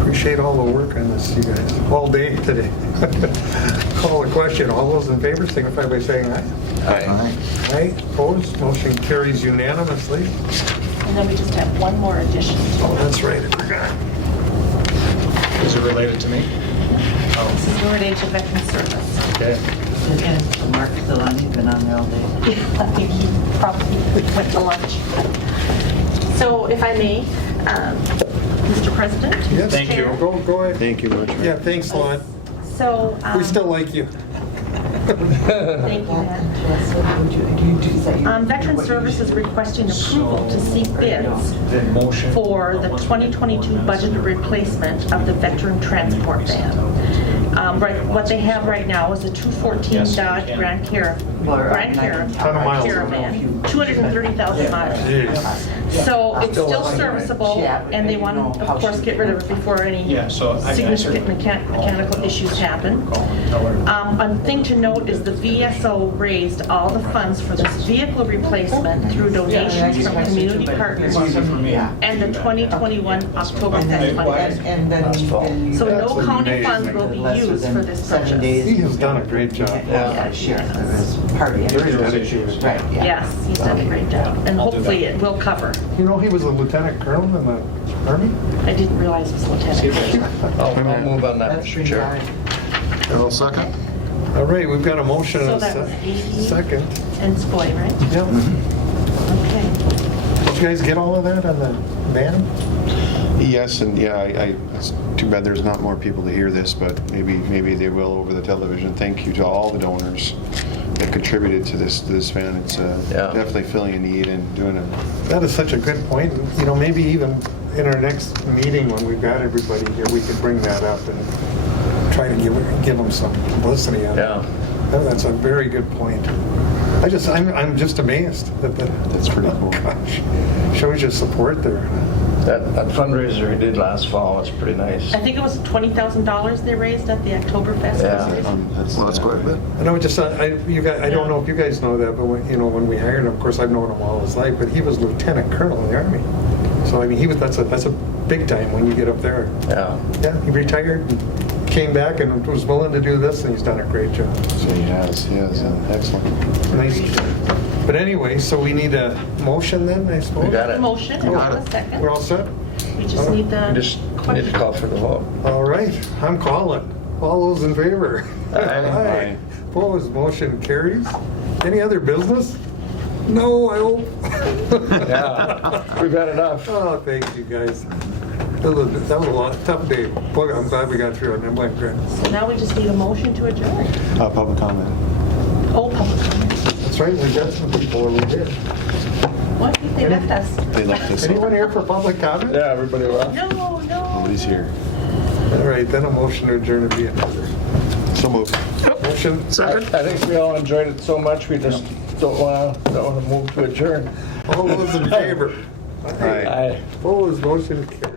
Appreciate all the work on this, you guys, all day today. Call the question. All those in favor signify by saying aye. Aye. Aye. Opposed? Motion carries unanimously. And then we just have one more addition. Oh, that's right. I forgot. Is it related to me? This is related to veteran service. Okay. And Mark Delaney been on there all day. I think he probably went to lunch. So if I may, Mr. President? Yes. Thank you. Go ahead. Thank you much. Yeah, thanks, Lon. So. We still like you. Thank you, Matt. Veteran Service is requesting approval to seek bids for the 2022 budget replacement of the veteran transport van. What they have right now is a 214 Dodge Grand Caravan, 230,000 miles. So it's still serviceable, and they want to, of course, get rid of it before any significant mechanical issues happen. A thing to note is the VSO raised all the funds for this vehicle replacement through donations from community partners and the 2021 Oktoberfest funding. So no county funds will be use within for this 7 purchase. days. He has done a great job. Yeah, sheriff of his party. Very dedicated. Right, yeah. Yes, he's done a great job, and I'll do hopefully that. it will cover. You know, he was a lieutenant colonel in the Army? I didn't realize it was lieutenant. I'll move on that, That's Mr. pretty Chair. hard. I'll second. All right, we've got a motion So and that was a 80 second. and Skoye, right? Yep. Okay. Did you guys get all of that on the van? Yes, and yeah, it's too bad there's not more people to hear this, but maybe they will over the television. Thank you to all the donors that contributed to this van. It's definitely filling a need and doing it. That is such a good point. You know, maybe even in our next meeting when we've got everybody here, we could bring that up and try to give them some publicity on it. Yeah. That's a very good point. I'm just amazed that That's pretty cool. Gosh, shows your support there. That fundraiser we did last fall was pretty nice. I think it was $20,000 they raised at the Oktoberfest. Yeah. That's quite a bit. And I would just, I don't know if you guys know that, but when we hired him, of course, I've known him all his life, but he was lieutenant colonel in the Army. So I mean, that's a big time when you get up there. Yeah. Yeah, he retired, and came back, and was willing to do this, and he's done a great job. So he has, excellent. Nice. But anyway, so we need a motion then, I suppose? We got it. Motion, and a second. We're all set? We just need the We just need to call for the vote. All right, I'm calling. All those in favor? Aye. Opposed, motion carries. Any other business? No, I hope. Yeah, we've got enough. Oh, thank you, guys. That was a tough day. Boy, I'm glad we got through it. I'm like, great. So now we just need a motion to adjourn. Public comment. Oh, public comment. That's right, we got some people over here. What? They left us. They left us. Anyone here for public comment? Yeah, everybody left. No. Nobody's here. All right, then a motion to adjourn would be in order. So moved. Motion? I think we all enjoyed it so much, we just don't want to move to adjourn. All those in favor? Aye. Opposed, motion carries.